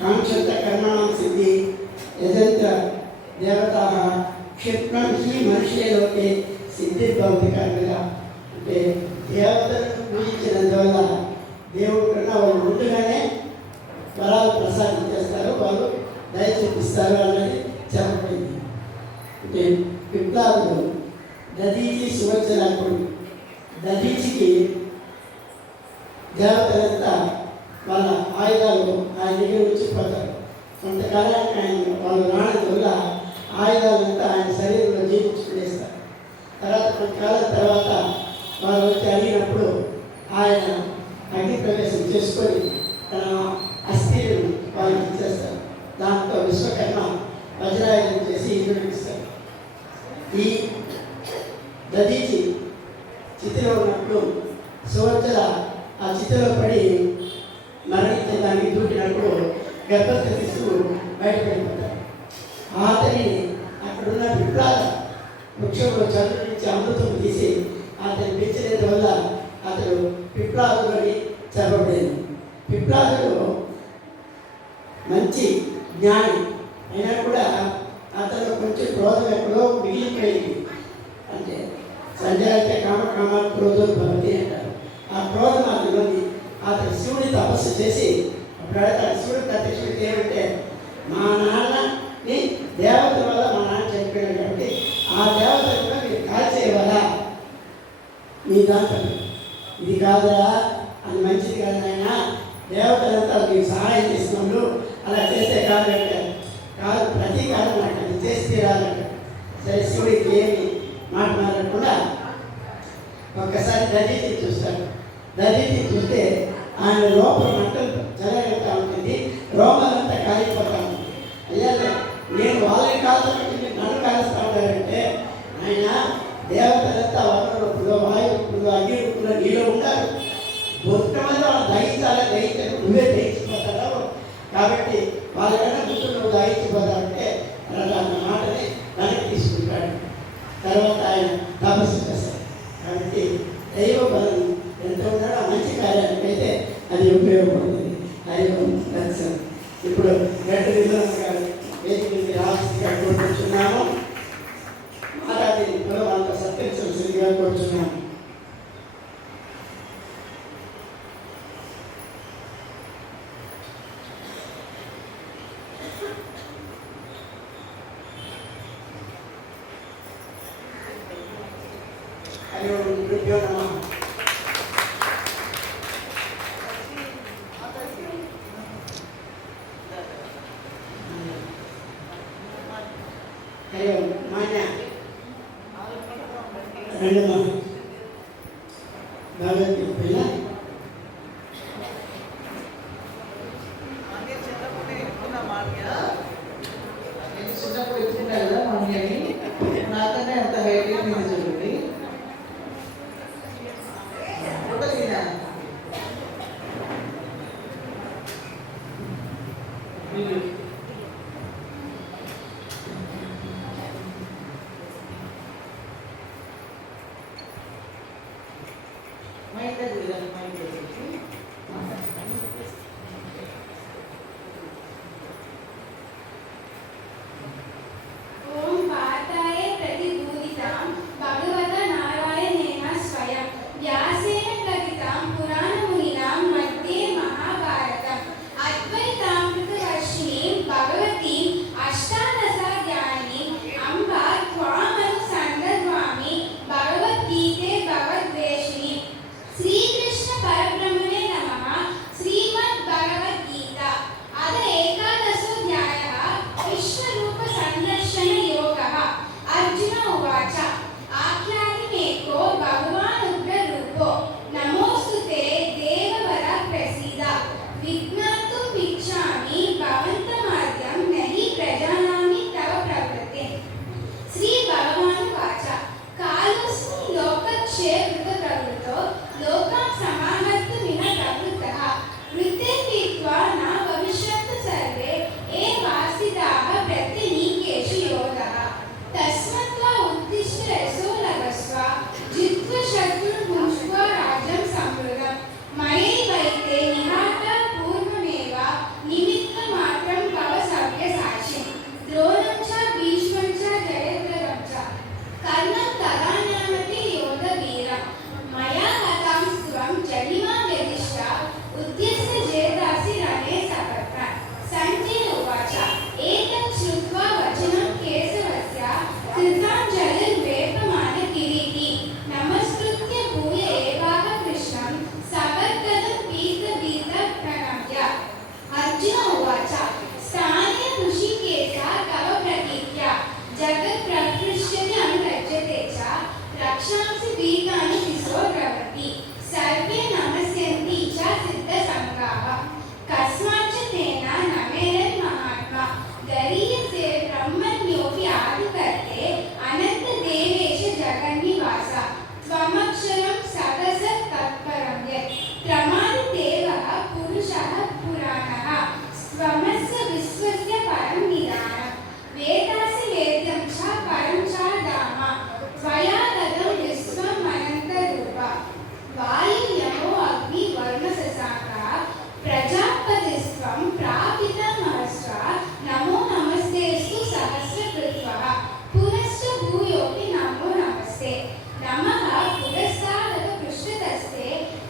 కాంక్షంత కర్మణం సిద్ధి యజంత్ర దేవతా క్షిప్రం హీ మనుష్యలోకే సిద్ధిర్భవతి కర్మగా. అంటే దేవతలను పూజించినందువల్ల దేవుడి కన్నా వాళ్ళు ముందుగానే వరాలు ప్రసాదించేస్తారు, వాళ్ళు దయ చూపిస్తారు అన్నది చెప్పబడింది. అంటే విప్లవాలు దధీచి సువచ్చనాకుడు, దధీచికి దేవతలంతా వాళ్ళ ఆయుధాలు ఆయన దగ్గర ఉంచిపోతారు. కొంతకాలానికి ఆయన వాళ్ళు రానందువల్ల ఆయుధాలంతా ఆయన శరీరంలో జీవించుకునేస్తారు. తర్వాత కొంతకాలం తర్వాత వాళ్ళు వచ్చి అడిగినప్పుడు ఆయన అగ్ని ప్రవేశం చేసుకొని తన అస్థిలను వాళ్ళకి ఇచ్చేస్తారు. దాంతో విశ్వకర్మ వజ్రాయుధం చేసి ఇంద్రుడికి ఇస్తారు. ఈ దధీచి చితిలో ఉన్నప్పుడు సువచ్చల ఆ చితిలో పడి మరణించడానికి దూకినప్పుడు గర్భస్థ శిశువు బయటపడిపోతాడు. అతని అక్కడున్న విప్లవ వృక్షంలో చదువు నుంచి అమృతం తీసి అతని పెంచినందు వల్ల అతడు విప్లవాడు అని చెప్పబడింది. విప్లవాడు మంచి జ్ఞాని అయినా కూడా అతను కొంచెం క్రోధం ఎక్కడో మిగిలిపోయింది. అంటే సంజాయితే కామ క్రోధం భవతి అంటారు. ఆ క్రోధం అతను అతను శివుడి తపస్సు చేసి అప్పుడు అడతాడు. శివుడు ప్రత్యక్షుడికి ఏమంటే, మా నాన్నని దేవత వల్ల మా నాన్న చనిపోయాడు కాబట్టి ఆ దేవత కూడా మీరు కాల్చేయవాలా మీ దాంట్లో ఇది కాదురా, అది మంచిది కాదు నాయన, దేవతలంతా మీకు సహాయం చేస్తున్నాడు, అలా చేస్తే కాదు అంటే కాదు ప్రతీకారం నాకు అది చేసి తీరాలంట. సరే శివుడికి ఏమి మాట మారకుండా ఒక్కసారి దధీచి చూస్తాడు. దధీచి చూస్తే ఆయన లోపల మంటలు జరగలుగుతూ ఉంటుంది, రోమాలంతా కాలిపోతా ఉంటుంది. అయ్యా నేను వాళ్ళని కాల్చబట్టి నన్ను కాలుస్తూ ఉంటారంటే, ఆయన దేవతలంతా వరుణ రూపంలో, వాయు రూపంలో, అగ్ని రూపంలో నీలో ఉన్నారు. మొట్టమొదటి వాళ్ళు దహించాలా, దహించాలి నువ్వే దహించిపోతావు కాబట్టి వాళ్ళకన్నా ముందు నువ్వు దహించిపోతావంటే అలా అన్న మాటని వెనక్కి తీసుకుంటాడు. తర్వాత ఆయన తపస్సు చేస్తాడు. కాబట్టి దైవ బలం ఎంత ఉన్నాడో మంచి కార్యానికి అయితే అది ఉపయోగపడుతుంది. దైవం దర్శనం. ఇప్పుడు రెండు విధంగా వేదికకి రాష్ట్రంగా కోరుకుంటున్నాము. మహారాజుని కులం అంత సత్యగా కోరుచున్నాము. హరి ఓం గురుభ్యో నమః. హరి ఓం మాన్య రెండవ భగవద్గీత పిల్ల చిన్నప్పుడు ఎత్తుకుంటా కదా మామయ్యని, నాకన్నా ఎంత హైట్ మీద చూడండి. ఒకటినా మైండ్ దగ్గర మైండ్ దగ్గరికి శ్రీకృష్ణ పరబ్రహ్మణే जगत्प्रकृष्यति अनुरज्यते च रक्षांसि भीतानि दिशो द्रवति सर्वे नमस्यन्ति च सिद्धसङ्गाः कस्माच्च तेन नमेरन्महात्मा गरीयसे ब्रह्मण्योऽपि आदिकर्ते अनन्तदेवेश जगन्निवास त्वमक्षरं सदसत् तत्परं यत् प्रमादिदेवः पुरुषः पुराणः त्वमस्य विश्वस्य परं निधानम् वेदासि वेद्यं च परं च धाम त्वया ततं विश्वम् अनन्तरूप वायुर्यमो अग्नि वर्णशशाङ्कः प्रजापतिस्त्वं प्रापितामहश्च नमो नमस्तेऽस्तु सहस्रकृत्वः पुनश्च भूयोऽपि नमो नमस्ते नमः पुरस्तादथ पृष्ठतस्ते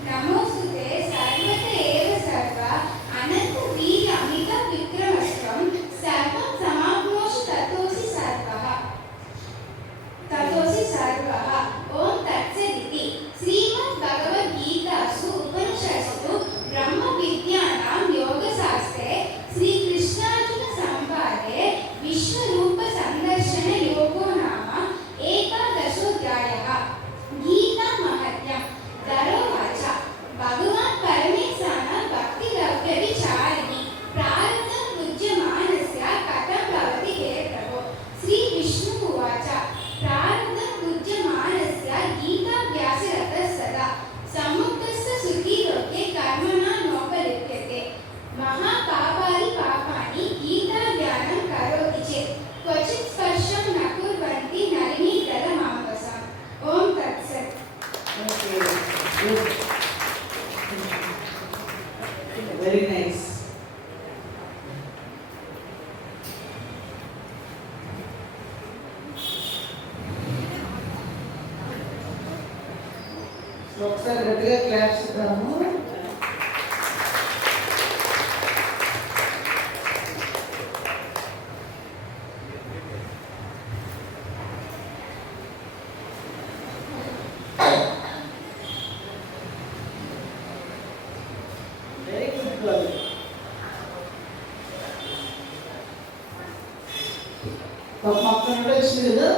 नमोऽस्तुते सर्वत एव सर्व अनन्तवीर्यमितविक्रमस्त्वं सर्वं समाप्नोषि ततोऽसि सर्वः ॐ तत्सदिति श्रीमद्भगवद्गीतासु उपनिषत्सु ब्रह्मविद्यानां योगशास्त्रे श्रीकृष्णार्जुनसंवादे विश्वरूपसन्दर्शनयोगो नाम एकादशोऽध्यायः गीतामहत्यं दरोवाच भगवान् परमेशानः भक्तिरव्यभिचारिणी प्रारब्धं पूज्यमानस्य कथं भवति हे प्रभो श्रीविष्णु उवाच प्रारब्धं पूज्यमानस्य गीताभ्यासरतः सदा समुक्तस्य सुखी लोके कर्मणा नोपलिप्यते महापापानि पापानि गीताज्ञानं करोति चेत् क्वचित् स्पर्शं न कुर्वन्ति नलिनी जलमाम्बसम् ॐ तत्सत् వెరీ నైస్. ఒకసారి గట్టిగా క్లాప్స్ ఇద్దాము. Very good girl. పాప అక్కడ నుండి వచ్చింది కదా,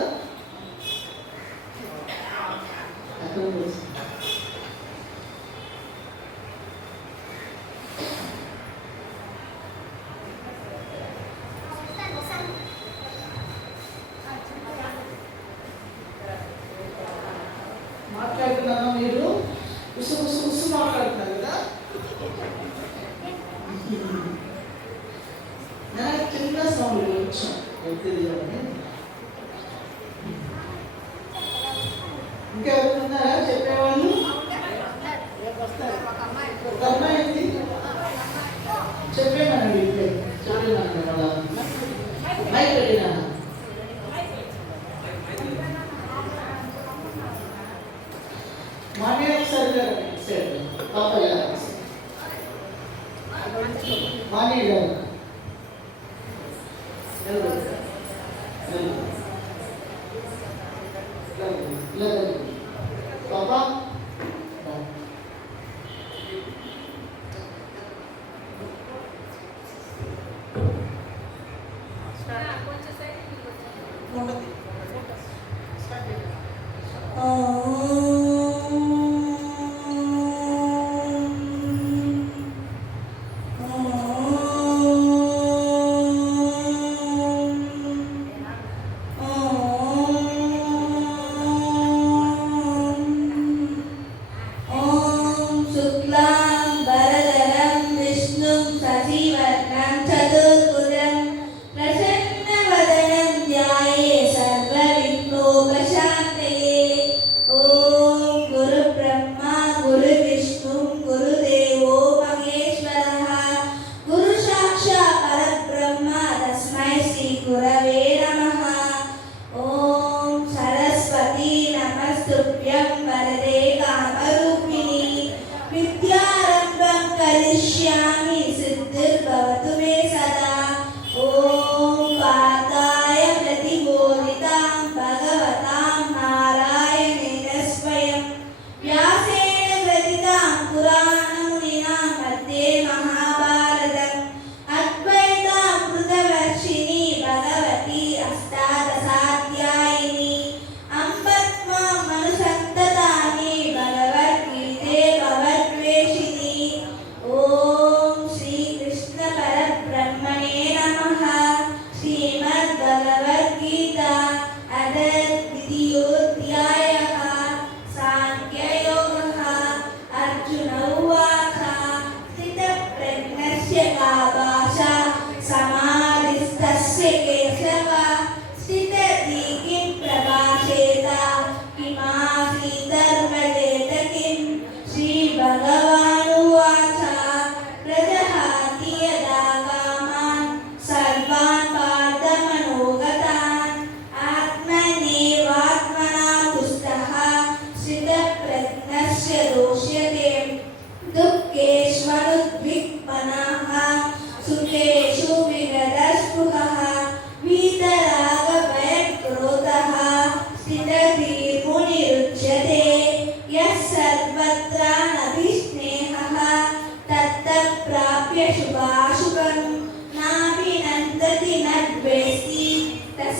అక్కడ నుండి వచ్చింది. మాట్లాడుతున్నాను, మీరు ఉసు ఉసు ఉసు మాట్లాడుతున్నారు కదా. నాకు చిన్న సౌండ్ కొంచెం తెలియని. ఇంకెవరు ఉన్నారా చెప్పేవాళ్ళు? ఒక అమ్మాయి ఉంది, చెప్పేమనండి. ఇప్పుడే చెప్పేమనండి. వాళ్ళ మైక్ పెట్టినా మానే ఒకసారి పాప మానే గారు పాప प्रसन्नवदनं ध्याये सर्वविघ्नोपशान्तये। ॐ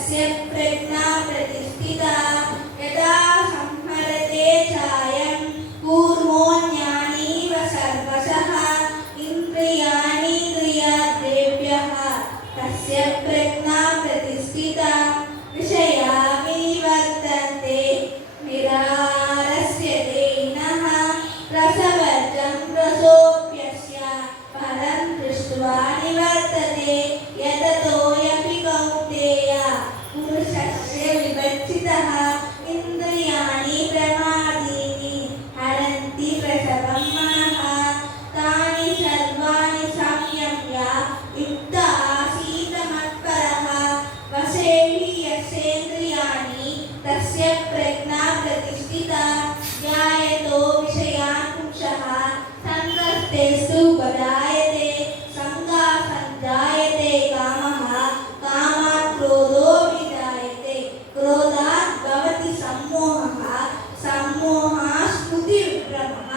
तस्य प्रज्ञा प्रतिष्ठिता यदा संहरते चायं कूर्मोऽन्यानीव सर्वशः इन्द्रियाणीन्द्रियार्थेभ्यः तस्य प्रज्ञा प्रतिष्ठिता विषया विवर्तन्ते निरारस्यते नः रसवर्जं रसोऽप्यस्य परं दृष्ट्वा निवर्तते यततोऽपि कौन्तेय पुरुषस्य विवर्जितः इन्द्रियाणि प्रमादीनि हरन्ति प्रसवं मनः तानि सर्वाणि संयम्य युक्त आसीत् मत्परः वशे हि यस्येन्द्रियाणि तस्य प्रज्ञा प्रतिष्ठिता ध्यायतो विषयान् पुंसः सङ्गस्तेषु बधायते सङ्गात् सञ्जायते कामः कामात् क्रोधो विजायते क्रोधात् भवति सम्मोहः सम्मोहात् स्मृतिभ्रमः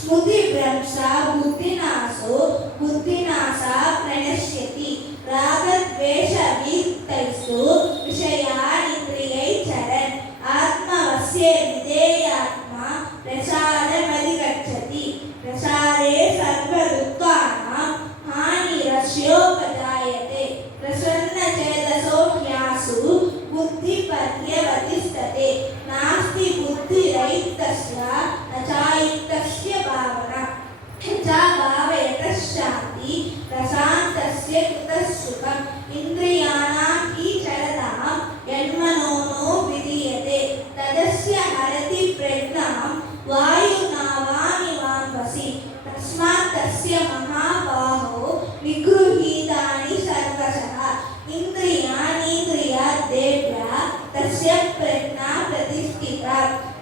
स्मृतिभ्रंशात् बुद्धिनाशो बुद्धिनाशात् प्रणश्यति रागद्वेषवियुक्तैस्तु विषयानिन्द्रियैश्चरन् आत्मवश्ये विधेयात्मा प्रसादमधिगच्छति प्रसादे सर्वदुःखानां हानिरस्योपजायते प्रसन्नचेतसो ह्यासु बुद्धिपर्यवतिष्ठते नास्ति बुद्धिरहितस्य न चायुक्तस्य भावना चा भावयतश्चान्ति प्रशान्तस्य कुतः सुखम् इन्द्रियाणां हि चरतां यन्मनोनो विधीयते तदस्य हरति प्रज्ञां वायुनावामिवाम्भसि तस्मात् तस्य महाबाहो विगृहीतानि सर्वशः इन्द्रियाणीन्द्रियार्थेभ्यः तस्य प्रज्ञा प्रतिष्ठिता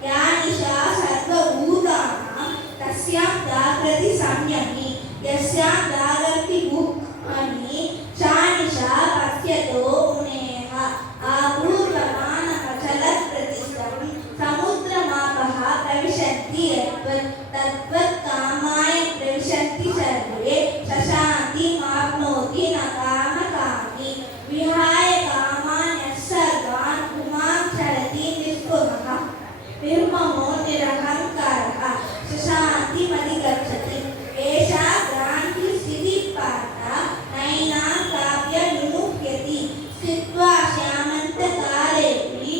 यानिशा सर्वभूतानां तस्यां जागृति संयमी यस्यां जागर्ति भुक्मनि चानिशा पश्यतो मुनेः आपूर्वमानमचलप्रतिष्ठं समुद्रमापः प्रविशन्ति यद्वत् तद्वत् कामाय प्रविशन्ति सर्वे शशान्ति माप्नोति न कामकामी विहाय कामान् यः सर्वान् पुमान् चरति निष्कुमः निर्ममो निरहङ्कारः शशान्तिमधिगच्छति एषा भ्रान्तिस्थितिः पार्थ नैनां प्राप्य विमुह्यति स्थित्वा श्यामन्तकालेऽपि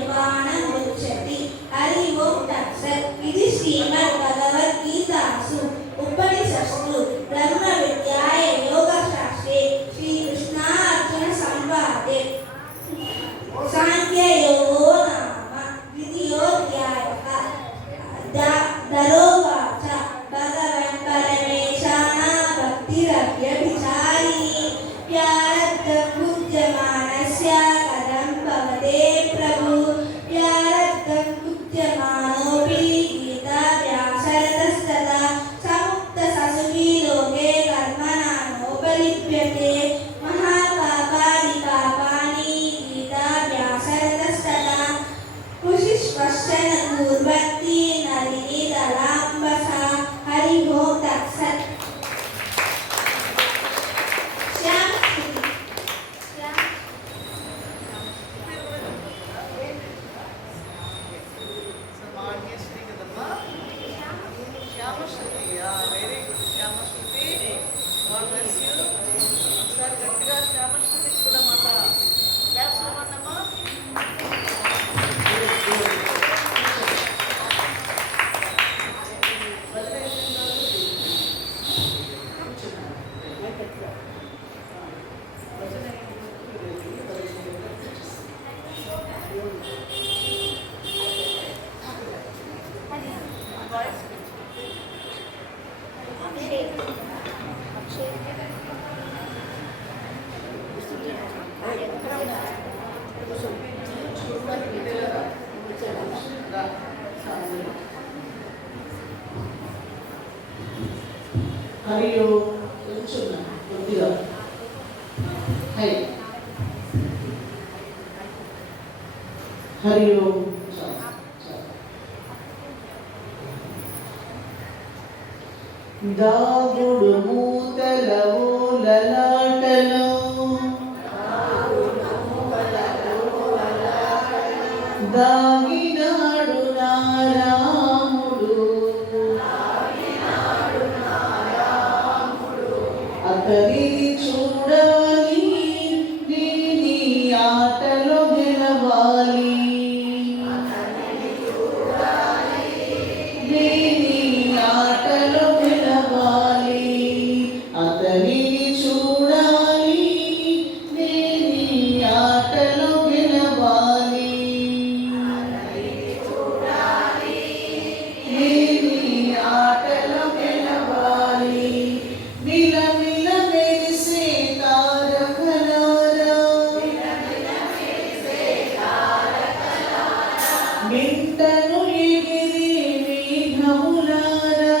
ब्रह्मनिर्वाणमुच्यते हरि ओं तत्सत् इति श्रीमद्भगवद्गीतासु उपनिषत्सु ब्रह्मविद्यायां योगशास्त्रे श्रीकृष्णार्जुनसंवादे साङ्ख्ययोगो नाम द्वितीयोऽध्यायः दरोवाच भगवन् परमेशाना भक्तिरव्यभिचारिणी व्यारब्धमुद्यमानस्य कथं भवते प्रभु व्यारब्धं बुध्यमानोऽपि गीताभ्यासरतस्तदा समुक्तससुखी लोके कर्मणा नोपलिप्यते महापापादिपापानि गीताभ्यासरतस्तदा कुशिष्वश्चन कुर्वन्ति नलिनी दलाम्बसा हरि ओं तत्सत् మాన్యశ్రీ కదమ్మా Shyamashruti very good Shyamashruti God bless you ఒకసారి గట్టిగా శ్యామశ్రుతికి కూడా మాట క్లాప్స్ ఇవ్వండమ్మా హరి ఓం తెలుసున్నా కొద్దిగా హై హరి ఓం దాగుడు మూతలవు లలాటను దాగినాడు నా రాముడు అతనిని చూడాలి నీ ఆటలో గెలవాలి నీ ఆటలో గెలవాలి అతనిని చూడాలి నీ ఆటలో గెలవాలి నీ ఆటలో గెలవాలి మిలమిల మెరిసే తారకలారా మింటను ఎగిరి మేఘములారా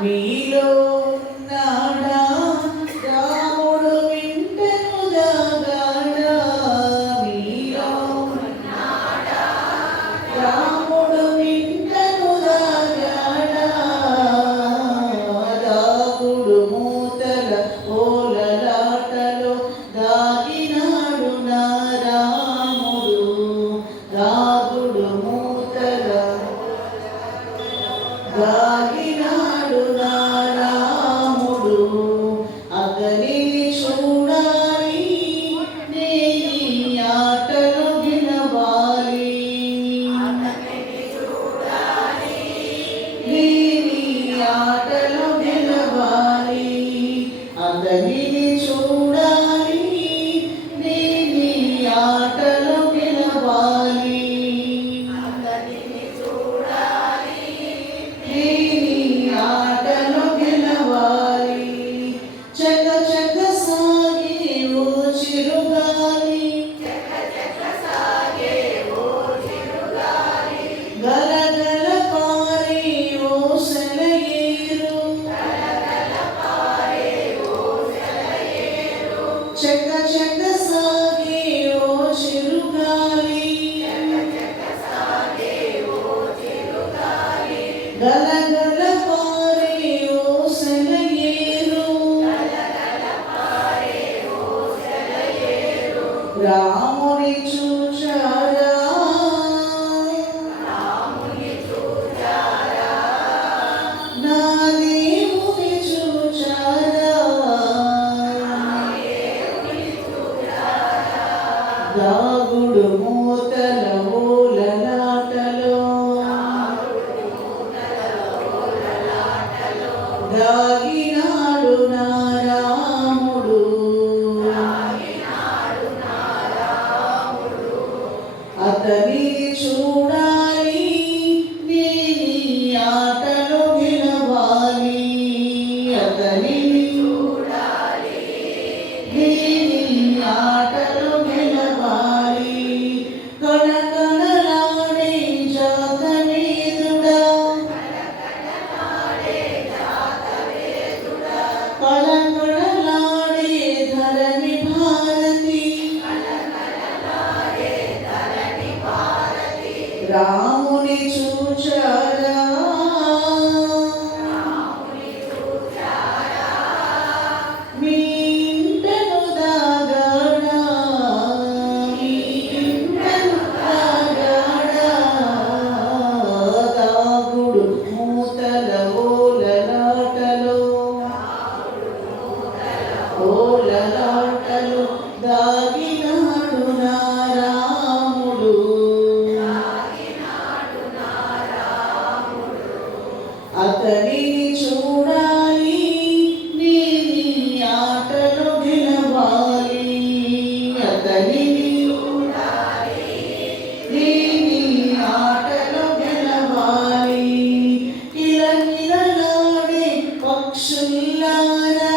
మీలో ఉన్నాడా రాముడు మింటను దాగాడా మీలో రాముడు మింటను దాగాడా దాగుడు మూతల ఓలలాటలో దాగినాడు నా రాముడు దాగుడు మూతల దాగినాడు నా రాముడు అతనిని చూడాలి నీ ఆటలో గెలవాలి నీ ఆటలో గెలవాలి అతనిని చూడాలి నీ ఆటలో గెలవాలి నీ ఆటలో గెలవాలి చక చక సాగే ఓ చిరుగాలి గలగల పారే ఓ సెలయేరు చక చక సాగే ఓ చిరుగాలి గలగల పారే ఓ సెలయేరు రాముని చూచారా నా దేవుని చూచారా దాగుడు మూతల ఓలలాటలో దాగినాడు నా రాముడు అతనిని చూడాలి నీ ఆటలో గెలవాలి అతనిని నీ ఆటలో గెలవాలి కణకణలాడే జాతవేదుడా కళకళలాడే ధరణి భారతి రాముని చూచారా మీ ఇంటను దాగాడా మీ ఇంటను దాగాడా దాగుడు మూతల ఓలలాటలో ఓలలాటలో దాగినాడు నా రాముడు అతనిని చూడాలి నీ ఆటలో గెలవాలి అతనిని నీ ఆటలో గెలవాలి కిలకిలలాడే పక్షుల్లారా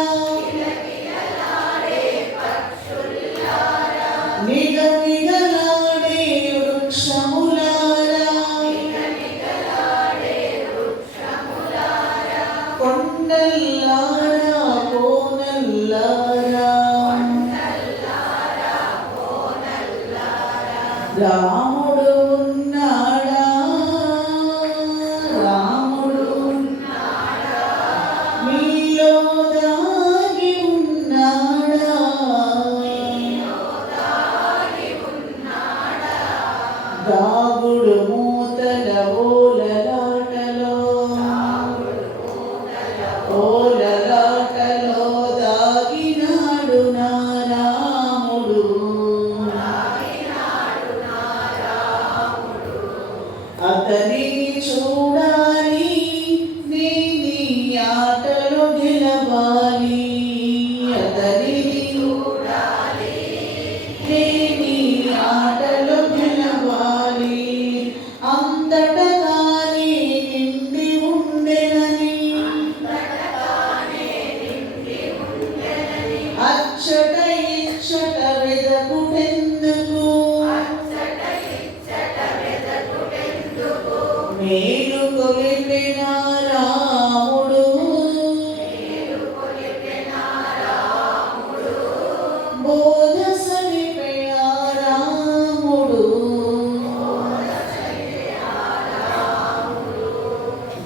నిగనిగలాడే వృక్షములారా కొండల్లారా కోనల్లారా రాముడు ఉన్నాడా రాముడు మీలో దాగి ఉన్నాడా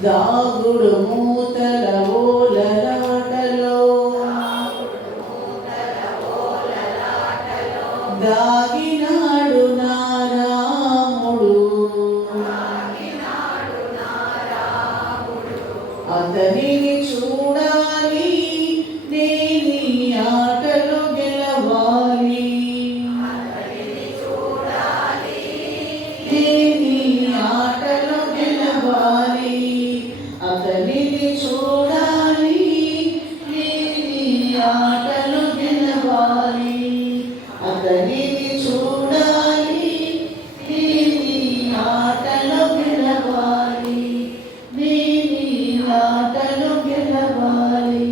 దాగుడు మూతల ఓలలాటలో దాగినాడు నా రాముడు అతనిని చూడాలి నేని ఆటలో గెలవాలి నేని ఆటలో గెలవాలి అతనిని చూడాలి నేని ఆటలో గెలవాలి అతనిని చూడాలి నేని ఆటలో గెలవాలి నేని ఆటలో గెలవాలి.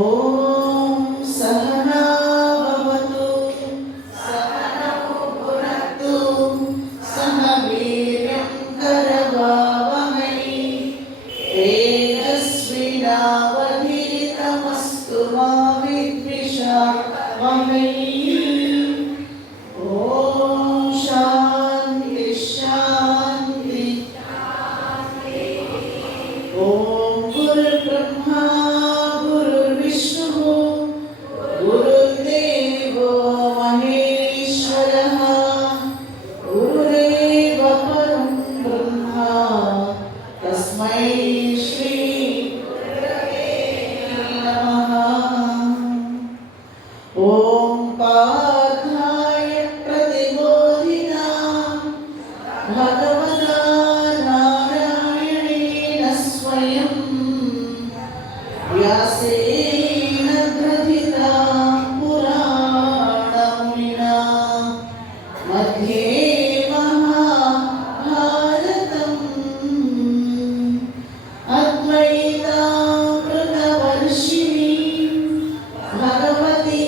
ఓం సహనా భవతు సహనౌ భునక్తు సహ వీర్యం కరవావహై తేజస్వినావధీతమస్తు మా విద్విషావహై. ఓం శాంతి శాంతి. ఓం గురుర్బ్రహ్మా గురుర్విష్ణుః గురుర్దేవో మహేశ్వరః గురురేవ పరం బ్రహ్మ తస్మై శ్రీ గురవే నమః. ఓం పార్థాయ ప్రతిబోధితా భగవతా నారాయణేన స్వయం వ్యాసేన గ్రథితా పురాణమునినా మధ్యే మహాభారతం అద్వైతామృతవర్షిణి భగవతి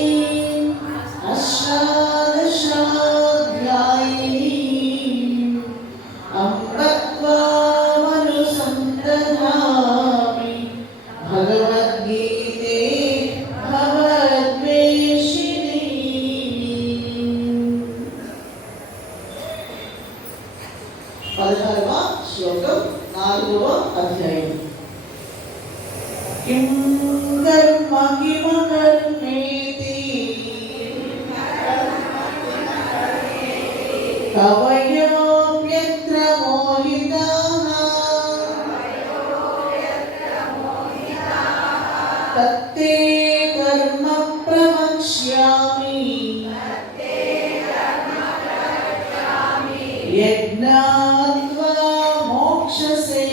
అష్టాదశాధ్యాయిని అమృత్వామనుసందధామి భగవద్గీతే భగవద్వేషిణి. 16వ శ్లోకం 4వ అధ్యాయం. కిం కర్మ కిమ కర్మేతి కవయోప్యత్ర మోహితాః తత్తే కర్మ ప్రవక్ష్యామి యజ్ఞాత్వా మోక్షసే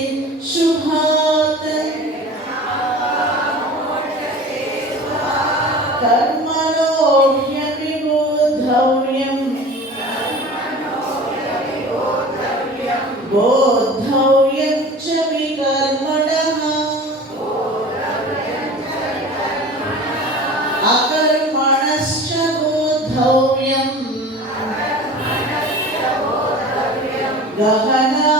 శుభాత్ కర్మణో హ్యవిబోధవ్యం బోద్ధవ్యం చ వికర్మణః అకర్మణశ్చ బోద్ధవ్యం గహనా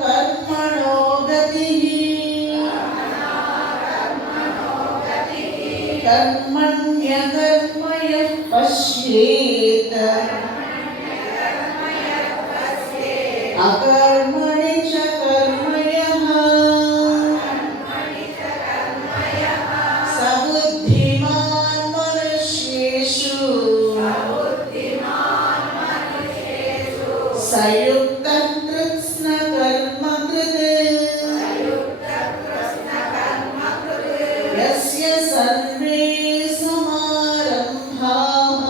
కర్మణో గతిః కర్మణ్యకర్మయః పశ్యేత్ అకర్మణి చ కర్మయః స బుద్ధిమాన్ మనుష్యేషు సయుక్తః కృత్స్న కర్మకృత్ యస్య సర్వే సమారంభాః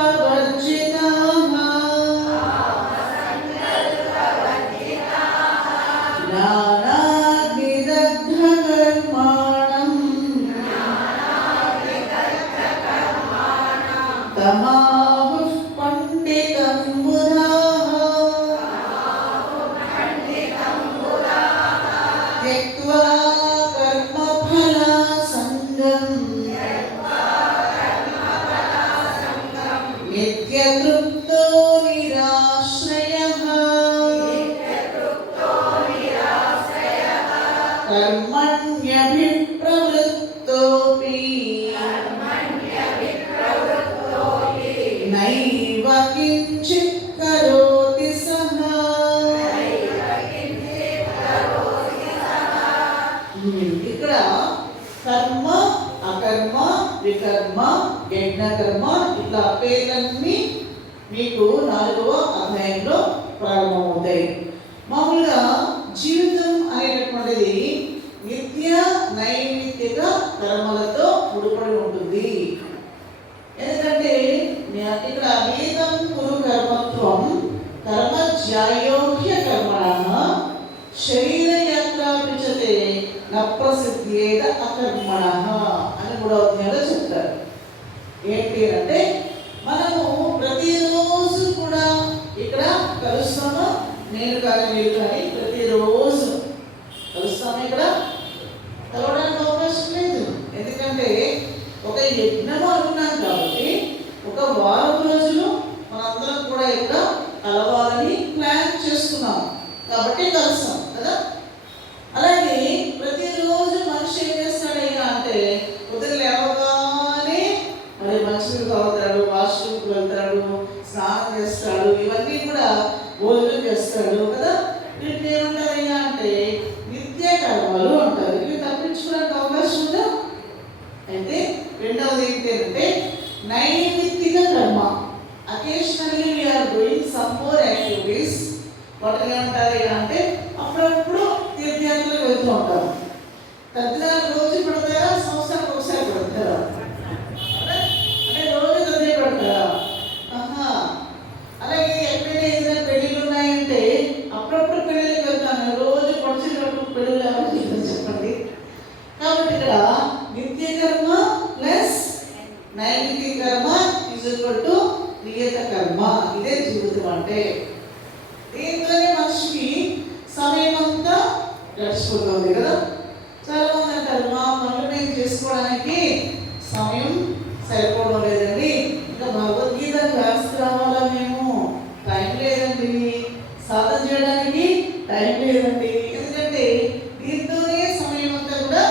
కామసంకల్పవర్జితాః తమాహుః పండితంబుధాః త్యక్త్వా కర్మఫలాసంగం నిత్యతృప్తో నిరాశ్రయః కర్మణ్యభిప్రవృత్తోపి నైవ కించిత్ కరోతి సహ. ఇక్కడ కర్మ, అకర్మ, వికర్మ, యజ్ఞకర్మ ఇట్లా పేర్లన్నీ మీకు 4వ అధ్యాయంలో ప్రారంభమవుతాయి. మామూలుగా జీవితం అనేటటువంటిది నిత్య నైమిత్తిక కర్మలతో ముడిపడి ఉంటుంది. ఎందుకంటే ఇక్కడ వేదం కురు కర్మత్వం కర్మజ్యాయోహ్య కర్మణః శరీరయాత్రాపిచతే న ప్రసిద్ధ్యేద అకర్మణః అని 3వ అధ్యాయంలో చెప్తారు. ఏంటి అంటే మనము ప్రతిరోజు కూడా ఇక్కడ కలుస్తాము. నేను కానీ మీరు కానీ ప్రతిరోజు కలుస్తాము. ఇక్కడ కలవడానికి అవకాశం లేదు. ఎందుకంటే ఒక యజ్ఞము అనుకున్నాం కాబట్టి ఒక వారం రోజులు మనందరం కూడా ఇక్కడ కలవాలని ప్లాన్ చేసుకున్నాం కాబట్టి కలుస్తాం కదా. అలాగే ప్రతిరోజు మనిషి ఏం చేస్తాడయ్యా అంటే ఉదయం లేవగానే మరి మంచినీళ్ళు తాగుతాడు, వాష్రూమ్కి వెళ్తాడు, స్నానం చేస్తాడు, ఇవన్నీ కూడా భోజనం చేస్తాడు కదా. వీటిని ఏమంటారయ్యా అంటే నిత్య కర్మలు అంటారు. ఇవి తప్పించుకోవడానికి అవకాశం ఉందా? అయితే రెండవది ఏంటి అంటే నైమిత్తిక కర్మ. Occasionally we are doing some more activities. వాటిని ఏమంటారు అంటే అప్పుడప్పుడు తీర్థయాత్రలకు వెళ్తూ ఉంటారు. తద్దినాలు రోజు పెడతారా, సంవత్సరానికి ఒకసారి పెడతారా? అంటే రోజు తద్దే పెడతారా? అలాగే ఎక్కడైనా ఏదైనా పెళ్ళిళ్ళు ఉన్నాయంటే అప్పుడప్పుడు పెళ్ళిళ్ళకి వెళ్తాను. రోజు పొడిచేటప్పుడు పెళ్ళిళ్ళు ఎవరు చెప్పండి. కాబట్టి ఇక్కడ నిత్య కర్మ ప్లస్ నైమిత్తిక కర్మ ఈజ్ ఈక్వల్ టు నియత కర్మ. ఇదే జీవితం అంటే. దీంట్లోనే మనిషికి సమయం అంతా గడిచిపోతుంది కదా. చాలా మంది అంటారు మా పనులు మేము చేసుకోవడానికి సమయం సరిపోవడం లేదండి, ఇంకా భగవద్గీత క్లాస్కి రావాలా, మేము టైం లేదండి, సాధన చేయడానికి టైం లేదండి. ఎందుకంటే దీంతోనే సమయం అంతా కూడా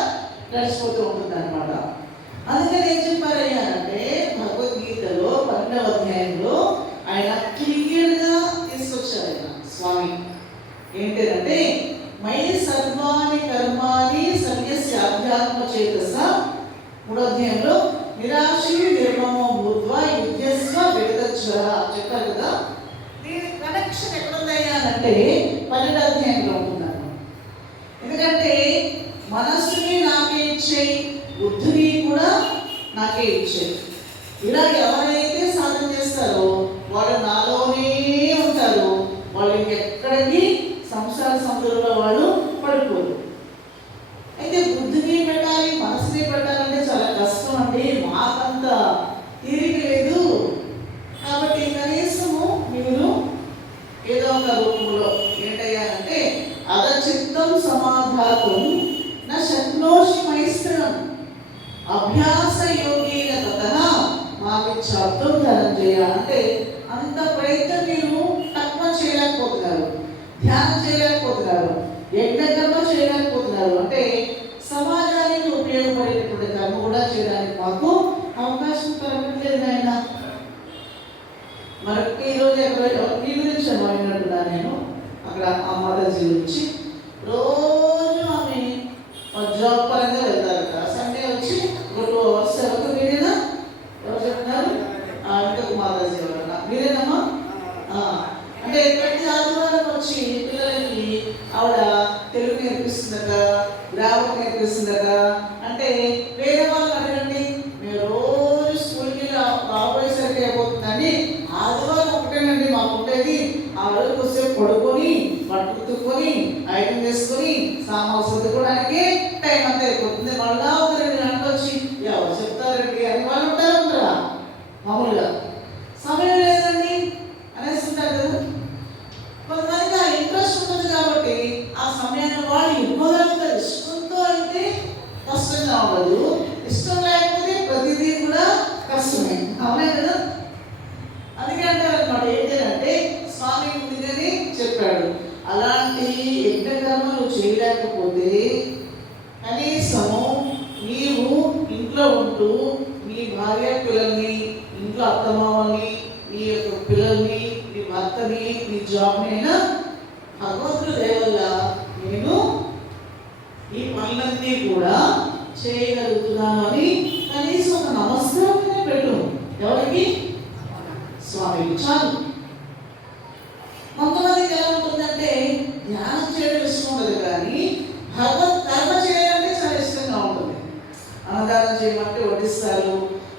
గడిచిపోతూ ఉంటుంది అనమాట. అందుకని ఏం చెప్పారయ్యా అంటే భగవద్గీతలో 12వ అధ్యాయంలో ఆయన క్లియర్గా తీసుకొచ్చారు ఆయన స్వామి. ఏంటంటే మై సర్వాణి కర్మాణి సన్యస్య అధ్యాత్మ చేతస 3వ అధ్యాయంలో నిరాశి నిర్మమో భూత్వా యుద్ధస్వ విగతజ్వర చెప్పారు కదా. దీని కనెక్షన్ ఎక్కడుందయ్యా అంటే 12వ అధ్యాయంలో ఉంటున్నాను. ఎందుకంటే మనస్సుని నాకే ఇచ్చేయి, బుద్ధిని కూడా నాకే ఇచ్చేయి. ఇలా ఎవరైతే సాధన చేస్తారో వాళ్ళు నాలోనే ఉంటారు. వాళ్ళు ఇంకెక్కడికి సంసార సముద్రంలో వాళ్ళు పడిపోరు. అయితే బుద్ధిని పెట్టాలి, మనసుని పెట్టాలంటే చాలా కష్టం అండి, మాకంత తీరిక లేదు. కాబట్టి కనీసము మీరు ఏదో ఒక రూపంలో ఏంటయ్యానంటే అదచిత్తం సమాధాతం నా శక్నోషి మైస్త్రం అభ్యాస యోగీన తతః మామిచ్చార్థం ధనంజయ. అంటే అంత ప్రయత్నం మీరు తక్కువ చేయలేకపోతున్నారు, ధ్యానం చేయలేకపోతున్నారు, యజ్ఞకర్మ చేయలేకపోతున్నారు. అంటే సమాజానికి ఉపయోగపడేటువంటి కర్మ కూడా చేయడానికి మాకు అవకాశం కలగట్లేదు నాయన. మరి ఈరోజు మీ గురించి అమ్మాయినట్టున్నా నేను అక్కడ ఆ మాతాజీ గురించి రోజు ఆమె జాబ్ పరంగా వెళ్తారట. సండే వచ్చి 2 hours ఎవరు మీరేనా? ఎవరు చెప్తున్నారు? ఇంకొక మాతాజీ ఎవరన్నా మీరేనమ్మా? అంటే ప్రతి ఆదివారం వచ్చి పిల్లలకి ఆవిడ తెలుగు నేర్పిస్తుందట, గ్రామర్ నేర్పిస్తుందట. అంటే వేరే వాళ్ళు అడగండి, మేము రోజు స్కూల్కి రాబోయేసరికి అయిపోతుందండి, ఆదివారం ఒకటేనండి మాకు ఉండేది. ఆ రోజు కొద్దిసేపు పడుకొని బట్టలు తుక్కొని ఐటమ్ వేసుకొని సామాన్ సర్దుకోవడానికి టైం అంతా అయిపోతుంది నీ భార్య పిల్లల్ని, ఇంట్లో అత్తమామల్ని, నీ యొక్క పిల్లల్ని, నీ భర్తని, నీ జాబ్ని అయినా భగవంతుడు దయ వల్ల నేను ఈ పనులన్నీ కూడా చేయగలుగుతున్నాను అని కనీసం ఒక నమస్కారమే పెట్టు. ఎవరికి? స్వామికి చాలు. కొంతమందికి ఎలా ఉంటుందంటే ధ్యానం చేయడం ఇష్టం ఉండదు, కానీ భగవత్ కర్మ చేయాలంటే చాలా ఇష్టంగా ఉంటుంది. అన్నదానం చేయమంటే వడ్డిస్తారు,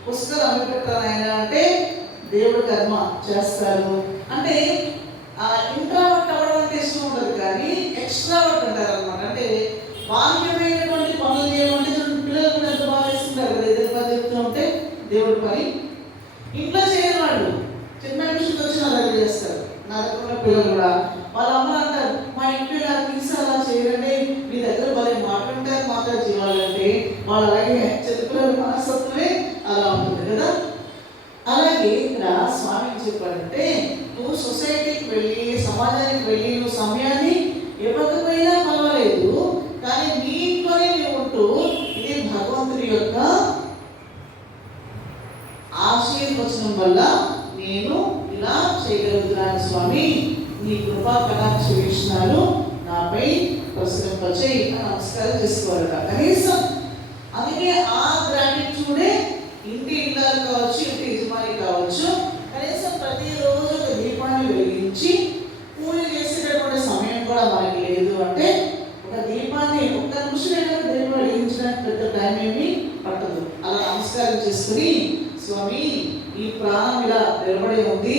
పుస్తకాలు అమ్మి పెట్టాలి ఆయన అంటే దేవుడి కర్మ చేస్తారు. అంటే ఇంట్రావర్ట్ అవ్వడం అంటే ఇష్టం ఉండదు, కానీ ఎక్స్ట్రావర్ట్ అంటారు అనమాట. అంటే బాధ్యమైనటువంటి పనులు చేయమంటే పిల్లలు కూడా ఎంత బాగా చేస్తుంటారు కదా, ఎదురుగా చెప్తూ ఉంటే దేవుడి పని. ఇంట్లో చేయని వాళ్ళు చిన్న విషయంలో వచ్చి నా దగ్గర చేస్తారు. నా దగ్గర పిల్లలు కూడా వాళ్ళ అమ్మ అంటారు, మా ఇంట్లో నాకు తీసి అలా చేయండి, మీ దగ్గర భలే మాట్లాడతారు, మాట్లాడి చేయాలంటే వాళ్ళు అలాగే చిన్నపిల్లల మనస్తత్వమే అలా ఉంటుంది కదా. అలాగే ఇక్కడ స్వామి చెప్పాడంటే నువ్వు సొసైటీకి వెళ్ళి, సమాజానికి వెళ్ళి నువ్వు సమయాన్ని ఇవ్వకపోయినా పర్వాలేదు, కానీ నీ ఇంట్లోనే నీవు ఉంటూ ఇది భగవంతుడి యొక్క ఆశీర్వచనం వల్ల నేను ఇలా చేయగలుగుతున్నాను స్వామి, నీ కృపా కటాక్ష వీక్షణాలు నాపై ప్రసరింపచేయి అని నమస్కారం చేసుకోవాలట కనీసం. అందుకే ఆ గ్రాటిట్యూడే ఇంటి ఇల్లాలు కావచ్చు, ఇంటి యజమాని కావచ్చు, కనీసం ప్రతిరోజు ఒక దీపాన్ని వెలిగించి పూజ చేసేటటువంటి సమయం కూడా మనకి లేదు అంటే ఒక దీపాన్ని ఒక్క నిమిషం దీపం వెలిగించడానికి పెద్ద టైం ఏమీ పట్టదు. అలా నమస్కారం చేసుకుని స్వామి ఈ ప్రాణం ఇలా నిలబడి ఉంది,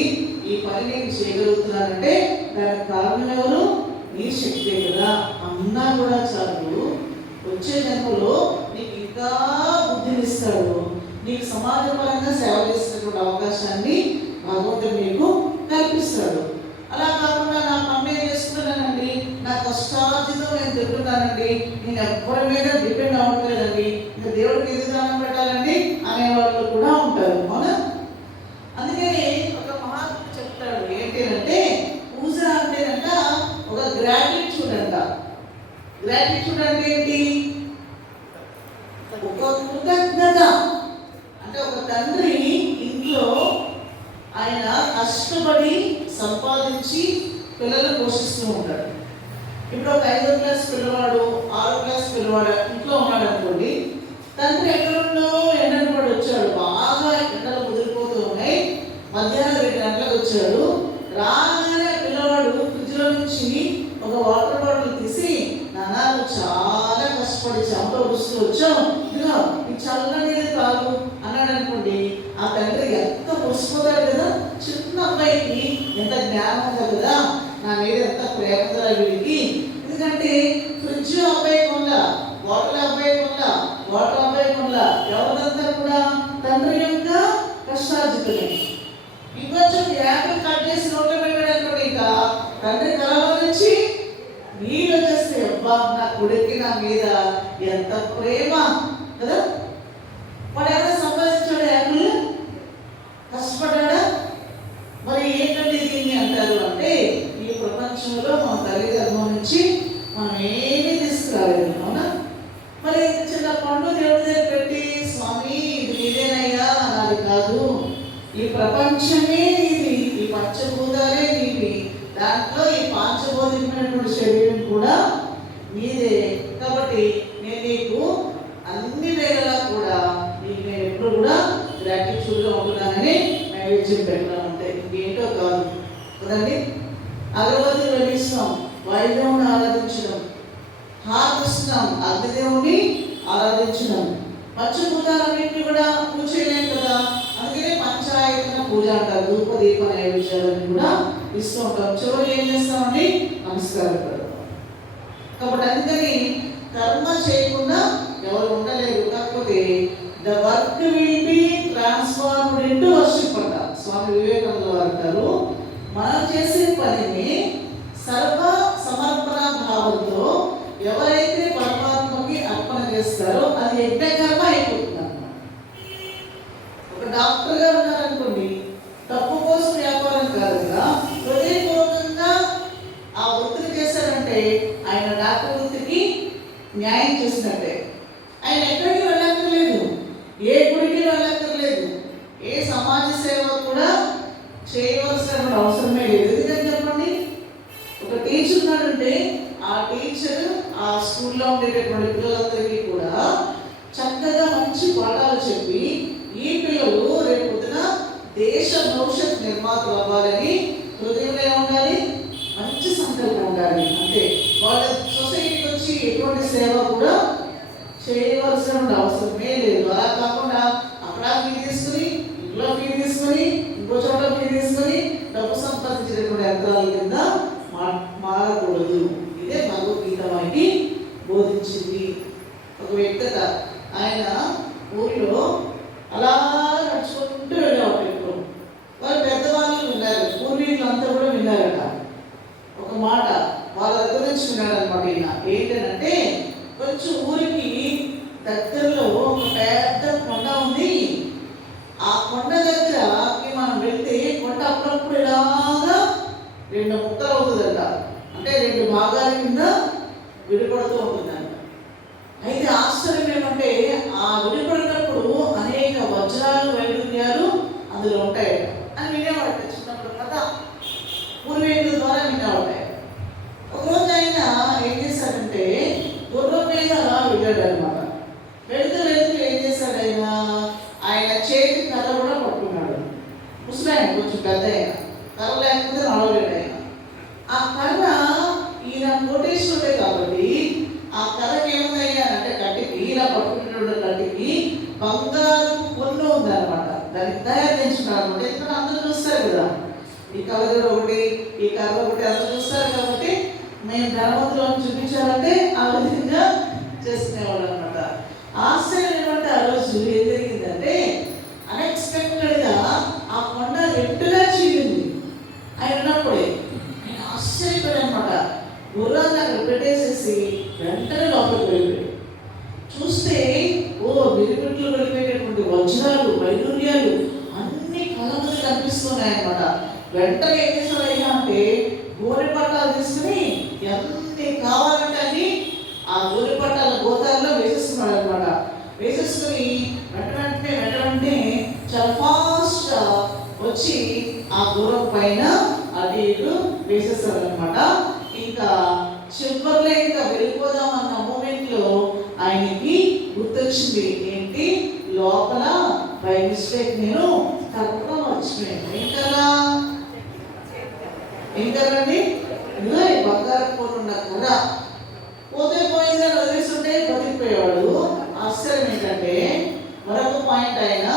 ఈ పని నేను చేయగలుగుతున్నానంటే దానికి కారణం ఎవరు? నీ శక్తే కదా అన్నా కూడా చాలు. వచ్చే జన్మలో నీకు ఇంకా బుద్ధినిస్తాడు, నీకు సమాజపరంగా సేవ చేసినటువంటి అవకాశాన్ని భగవంతుడు నీకు కల్పిస్తాడు. అలా కాకుండా నా పని చేసుకున్నానండి, నా కష్టార్జితం నేను తింటున్నానండి, నేను ఎవరి మీద డిపెండ్ అవ్వట్లేదండి, ఇంకా దేవుడికి ఎదురు దానం పెట్టాలండి అనేవాళ్ళు కూడా ఉంటారు. అవునా? అందుకని ఒక మహాత్ముడు చెప్తాడు ఏంటి అంటే పూజ అంటేనంట ఒక గ్రాటిట్యూడ్ అంట. గ్రాటిట్యూడ్ అంటే ఏంటి? ఒక కృతజ్ఞత. అంటే ఒక తండ్రి ఇంట్లో ఆయన కష్టపడి సంపాదించి పిల్లలను పోషిస్తూ ఉంటాడు. ఇప్పుడు ఒక 5వ క్లాస్ పిల్లవాడు, 6వ క్లాస్ పిల్లవాడు ఇంట్లో ఉన్నాడు అనుకోండి, తండ్రి ఎక్కడుండో ఎండను పడి వచ్చాడు, బాగా ఎండలు ముదిరిపోతూ ఉన్నాయి, మధ్యాహ్నం 2 గంటలకు వచ్చాడు. రాగానే పిల్లవాడు ఫ్రిడ్జ్లో నుంచి ఒక వాటర్ బాటిల్ తీసి, నాన్న నువ్వు చాలా కష్టపడి చెమట వస్తూ వచ్చావు, ఇదిగో ఈ చల్ల నీళ్ళు తాగు అన్నాడు అనుకోండి, ఆ తండ్రి ఎంత మురిసిపోతాడు కదా. చిన్న అబ్బాయికి ఎంత జ్ఞానం ఉంది కదా, నా మీద ఎంత ప్రేమ కదా వీడికి. ఎందుకంటే ఫ్రిడ్జ్ అబ్బాయి కొండ, వాటర్ అబ్బాయి కొండ, వాటర్ అబ్బాయి కొండ, ఎవరంతా కూడా తండ్రి యొక్క కష్టార్జితమే. ఇంకొంచెం యాపిల్ కట్ చేసి నోట్లో పెట్టాడు అనుకోండి, ఇంకా తండ్రి కలవ నుంచి నీళ్ళు వచ్చేస్తే అబ్బా నా కొడుక్కి నా మీద ఎంత ప్రేమ కదా. వాడు ఎవరైనా సంపాదించాడు యాపిల్, కష్టపడ్డా? మరి ఏంటంటే దీన్ని అంటారు అంటే ఈ ప్రపంచంలో మన తల్లి గర్భం నుంచి మనం ఏమీ తీసుకురాలేదు. అవునా? మరి చిన్న పండు దేవుడి దగ్గర పెట్టి స్వామి ఇది నీదేనయ్యా అనాలి కాదు. ఈ ప్రపంచమే నీది, ఈ పంచభూతాలే నీవి, దాంట్లో ఈ పాంచభౌతికమైనటువంటి శరీరం కూడా నీదే. కాబట్టి నేను నీకు అన్ని వేళలా కూడా నీకు నేను ఎప్పుడు కూడా గ్రాటిట్యూడ్గా ఉంటున్నానని నైవేద్యం పెట్టడం అంటే ఇంకేంటో కాదు కదండి. అగరబత్తులు వెలిగిస్తున్నాం, వాయుదేవుని ఆరాధించడం, హారతిస్తున్నాం, అగ్నిదేవుని ఆరాధించడం, పంచభూతాలన్నింటినీ కూడా పూజ చేయలేం కదా. అందుకనే పంచాయతన పూజ అంటారు. ధూప దీప నైవేద్యాలను కూడా ఇస్తూ ఉంటాం. చివరి ఏం చేస్తామండి? నమస్కారం పెడతాం. కాబట్టి అందుకని కర్మ చేయకుండా ఎవరు ఉండలేరు. కాకపోతే the work will be transformed into worship అంట. స్వామి వివేకానంద అంటారు, మనం చేసే పనిని సర్వ సమర్పణ భావంతో ఎవరైతే పరమాత్మకి అర్పణ చేస్తారో అది యజ్ఞకర్మ అయిపోతుంది అన్నమాట. ఒక డాక్టర్గా ఉన్నారనుకోండి, డబ్బు కోసం వ్యాపారం కాదు కదా, హృదయపూర్వకంగా ఆ వృత్తిని చేశారంటే ఆయన డాక్టర్ వృత్తికి న్యాయం చేసినట్టే. ఆయన ఎక్కడికి వెళ్ళక్కర్లేదు, ఏ గుడికి వెళ్ళక్కర్లేదు, ఉండేటటువంటి పిల్లలందరికీ కూడా చక్కగా మంచి పాఠాలు చెప్పి ఈ పిల్లలు రేపు పొద్దున దేశ భవిష్యత్ నిర్మాతలు అవ్వాలని హృదయంలో ఉండాలి, మంచి సంకల్పం ఉండాలి. అంటే వాళ్ళ సొసైటీకి వచ్చి ఎటువంటి సేవ కూడా చేయవలసిన అవసరమే లేదు. అలా కాకుండా అక్కడ ఫీ తీసుకుని, ఇంట్లో ఫీ తీసుకుని, ఇంకో చోట ఫీ తీసుకుని డబ్బు సంపాదించినటువంటి యంత్రాల కింద మారకూడదు. ఇదే భగవద్గీత మనకి బోధించింది. ఒక వ్యక్తి ఆయన ఊరిలో అలా నడుచుకుంటూ వెళ్ళేవాడు. ఎప్పుడు వాళ్ళు పెద్దవాళ్ళు విన్నారు, పూర్వీకులంతా కూడా విన్నారట. ఒక మాట వాళ్ళ దగ్గర నుంచి విన్నారనమాట. ఈయన ఏంటంటే కొంచెం ఊరికి దగ్గరలో ఒక పెద్ద కొండ ఉంది. ఆ కొండ దగ్గరకి మనం వెళ్తే కొండ అప్పుడప్పుడు ఇలాగా 2 ముక్కలు అవుతుందంట. అంటే 2 భాగాల కింద విడిపడుతూ ఉంటుందంట. అయితే ఆశ్చర్యం ఏమంటే ఆ విడిపడినప్పుడు అనేక వజ్రాలు వైడూర్యాలు అందులో ఉంటాయట అని వినేవాడట. చిన్నప్పుడు కదా పూర్వీకుల ద్వారా వినేవాడే. ఒకరోజు ఆయన ఏం చేశాడంటే గుర్రం మీద వెళ్ళాడు అనమాట. వెళుతూ వెళుతూ ఏం చేశాడు ఆయన చేతి కర్ర కూడా పట్టుకున్నాడు. ముసలాయన కొంచెం పెద్ద ఆయన, కర్ర లేకపోతే నడవలేడు ఆయన. ఆ కర్ర ఈయన కోటేశ్వరుడే కాబట్టి ఆ కర్రకి ఏముందయ్యా అంటే కట్టికి ఇలా పట్టుకునేటువంటి కట్టికి బంగారు పొన్ను ఉందన్నమాట. దానికి తయారు చేయించుకున్నాడు అనమాట. ఎందుకంటే అందరూ చూస్తారు కదా, ఈ కలర్ ఒకటి ఈ కర్ర ఒకటి అందరూ చూస్తారు కాబట్టి మేము ధనవంతులను చూపించాలంటే ఆ విధంగా చేసుకునేవాళ్ళు అనమాట. ఆశ్చర్యం ఏమంటే ఆ రోజు ఏం జరిగిందంటే అన్ఎక్స్పెక్టెడ్గా ఆ కొండ 2గా చీలింది. ఆయన ఉన్నప్పుడే ఆయన ఆశ్చర్యపడి అనమాట. గుర్రాన్ని అక్కడ పెట్టేసేసి వెంటనే లోపలికి వెళ్ళిపోయాడు. చూస్తే విరిగుట్లు వెళ్ళిపోయేటటువంటి వజ్రాలు వైడూర్యాలు అన్ని కళ్ళ మీద కనిపిస్తున్నాయన్నమాట. వెంటనే ఏం చేశాడయ్యా అంటే గోనె పట్టాలు తీసుకుని ఎన్ని కావాలంటే అని ఆ గోనె పట్టాల గోతాల్లో వేసేస్తున్నాడు అనమాట. వేసేసుకుని వెంటనే చాలా ఫాస్ట్గా వచ్చి ఆ గుర్రం పైన అటు ఇటు వేసేస్తాడు అనమాట. ఇంకా చివరిలో ఇంకా వెళ్ళిపోదాం అన్న మూమెంట్లో ఆయనకి గుర్తొచ్చింది ఏంటి, లోపల బై మిస్టేక్ నేను కలపడం మర్చిపోయాను. ఏంటండి ఇదిగో ఈ బంగారు పోనున్న కర్ర పోతే పోయిందని వదిలేస్తుంటే బతికిపోయేవాడు. ఆశ్చర్యం ఏంటంటే మరొక పాయింట్ ఆయన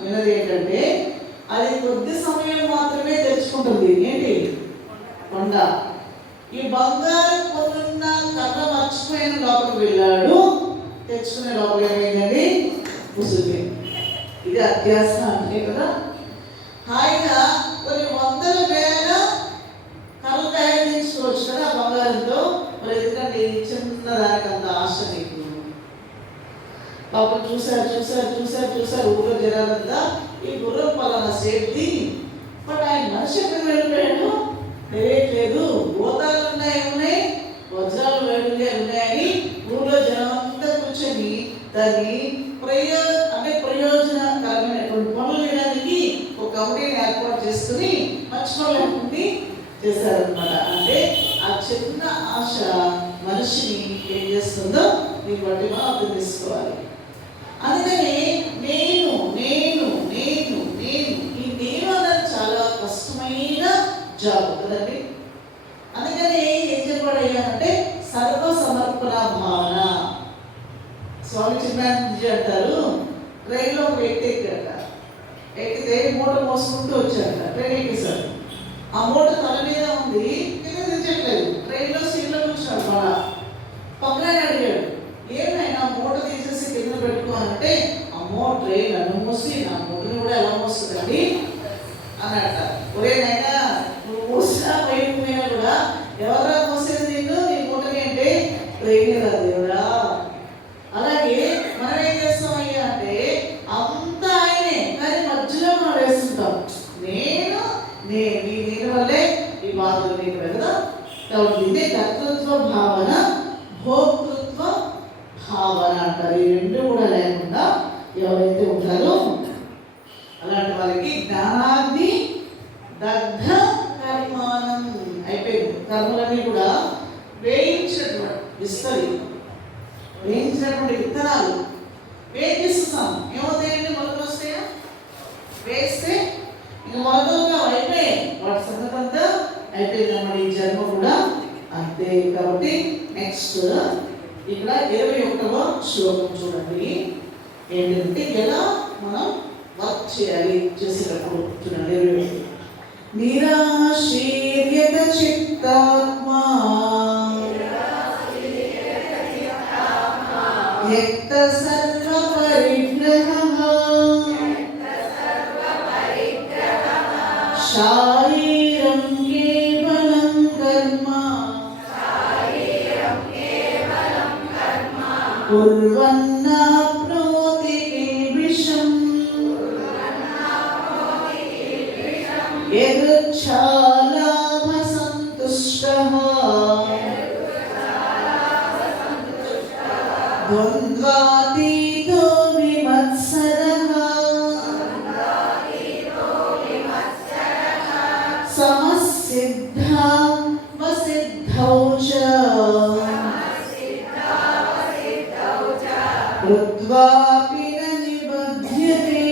విన్నది ఏంటంటే అది కొద్ది సమయం మాత్రమే తెరుచుకుంటుంది. ఏంటి కొండ. ఈ బంగారు పొన్నున్న కర్ర మర్చిపోయిన లోపలికి వెళ్ళాడు. తెచ్చుకునే లోపల ఏమైందండి ముసుగు. ఇది అత్యాస అంటే కదా. హాయిగా కొన్ని 100 వేల కర్రలు తయారు చేసుకోవచ్చు కదా బంగారంతో. మరి ఎందుకంటే చిన్నదానికి అంత ఆశ నీకు. పాపం చూశారు ఊళ్ళో జనాలంతా ఈ గుర్రం పలానా సేఫ్టీ. బట్ ఆయన మనిషి ఎక్కడ వెళ్ళిపోయాడు తెలియట్లేదు. గోతాలు ఉన్నాయి, వజ్రాలు వైడూర్యాలు ఉన్నాయని ఊళ్ళో జనం అంతా కూర్చొని దాన్ని ప్రయోజనకరమైనటువంటి పనులు చేయడానికి ఒక కమిటీని ఏర్పాటు చేసుకుని మంచి పనులు చేశారనమాట. అంటే ఆ చిన్న ఆశ మనిషిని ఏం చేస్తుందో దీన్ని బట్టి మనం అర్థం చేసుకోవాలి. అందుకని నేను నేను నేను నేను ఈ నేను అన్నది చాలా కష్టమైన జాబ్ కదండి. అందుకని ఏం చెప్పాడయ్యానంటే సర్వసమర్పణ భావన. స్వామి చిన్నానందజీ అంటారు, ట్రైన్లో ఒక వ్యక్తి ఎక్కితే మూట మోసుకుంటూ వచ్చారట. ట్రైన్ ఎక్కేశారు. ఆ మూట తల మీద ఉంది, కింద దించట్లేదు. ట్రైన్లో సీట్లో కూర్చున్నాడు. మన పక్కన అడిగాడు, ఏమైనా మూట తీసేసి కింద పెట్టుకోవాలంటే అమ్మో ట్రైన్ నన్ను మోసి నా మూటని కూడా ఎలా మోస్తుందండి అన్నట. ఒరేనైనా నువ్వు మోసినా పోయినా కూడా ఎవరా మోసేది నిన్ను నీ మూటని అంటే ట్రైన్ కదా దేవుడా. అలాగే మనం ఏం చేస్తామయ్యా అంటే అంతా ఆయనే, కానీ మధ్యలో మనం వేస్తుంటాం నేను దీని వల్లే ఈ బాధలు నీకు కదా. కాబట్టి ఇదే కర్తృత్వ భావన భోక్తృత్వ భావన అంటారు. ఈ 2 కూడా లేకుండా ఎవరైతే ఉంటారో అలాంటి వాళ్ళకి జ్ఞానాగ్ని దగ్ధ కర్మానం అయిపోయింది. కర్మలన్నీ కూడా వేయించినటువంటి ఇస్తుంది. సంబంధించినటువంటి విత్తనాలు వేపిస్తాం, ఏమవుతాయండి? మొలకలు వస్తాయా? వేస్తే ఇంక మొలకలుగా అయిపోయాయి, వాటి సంగతి అంతా అయిపోయింది అన్నమాట. ఈ జన్మ కూడా అంతే. కాబట్టి నెక్స్ట్ ఇక్కడ 21వ శ్లోకం చూడండి. ఏంటంటే ఎలా మనం వర్క్ చేయాలి చేసేటప్పుడు చూడండి. 21 నిరాశీర్యత చిత్తాత్మా యక్త సర్వ పరిగ్రహః శారీరం కేవలం కర్మ కుర్వన్నాప్నోతి కిల్బిషం యదృచ్ఛాలాభ సంతుష్టః ద్వంద్వాతీతో విమత్సరః సమసిద్ధా వసిద్ధౌ చ కృత్వాపి న నిబధ్యతే.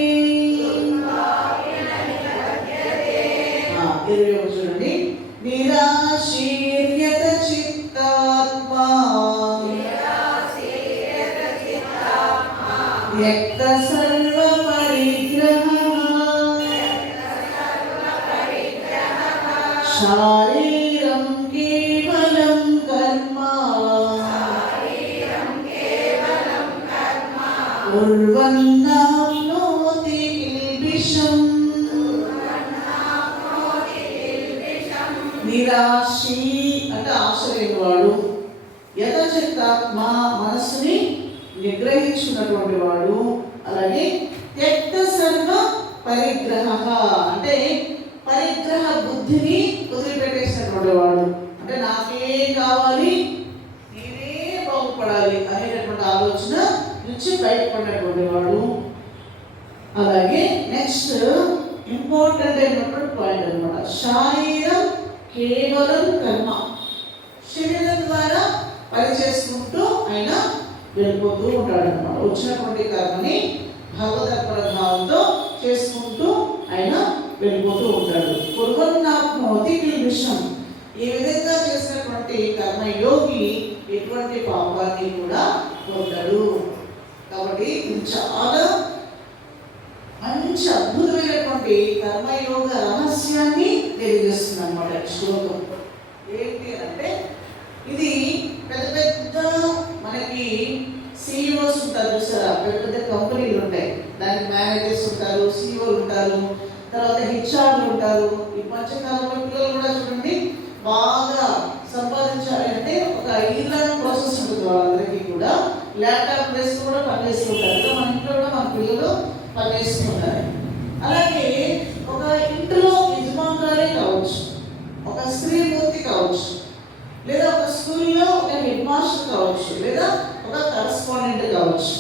21 చూడండి. నిరాశీర్యత చిత్తాత్మా యక్త సర్వ పరిగ్రహః శారీరం కేవలం కర్మ కుర్వన్నాప్నోతి కిల్బిషం. నిరాశి అంటే ఆశ లేనివాడు, యథచిత్తాత్మ మనస్సుని నిగ్రహించుకున్నటువంటి వాడు, అలాగే త్యక్త సర్వ పరిగ్రహ అంటే పరిగ్రహ బుద్ధిని వదిలిపెట్టేసినటువంటి వాడు. అంటే నాకేం కావాలి, నేనే బాగుపడాలి అనేటటువంటి ఆలోచన నుంచి బయటపడినటువంటి వాడు. అలాగే నెక్స్ట్ ఇంపార్టెంట్ అయినటువంటి పాయింట్ అనమాట, శారీరం కేవలం కర్మ. శరీరం ద్వారా పని చేసుకుంటూ ఆయన వెళ్ళిపోతూ ఉంటాడు అనమాట. వచ్చినటువంటి కర్మని భగవదర్పణ భావంతో చేసుకుంటూ ఆయన వెళ్ళిపోతూ ఉంటాడు. కుర్వన్నాప్నోతి కిల్బిషం. ఈ విధంగా చేసినటువంటి కర్మయోగి ఎటువంటి పాపాన్ని కూడా పొందడు. కాబట్టి ఇది చాలా మంచి అద్భుతమైనటువంటి కర్మయోగ రహస్యాన్ని తెలియజేస్తుంది అన్నమాట ఈ శ్లోకం. ఏంటి అంటే ఇది పెద్ద పెద్ద మనకి సిఇఓస్ ఉంటారు చూసారా, పెద్ద పెద్ద కంపెనీలు ఉంటాయి, దానికి మేనేజర్స్ ఉంటారు, సిఇఓలు ఉంటారు, తర్వాత హెచ్ఆర్లు ఉంటారు. ఈ మధ్యకాలంలో పిల్లలు కూడా చూడండి బాగా సంపాదించాలి అంటే ఒక ఈలర్నింగ్ ప్రాసెస్ ఉంటుంది వాళ్ళందరికీ కూడా. ల్యాప్టాప్ వేస్తూ కూడా పనిచేస్తూ ఉంటారు. మన ఇంట్లో కూడా మన పిల్లలు పనిచేస్తూ ఉంటారు. అలాగే ఒక ఇంట్లో యజమానురాలే కావచ్చు, ఒక స్త్రీమూర్తి కావచ్చు, లేదా ఒక స్కూల్లో ఒక హెడ్ మాస్టర్ కావచ్చు, లేదా ఒక కరస్పాండెంట్ కావచ్చు.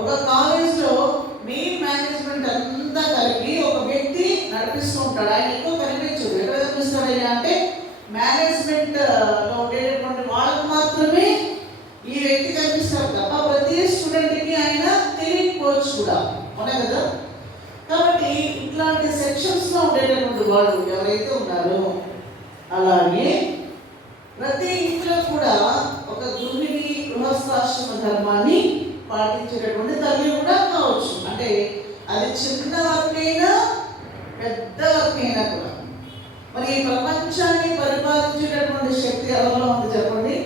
ఒక కాలేజ్లో మెయిన్ మేనేజ్మెంట్ అంతా కలిపి ఒక వ్యక్తి నడిపిస్తూ ఉంటాడు. ఆయన ఎక్కువ కనిపించదు. ఎక్కడ కనిపిస్తాడు అంటే మేనేజ్మెంట్లో ఉండేటటువంటి వాళ్ళకు మాత్రమే ఈ వ్యక్తి కనిపిస్తాడు తప్ప ప్రతి స్టూడెంట్కి ఆయన తెలియకపోవచ్చు కూడా, అవునా కదా? కాబట్టి ఇట్లాంటి సెక్షన్స్లో ఉండేటటువంటి వాళ్ళు ఎవరైతే ఉన్నారో, అలాగే ప్రతి ఇంట్లో కూడా ఒక గృహిణి గృహస్థాశ్రమ ధర్మాన్ని పాటించేటటువంటి తల్లి కూడా కావచ్చు. అంటే అది చిన్న వర్కైనా పెద్ద వర్కైనా కూడా. మరి ఈ ప్రపంచాన్ని పరిపాలించేటటువంటి శక్తి ఎవరిలో ఉంది చెప్పండి?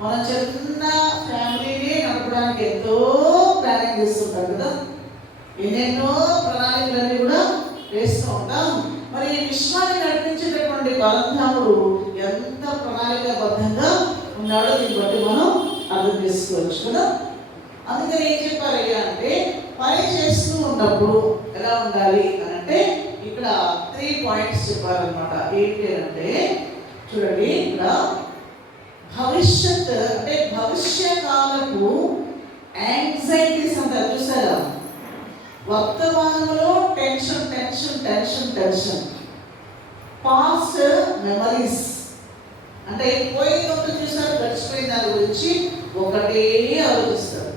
మన చిన్న ఫ్యామిలీని నడపడానికి ఎంతో ప్లానింగ్ చేస్తుంటారు కదా, ఎన్నెన్నో ప్రణాళికలన్నీ కూడా వేస్తూ ఉంటాం. మరి ఈ విశ్వాన్ని నడిపించేటటువంటి పరంధాముడు ఎంత ప్రణాళికాబద్ధంగా ఉన్నాడో దీన్ని బట్టి మనం అర్థం చేసుకోవచ్చు కదా. అందుకని ఏం చెప్పారయ్యా అంటే పని చేస్తూ ఉన్నప్పుడు ఎలా ఉండాలి అని అంటే ఇక్కడ 3 పాయింట్స్ చెప్పారనమాట. ఏంటి అంటే చూడండి, ఇక్కడ భవిష్యత్ అంటే భవిష్యకాలపు యాంగ్జైటీస్ అంటారు చూసారా. వర్తమానంలో tension tension tension tension, past memories అంటే పోయిందంటూ చూసారు, గడిచిపోయిన దాని గురించి ఒకటే ఆలోచిస్తారు.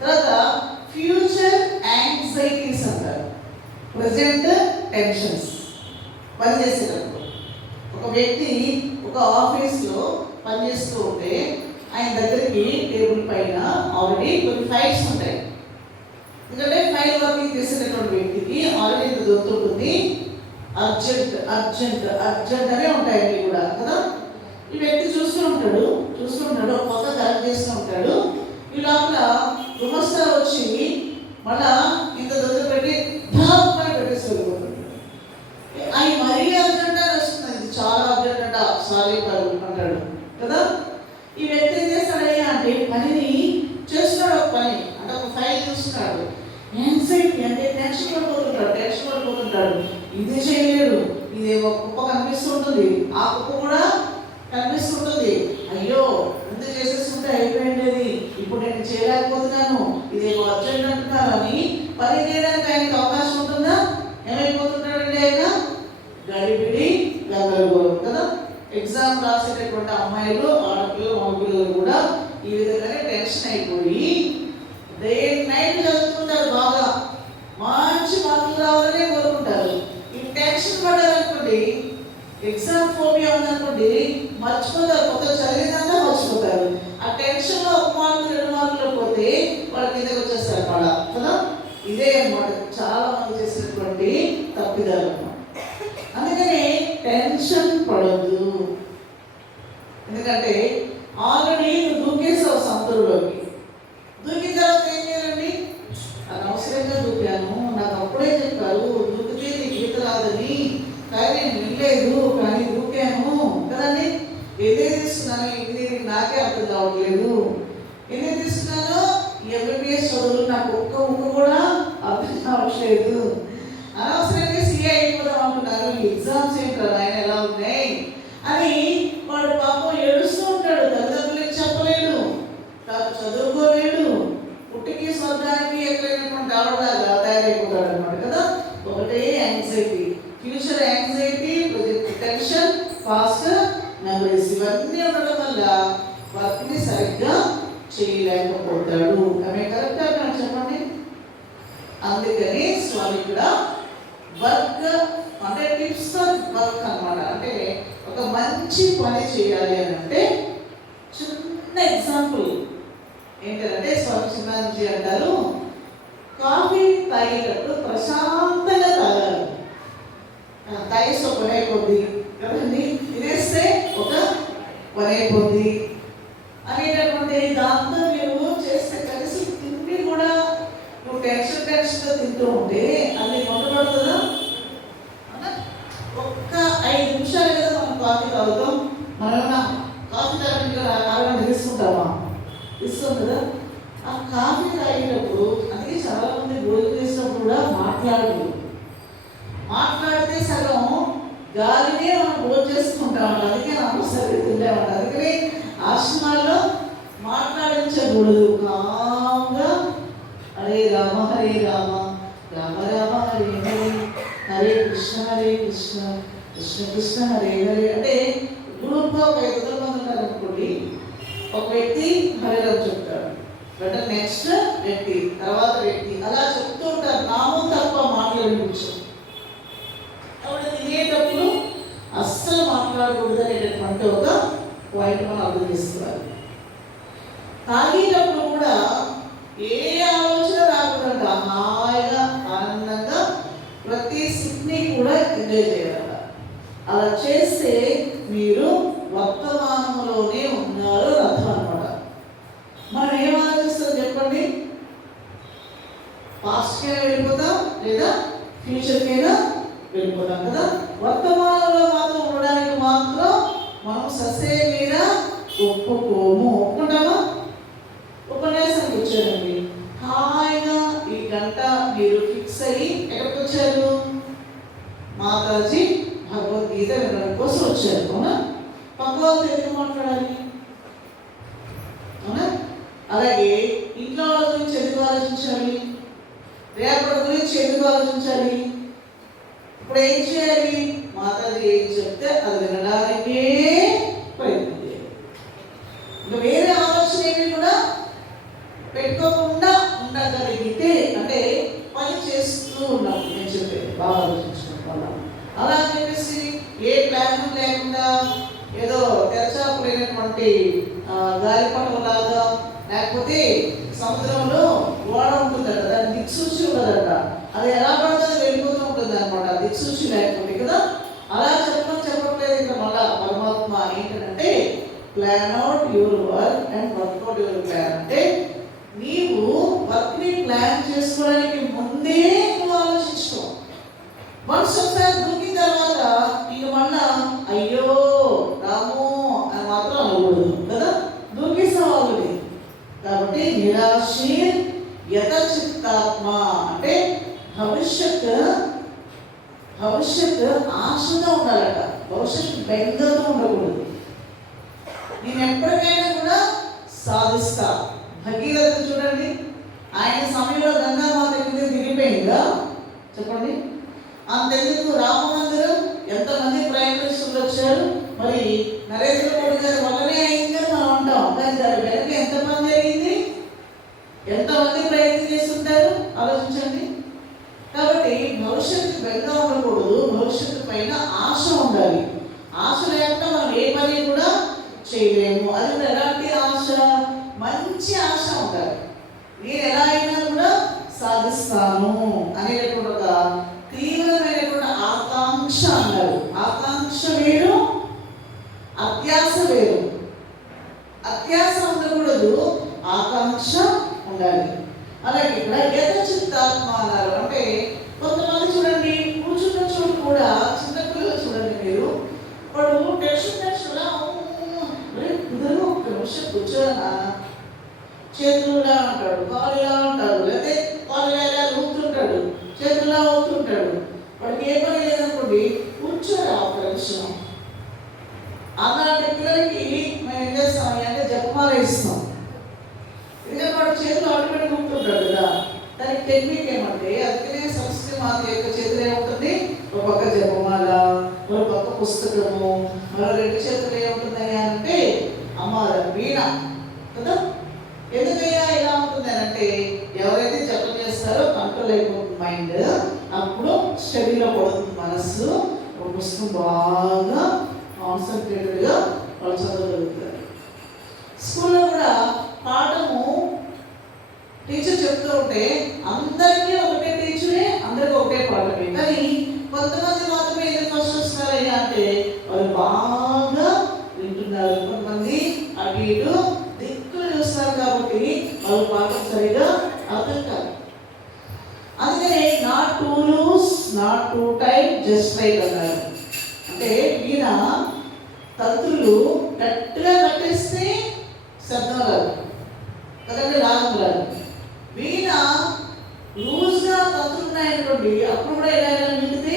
తర్వాత ఫ్యూచర్ యాంగ్జైటీస్ అంటారు. Present tensions. పనిచేసేటప్పుడు ఒక వ్యక్తి ఒక ఆఫీస్లో పనిచేస్తూ ఉంటే ఆయన దగ్గరికి టేబుల్ పైన ఆల్రెడీ కొన్ని ఫైల్స్ ఉంటాయి. ఎందుకంటే ఫైల్ వర్కింగ్ చేసేటటువంటి వ్యక్తికి ఆల్రెడీ ఇంత దొరుకుతుంది, అర్జెంట్ అర్జెంట్ అర్జెంట్ అనే ఉంటాయి కూడా కదా. ఈ వ్యక్తి చూస్తూ ఉంటాడు ఒక పక్క కలెక్ట్ చేస్తూ ఉంటాడు. ఈ లోపల గుమస్తా వచ్చి మళ్ళా ఇంత దగ్గర పెట్టి ధాపని పెట్టేసి వెళ్ళిపోతుంటాడు. అవి మరీ అర్జెంట్ అని వస్తుంది, ఇది చాలా అర్జెంట్ అంట, సారీ అంటాడు కదా. ఈ వ్యక్తి ఏం చేస్తాడయ్యా అంటే పనిని చేస్తున్నాడు, ఒక పని అంటే ఒక ఫైల్ చూస్తున్నాడు. యాంగ్జైటీ అంటే టెన్షన్ పడిపోతుంటాడు. ఇదే చేయలేడు, ఇదేమో కుప్ప కనిపిస్తుంటుంది, ఆ కుప్ప కూడా కనిపిస్తుంటుంది. అయ్యో ముందు చేసేస్తుంటే అయిపోయింది, ఇప్పుడు నేను చేయలేకపోతున్నాను, ఇదేమో అర్జెంట్ అంటున్నాను అని పని చేయడానికి ఆయనకి అవకాశం ఉంటుందా? ఏమైపోతుంటాడండి ఆయన? గడిబిడి గందరగోళం కదా. ఎగ్జామ్ రాసేటటువంటి అమ్మాయిలు, ఆడపిల్లలు, మగపిల్లలు కూడా ఈ విధంగానే టెన్షన్ అయిపోయి డే నైట్ చదువుతుంటారు, బాగా మంచి మార్కులు రావాలనే కోరుకుంటారు. ఈ టెన్షన్ పడాలనుకోండి, ఎగ్జామ్ ఫోబియా ఉందనుకోండి, మర్చిపోతారు, కొత్త చదివిందంతా మర్చిపోతారు. ఆ టెన్షన్లో 1 మార్కు 2 మార్కులు పోతే వాళ్ళ కిందకి వచ్చేస్తారు మళ్ళా కదా. ఇదే అన్నమాట చాలా మంది చేసినటువంటి తప్పిదాలు. అందుకని టెన్షన్ పడద్దు. ఎందుకంటే ఆల్రెడీ నువ్వు దూకేసావు సముద్రంలోకి. దూకిన తర్వాత ఏం చేయాలండి? అనవసరంగా దూకాను, నాకు అప్పుడే చెప్పారు దూకితే నీకు ఈత రాదని, కానీ నేను వినలేదు, కానీ దూకాను కదండి. ఏదైతే తీసుకున్నాను ఇంజనీరింగ్ నాకే అర్థం కావట్లేదు, ఏదైతే తీసుకున్నానో ఎంబీబీఎస్ చదువులు నాకు ఒక్క ముక్క కూడా అర్థం కావట్లేదు, అనవసరంగా సీఏ అయిపోదాం అంటున్నారు, ఈ ఎగ్జామ్స్ ఏంటారు ఆయన ఎలా ఉన్నాయి అని వాడు పాపం ఏడుస్తూ ఉంటాడు. తల్లిదండ్రులకు చెప్పలేడు, చదువుకోలేడు, పుట్టికి స్వర్గానికి ఎక్కడైనటువంటి ఆడలాగా తయారైపోతాడు అనమాట కదా. ఒకటే anxiety, future anxiety, project tension, fast memories, ఇవన్నీ ఉండడం వల్ల వర్క్ని సరిగ్గా చేయలేకపోతాడు. ఆమె కరెక్ట్గా నాకు చెప్పండి. అందుకని స్వామి ఇక్కడ వర్క్ అంటే టిప్స్ ఫర్ వర్క్ అనమాట. అంటే ఒక మంచి పని చేయాలి అని అంటే చిన్న ఎగ్జాంపుల్ ఏంటంటే స్వామి చిన్నాజీ అంటారు, కాఫీ తాగేటప్పుడు ప్రశాంతంగా తాగాలి. తాగేస్తే ఒక పని అయిపోద్ది కదండి, తినేస్తే ఒక పని అయిపోద్ది అనేటటువంటి దాంతో మీరు చేస్తే కలిసి తిండి కూడా నువ్వు టెన్షన్గా తింటూ ఉంటే అది మొదలుపడుతుందా? ఒక్క 5 నిమిషాలు కదా మనం కాఫీ తాగుతాం. మనం కాఫీ తాగడానికి అరగంట తీసుకుంటామా? ఇస్తాం కదా. ఆ కాఫీ తాగేటప్పుడు అందుకే చాలా మంది భోజనం చేసినప్పుడు కూడా మాట్లాడితే సగం గాలినే మనం భోజనం చేసుకుంటామంట. అందుకే నాకు సరిగ్గా తింటామంట. అందుకని ఆశ్రమాల్లో మాట్లాడించకూడదు, కామ్గా హరే రామ రామ రామ హరే హరే, హరే కృష్ణ కృష్ణ కృష్ణ హరే హరే. అంటే గ్రూప్గా ఒక 500 మంది ఉన్నారు అనుకోండి, ఒక వ్యక్తి హరే రామ్ చెప్తాడు, అంటే నెక్స్ట్ వ్యక్తి, తర్వాత వ్యక్తి, అలా చెప్తూ ఉంటారు. నామం తప్ప మాట్లాడించు. కాబట్టి తినేటప్పుడు అస్సలు మాట్లాడకూడదు అనేటటువంటి ఒక పాయింట్ మనం అర్థం చేసుకోవాలి. తాగేటప్పుడు కూడా ఏ ఆలోచన రాకుండా హాయిగా ఆనందంగా ప్రతి సిప్ని కూడా ఎంజాయ్ చేయాలి. అలా చేస్తే మీరు వర్తమానంలోనే ఉన్నారు అర్థం అనమాట. మనం ఏం ఆలోచిస్తాం చెప్పండి? పాస్ట్కైనా వెళ్ళిపోతాం లేదా ఫ్యూచర్కైనా వెళ్ళిపోతాం కదా. వర్తమానంలో మాత్రం ఉండడానికి మాత్రం మనం ససే మీద ఒప్పుకోము. ఒప్పుకుంటామా? ఉపన్యాసానికి వచ్చారండి, హాయిగా ఈ గంట మీరు ఫిక్స్ అయ్యి ఎక్కడికి వచ్చారు? మాతాజీ భగవద్గీత వినడం కోసం వచ్చారు, అవునా? పక్క వాళ్ళతో ఎందుకు మాట్లాడాలి? అవునా? అలాగే ఇంట్లో వాళ్ళ గురించి ఎందుకు ఆలోచించాలి? రేపటి గురించి ఎందుకు ఆలోచించాలి? ఇప్పుడు ఏం చేయాలి? మాతాజీ ఏం చెప్తే అది వినడానికే ప్రయత్నం చేయాలి. ఇంకా వేరే ఆలోచన ఏమి పెట్టుకోకుండా ఉండగలిగితే అంటే పని చేస్తూ ఉన్నప్పుడు నేను చెప్పేది బాగా ఆలోచించుకుంటున్నాను. అలా అని చెప్పేసి ఏ ప్లాన్ లేకుండా ఏదో తెరచాపు లేనటువంటి గాలిపటం లాగా, లేకపోతే సముద్రంలో ఓడ ఉంటుందట, దాని దిక్సూచి ఉండదట, అది ఎలా పడుతుందో వెళ్ళిపోతూ ఉంటుంది అనమాట, దిక్సూచి లేకపోతే కదా. అలా చెప్పట్లేదు ఇక్కడ మళ్ళా పరమాత్మ ఏంటంటే plan out your work and workout your plan. అంటే నీవు వర్క్ని ప్లాన్ చేసుకోవడానికి ముందే నువ్వు ఆలోచించుకో. మనసు ఒకసారి దూకిన తర్వాత ఇక మళ్ళా అయ్యో రాము అని మాత్రం అనకూడదు కదా, దూకిస్తాం వాళ్ళని. కాబట్టి నిరాశీ యథచిత్తాత్మ అంటే భవిష్యత్ ఆశతో ఉండాలట, భవిష్యత్తు బెంగతో ఉండకూడదు. నేను ఎప్పటికైనా కూడా సాధిస్తా. భగీరథ చూడండి, ఆయన సమయంలో గంగామాత కింద దిగిపోయిందా చెప్పండి. అంతెందుకు రామ మందిరం ఎంతమంది ప్రైమ్ మినిస్టర్లు వచ్చారు, మరి నరేంద్ర మోడీ గారి వల్లనే అయిందని మనం అంటాం, కానీ దాని వెనక ఎంతమంది అయింది, ఎంతమంది ప్రయత్నం చేస్తుంటారు ఆలోచించండి. కాబట్టి భవిష్యత్తు బెంగ ఉండకూడదు, భవిష్యత్తు పైన ఆశ ఉండాలి. ఆశ లేకుండా మనం ఏ పని కూడా చేయలేము. అది కూడా ఎలాంటి ఆశ, మంచి ఆశ ఉండాలి. నేను ఎలా అయినా కూడా సాధిస్తాను అనేటువంటి ఒక తీవ్రమైనటువంటి ఆకాంక్ష అన్నారు. ఆకాంక్ష వేరు, అత్యాశ వేరు. అత్యాశ ఉండకూడదు, ఆకాంక్ష ఉండాలి. అలాగే ఇక్కడ యథచిత్తాత్మ అన్నారు. అంటే కొంతమంది చూడండి కూర్చున్న చోటు కూడా, చిన్నపిల్లలు చూడండి మీరు, వాడు టెన్షన్ కుదరదు, ఒక నిమిషం కూర్చోనా, చేతులులా ఉంటాడు, కాలులా ఉంటాడు, లేకపోతే కాలు ఎలా ఊపుతుంటాడు, చేతుల్లా ఊపుతుంటాడు. వాడికి ఏ పని లేదనుకోండి, కూర్చోరా ఒక నిమిషం. అలాంటి పిల్లలకి మేము ఏం చేస్తాం అంటే జపమాల ఇస్తాం. ఎందుకంటే వాడు చేతులు ఆటోమేటిక్ ఊపుతుంటాడు కదా. దానికి టెక్నిక్ ఏమంటే, అందుకనే సంస్కృతి మాత యొక్క చేతులు ఏముంటుంది, ఒక పక్క జపమాల, మరో పక్క పుస్తకము, మరో రెండు చేతులు ఏముంటుంది అంటే అమ్మ వీణ కదా. ఎందుకయ్యా ఇలా ఉంటుంది అంటే, ఎవరైతే జపం చేస్తారో కంట్రోల్ అయిపోతుంది మైండ్, అప్పుడు స్టడీలో పడుతుంది మనస్సు, ఒక పుస్తకం బాగా కాన్సన్ట్రేటెడ్గా వాళ్ళు చదవగలుగుతారు. స్కూల్లో కూడా పాఠము టీచర్ చెప్తూ ఉంటే అందరికీ ఒకటే టీచరే, అందరికీ ఒకటే పాఠమే, కానీ కొంతమంది మాత్రమే ఎందుకు ఫస్ట్ వస్తున్నారయ్యా అంటే వాళ్ళు బాగా వింటున్నారు, కొంతమంది అటు ఇటు దిక్కులు చూస్తున్నారు కాబట్టి వాళ్ళు పాఠం సరిగా అర్థం కాదు. అందుకనే not to lose, not to tight, just right అన్నారు. అంటే ఈయన తంత్రులు గట్టిగా కట్టేస్తే శబ్దం రాదు కదండి, రాగం రాదు. వీణ లూజ్గా తంత్రున్నాయనుకోండి, అప్పుడు కూడా ఎలా నిండితే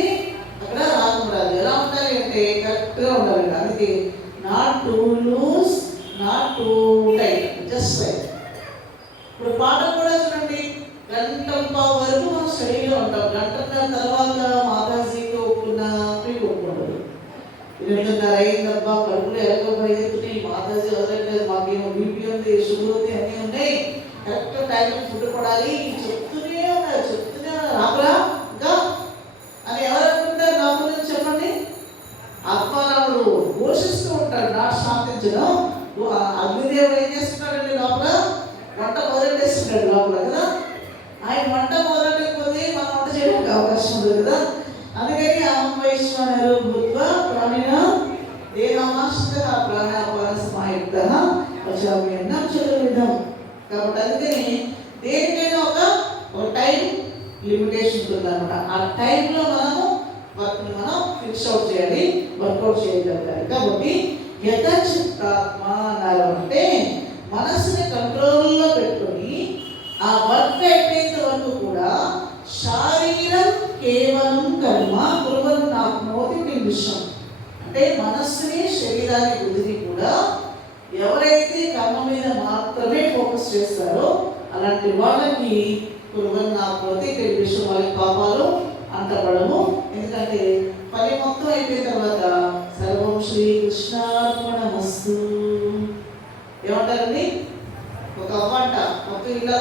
అక్కడ రాగం రాదు. ఎలా ఉండాలి అంటే కరెక్ట్గా ఉండాలి. అందుకే not to lose, not to tight, just right. ఇప్పుడు పాఠం కూడా చూడండి, గంట వరకు మనం స్టడీలో ఉంటాం, గంటన్నర తర్వాత మాతాజీకి ఒప్పుకున్నా మీకు ఒప్పుకుంటుంది. 8:30 అయిందబ్బా, కడుపులో ఎలకపోయింది, మాతాజీ వదలట్లేదు, మాకేమో బీపీ ఉంది, షుగర్ ఉంది, అన్నీ ఉన్నాయి, కరెక్ట్ టైంలో ఫుడ్ పడాలి, చెప్తూనే ఉన్నారు రాకురా ఇంకా అని ఎవరు అనుకుంటారు లోపల నుంచి చెప్పండి. ఆత్మారాముడు ఘోషిస్తూ ఉంటాడు, నా శాంతించడం. అగ్నిదేవుడు ఏం చేస్తున్నాడండి లోపల, వంట మొదలెట్టేస్తున్నాడు లోపల కదా. ఆయన వంట మొదలెట్టకపోతే మనం వంట చేయడానికి అవకాశం ఉంది కదా. అందుకని అహంవైశ్వరు భూత్వ ప్రాణిన దేహమాశ్రిత ప్రాణాపాన సమాయుక్త పచామ్యన్నం చతుర్విధం. కాబట్టి అందుకని దేనికైనా ఒక టైం లిమిటేషన్ ఉంటుంది అనమాట. ఆ టైంలో మనము వర్క్ని మనం ఫిక్స్ అవుట్ చేయాలి, వర్కౌట్ చేయగలగాలి. కాబట్టి యథచిత్తాత్మ అన్నారు అంటే మనసుని కంట్రోల్లో పెట్టుకొని ఆ వర్క్ అయిపోయేంత వరకు కూడా శారీరం కేవలం కర్మ కుర్వన్ ఆప్నోతి విషయం. అంటే మనస్సుని శరీరాన్ని బుద్ధిని కూడా ఎవరైతే కర్మ మీద మాత్రమే ఫోకస్ చేస్తారో అలాంటి వాళ్ళకి కుర్వన్ ఆప్నోతి విషయం, వాళ్ళకి పాపాలు అంటపడము. ఎందుకంటే పని మొత్తం అయిపోయిన తర్వాత సర్వం శ్రీకృష్ణార్పణమస్తు ఏమంటారండి, ఒక అవ్వంట మొత్తం ఇలా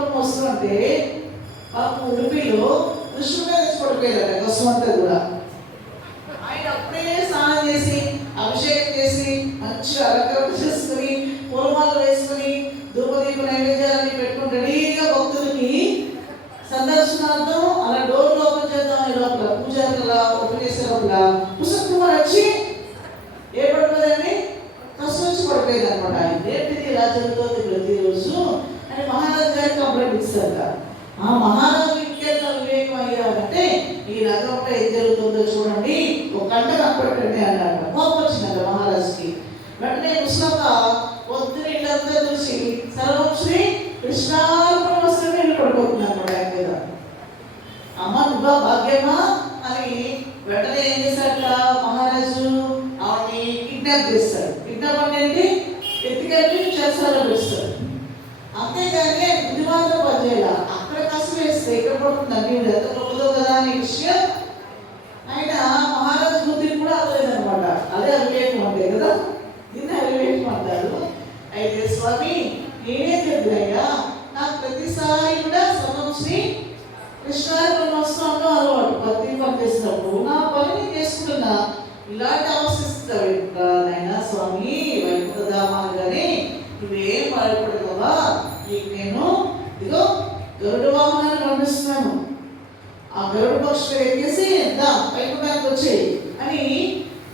కృష్ణార్పణ వస్తు అంటే మాకు ఉడిపిలో కృష్ణుడే తెచ్చి పడిపోయారు కోసం అంతా కూడా. ఆయన అప్పుడే స్నానం చేసి అభిషేకం చేసి మంచిగా అలంకరణ చేసుకుని పూలమాల వేసుకుని ధూపదీప నైవేద్యాలని పెట్టుకుని రెడీగా భక్తులకి సందర్శనార్థం అలా డోర్ ఓపెన్ చేద్దాం ఈ లోపల పూజారుల ఓపెన్ చేసే లోపల పుస్తకం వచ్చి ఏ పడిపోయిందని కష్టం వచ్చి పడిపోయింది అనమాట. ఏంటిది ఇలా జరుగుతుంది ప్రతిరోజు అని మహారాజు గారికి కంప్లైంట్ ఇస్తారు. ఆ మహారాజు ఇంకెంత వివేకం అయ్యారంటే ఈ నగరంలో ఏం జరుగుతుందో చూడండి, ఒక గంట కనపడండి అన్నాడు. కోపం వచ్చిందంట మహారాజుకి. వెంటనే ముసలమ్మ పొద్దున ఇల్లంతా చూసి సర్వం శ్రీ కృష్ణార్పణ వస్తే ఇల్లు పడిపోతున్నాను ఆయన మీద. అమ్మ నువ్వా భాగ్యమా అని వెంటనే ఏం చేశాట మహారాజు ఆవిడని కిడ్నాప్ చేస్తాడు. కిడ్నాప్ అంటే ఎత్తుకెళ్ళి చేస్తారో పెడతాడు. అంతేగాని బుద్ధిమాత్రం పనిచేయాల. అక్కడ కష్టం వేస్తే ఇక్కడ పడుతుందండి ఎంత గొప్పదో కదా అనే విషయం ఆయన మహారాజు బుద్ధిని కూడా అవ్వలేదనమాట. అదే అవివేకం అంటే కదా, దీన్ని అవివేకం అంటారు. అయితే స్వామి నేనేం తెలియదయ్యా, నాకు ప్రతిసారి కూడా సమస్య కృష్ణార్పణ వస్త్రంలో అలవాటు. భక్తి పని చేసినప్పుడు నా పని నేను చేసుకుంటున్నా, ఇలాంటి అవసరిస్తావు నాయన స్వామి వైకుంఠధామాలు కానీ నువ్వేం బాధపడతావా, నీకు నేను ఇదిగో గరుడ వాహనాన్ని పంపిస్తున్నాను, ఆ గరుడ పక్షులు ఎక్కేసి దా వైకుంఠానికి వచ్చేయి అని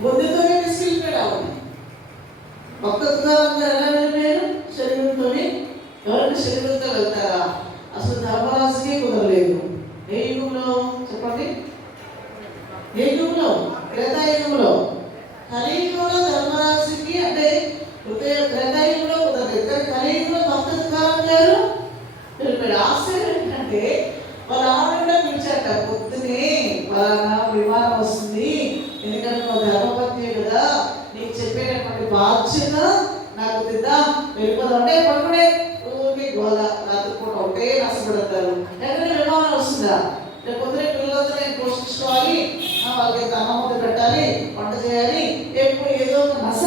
బొద్దుతోనే తీసుకెళ్ళిపోయాడు. ఆవిడ భక్తులుగా అందరూ ఎలా వెళ్ళిపోయారు? శరీరంతోనే. ఎవరికి శరీరంతో వెళ్తారా? అసలు ధర్మరాజుకి కుదరలేదు. ఏ యుగంలో చెప్పండి? ఏ యుగంలో? త్రేతాయుగంలో. కలియుగంలో ధర్మరాజుకి అంటే త్రేతాయుగంలో కుదరలేదు, కానీ కలియుగంలో భక్తులు గారు వెళ్ళిపోయాడు. ఆశ్చర్యం ఏంటంటే వాళ్ళ ఆవిడ కూడా పిలిచాక పొద్దునే వాళ్ళ విమానం వస్తుంది, ఎందుకంటే నువ్వు ధర్మపత్ని కదా, నీకు చెప్పేటటువంటి బాధ్యత నాకు దిద్దా వెళ్ళిపోదాం అంటే పడుకునే ఊరికి గోళ రాత్రిపూట ఒకటే నష్టపడతారు. ఎక్కడ విమానం వస్తుందా? రేపు పొద్దునే పిల్లలతో నేను పోషించుకోవాలి, వాళ్ళకి అన్నముద్ద పెట్టాలి, వంట చేయాలి, ఎప్పుడు ఏదో ఒక నస.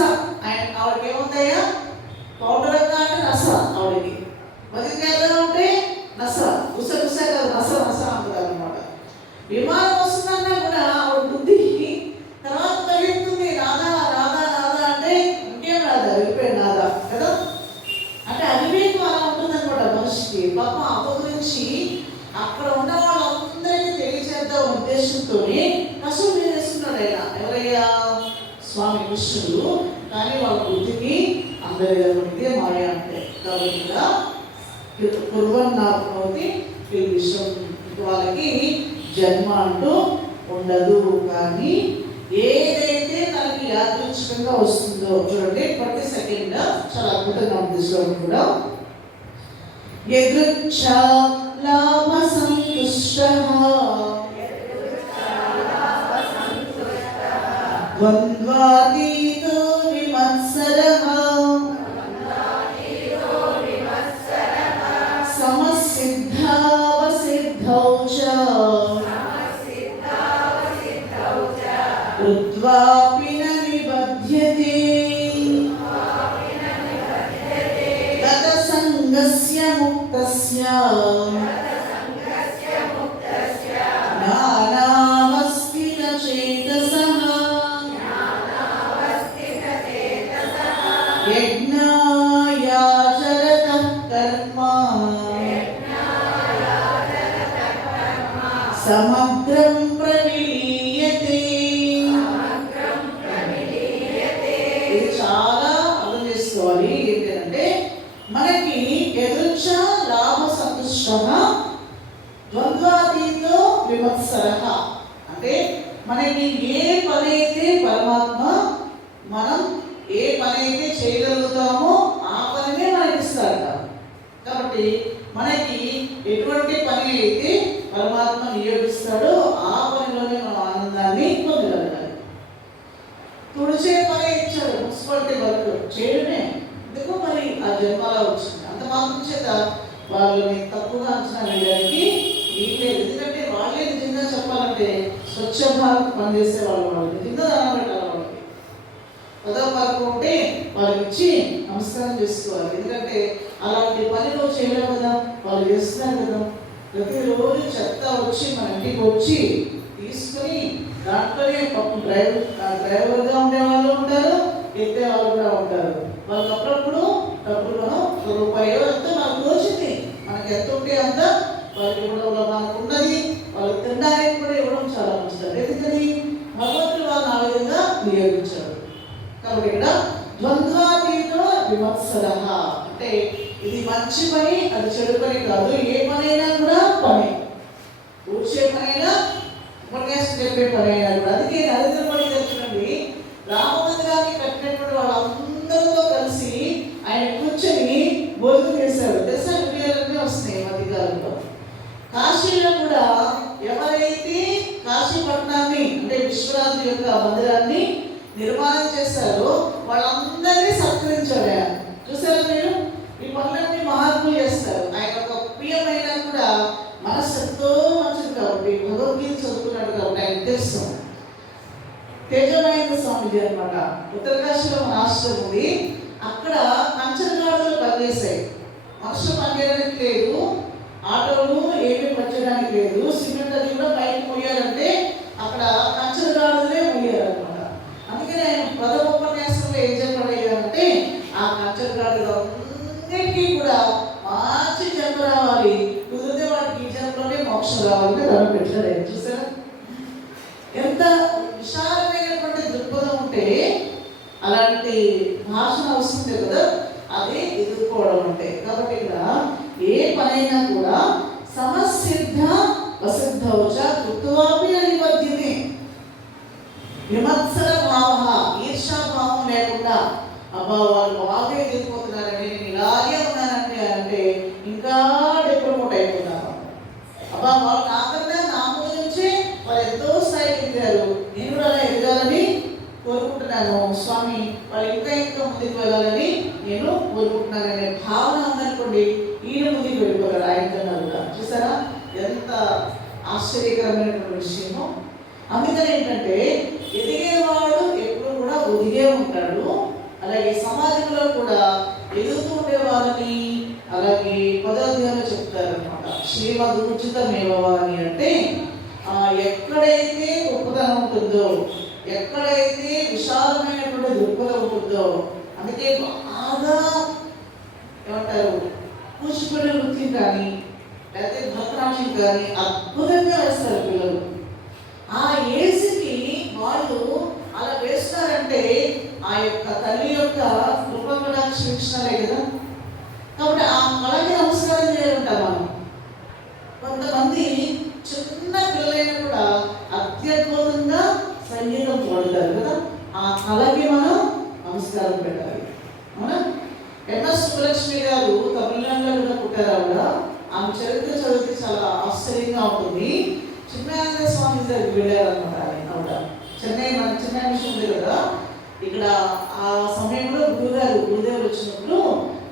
ఆవిడకి ఏముందయ్యా? పౌడర్ అంటే నస. ఆవిడకి బతికేదా ఉంటే నస, గుస గుస కదా, నస నస అంటారు అనమాట. విమానం వస్తుందన్నా కూడా ఆవిడ బుద్ధికి తర్వాత తగ్గుతుంది. రాధా రాధా రాధా అంటే ఇంకేం రాదా, వెళ్ళిపోయాడు రాధా కదా. అంటే అవివేకం అలా ఉంటుంది అనమాట మనిషికి. పాపం అవ్వ గురించి అక్కడ ఉన్న వాళ్ళందరికీ తెలియచేద్దాం ఉద్దేశంతో కష్టం చేస్తున్నాడు ఆయన. ఎవరయ్యా? స్వామి కృష్ణుడు. కానీ వాళ్ళ బుద్ధికి అందరి ఇదే మాయ అంటే కాబట్టి పూర్వనాపనవుతి ఈ విషయం వాళ్ళకి జన్మ అంటూ ఉండదు. కానీ ఏదైతే తనకి యాదృచ్ఛికంగా వస్తుందో చూడండి, ప్రతి సెకండ్ చాలా అద్భుతంగా ఉంది శ్లోకం కూడా. యదృచ్ఛా లాభ సంతుష్టః ద్వంద్వాతీతో విమత్సరః సమసిద్ధావసిద్ధౌ చ కృత్వాపి న నిబధ్యతే గత సంగస్య ముక్తస్య జ్ఞానావస్థిత చేతసః యజ్ఞాయాచరతః కర్మ సమగ్రం ప్రవిలీయతే. ఇది చాలా అర్థం చేసుకోవాలి. ఏంటంటే మనకి యదృచ్ఛ లాభ సంతుష్టః ద్వంద్వాతీతో విమత్సరః అంటే మనకి ఏ పనైతే పరమాత్మ మనం ఏ పనైతే చేయగలుగుతామో ఆ పనినే మనకి ఇస్తారట. కాబట్టి మనకి ఎటువంటి పని అయితే పరమాత్మ నియోగిస్తాడో ఆ పనిలోనే మనం ఆనందాన్ని పొందగలగాలి. తుడిచే పని ఇచ్చాడు, మున్సిపాలిటీ వర్క్ చేయడమే, ఎందుకో మరి ఆ జన్మలా వచ్చింది. అంత మాత్రం చేత వాళ్ళని తప్పుగా అంచనా వేయడానికి వీల్లేదు. ఎందుకంటే వాళ్ళే నిజంగా చెప్పాలంటే స్వచ్ఛ భారత్ పనిచేసే వాళ్ళు నిజంగా దానం పెట్టాలి. వాళ్ళకి 10వ వర్గం ఉంటే వాళ్ళకి ఇచ్చి నమస్కారం చేసుకోవాలి. ఎందుకంటే అలాంటి పని నువ్వు చేయలేవు కదా, వాళ్ళు చేస్తున్నారు కదా. ప్రతిరోజు చెత్త వచ్చి మన ఇంటికి వచ్చి తీసుకుని దాంట్లోనే డ్రైవర్గా ఉండే వాళ్ళు ఉంటారు, ఎత్తే వాళ్ళు కూడా ఉంటారు. వాళ్ళకి అప్పుడప్పుడు డబ్బులు మనం ₹1 ఎంతో మనకు తోచింది, మనకి ఎంత ఉంటే అంత వాళ్ళకి ఇవ్వడంలో మనకు ఉన్నది. వాళ్ళకి తినడానికి కూడా ఇవ్వడం చాలా మంచిది. ఎందుకని భగవంతుడు వాళ్ళని ఆ విధంగా నియోగించాడు. కాబట్టి ఇక్కడ ద్వంద్వాతీత విమత్సర అంటే ఇది మంచి పని, అది చెడు పని కాదు. ఏ పనైనా కూడా పని, ఊడ్చే పనైనా, ఉపన్యాసం చెప్పే పనైనా కూడా. అందుకే నరేంద్ర మోడీ తెచ్చుకోండి, రామ మందిరాన్ని కట్టినటువంటి వాళ్ళందరితో కలిసి ఆయన కూర్చొని భోజనం చేశారు. తెలుసా, వీడియోలన్నీ వస్తున్నాయి మధ్యకాలంలో. కాశీలో కూడా ఎవరైతే కాశీపట్నాన్ని అంటే విశ్వనాథుడి యొక్క మందిరాన్ని నిర్మాణం చేశారో వాళ్ళందరినీ సత్కరించాడు ఆయన. చూసారా మీరు? ఈ పనులన్నీ మహాత్ములు చేస్తారు. ఆయన ఒక ప్రియమైన కూడా మనసు ఎంతో మంచిది కాబట్టి, భగవద్గీత చదువుకున్నాడు కాబట్టి ఆయన తెలుసు. తేజమహేంద్ర స్వామిజీ అనమాట, ఉత్తరకాశీలో మన ఆశ్రమం ఉంది. అక్కడ కంచరగాడులు పనిచేసాయి. మనుషులు పనిచేయడానికి లేదు, ఆటోలు ఏమీ పచ్చడానికి లేదు, సిమెంట్ అది కూడా పైకి పోయారంటే అక్కడ కంచరగాడులే పోయారనమాట. అందుకని ఆయన ప్రథమ ఉపన్యాసంలో ఏం చెప్పాడంటే, ఆ కంచరగాడులు అన్నిటికీ కూడా మంచి జన్మ రావాలి, కుదిరితే వాటికి ఈ జన్మలోనే మోక్షం రావాలని దండం పెట్టాడు. చూసారా ఎంత విశాలమైనటువంటి దృక్పథం ఉంటే అలాంటి భాషణ వస్తుంది కదా, అది ఎదుర్కోవడం అంటే. కాబట్టి ఇక్కడ ఏ పనైనా కూడా సమసిద్ధ వసిద్ధౌచ కృత్వాపి అనిపద్యమే. విమత్సర భావ, ఈర్షాభావం లేకుండా అబ్బా వాళ్ళు బాగా ఎదిరిపోతున్నారండి, నేను ఇలాగే ఉన్నానండి అంటే ఇంకా డిప్రమోట్ అయిపోతాను. అబ్బా వాళ్ళు నాకన్నా నా ముందు నుంచి వాళ్ళు ఎంతో స్థాయికి ఎదిగారు, నేను కూడా అలా ఎదగాలని కోరుకుంటున్నాను స్వామి, వాళ్ళు ఇంకా ఇంకా ముందుకు వెళ్ళాలని నేను కోరుకుంటున్నాను అనే భావన ఉందనుకోండి, ఈయన ముందుకు వెళ్ళిపోతాడు ఆయన కన్నా కూడా. చూసారా ఎంత ఆశ్చర్యకరమైనటువంటి విషయము. అందుకని ఏంటంటే ఎదిగేవాడు ఎప్పుడు కూడా ఒదిగే ఉంటాడు. అలాగే సమాజంలో కూడా ఎదుగుతూ ఉండే వాళ్ళని అలాగే 10వ అధ్యాయంలో చెప్తారు అనమాట. శ్రీమద్ ఉచితమేవా అని అంటే ఎక్కడైతే గొప్పతనం ఉంటుందో, ఎక్కడైతే విశాలమైనటువంటి దృక్పథం ఉంటుందో, అందుకే బాగా ఏమంటారు కూచిపూడి వృత్తి కానీ లేకపోతే భరతనాట్యం కానీ అద్భుతంగా వేస్తారు పిల్లలు. ఆ ఏజ్కి వాళ్ళు అలా వేస్తారంటే ఆ యొక్క తల్లి యొక్క కృపగా క్షమించినారే కదా. కాబట్టి ఆ కళకి నమస్కారం చేయాలంటాం మనం. కొంతమంది చిన్న పిల్లలైన కూడా అత్యద్భుతంగా సంగీతం పాడుతారు కదా, ఆ కళకి మనం నమస్కారం పెట్టాలి. అవునా? ఎంఎస్ సుబ్బలక్ష్మి గారు తమిళనాడులో కూడా పుట్టారు. ఆవిడ ఆమె చరిత్ర చదివితే చాలా ఆశ్చర్యంగా ఉంటుంది. చిన్మయానంద స్వామి దగ్గరికి వెళ్ళారనమాట ఆవిడ. చెన్నై మన చెన్నై విషయం ఉంది కదా, ఇక్కడ ఆ సమయంలో గురుదేవులు వచ్చినప్పుడు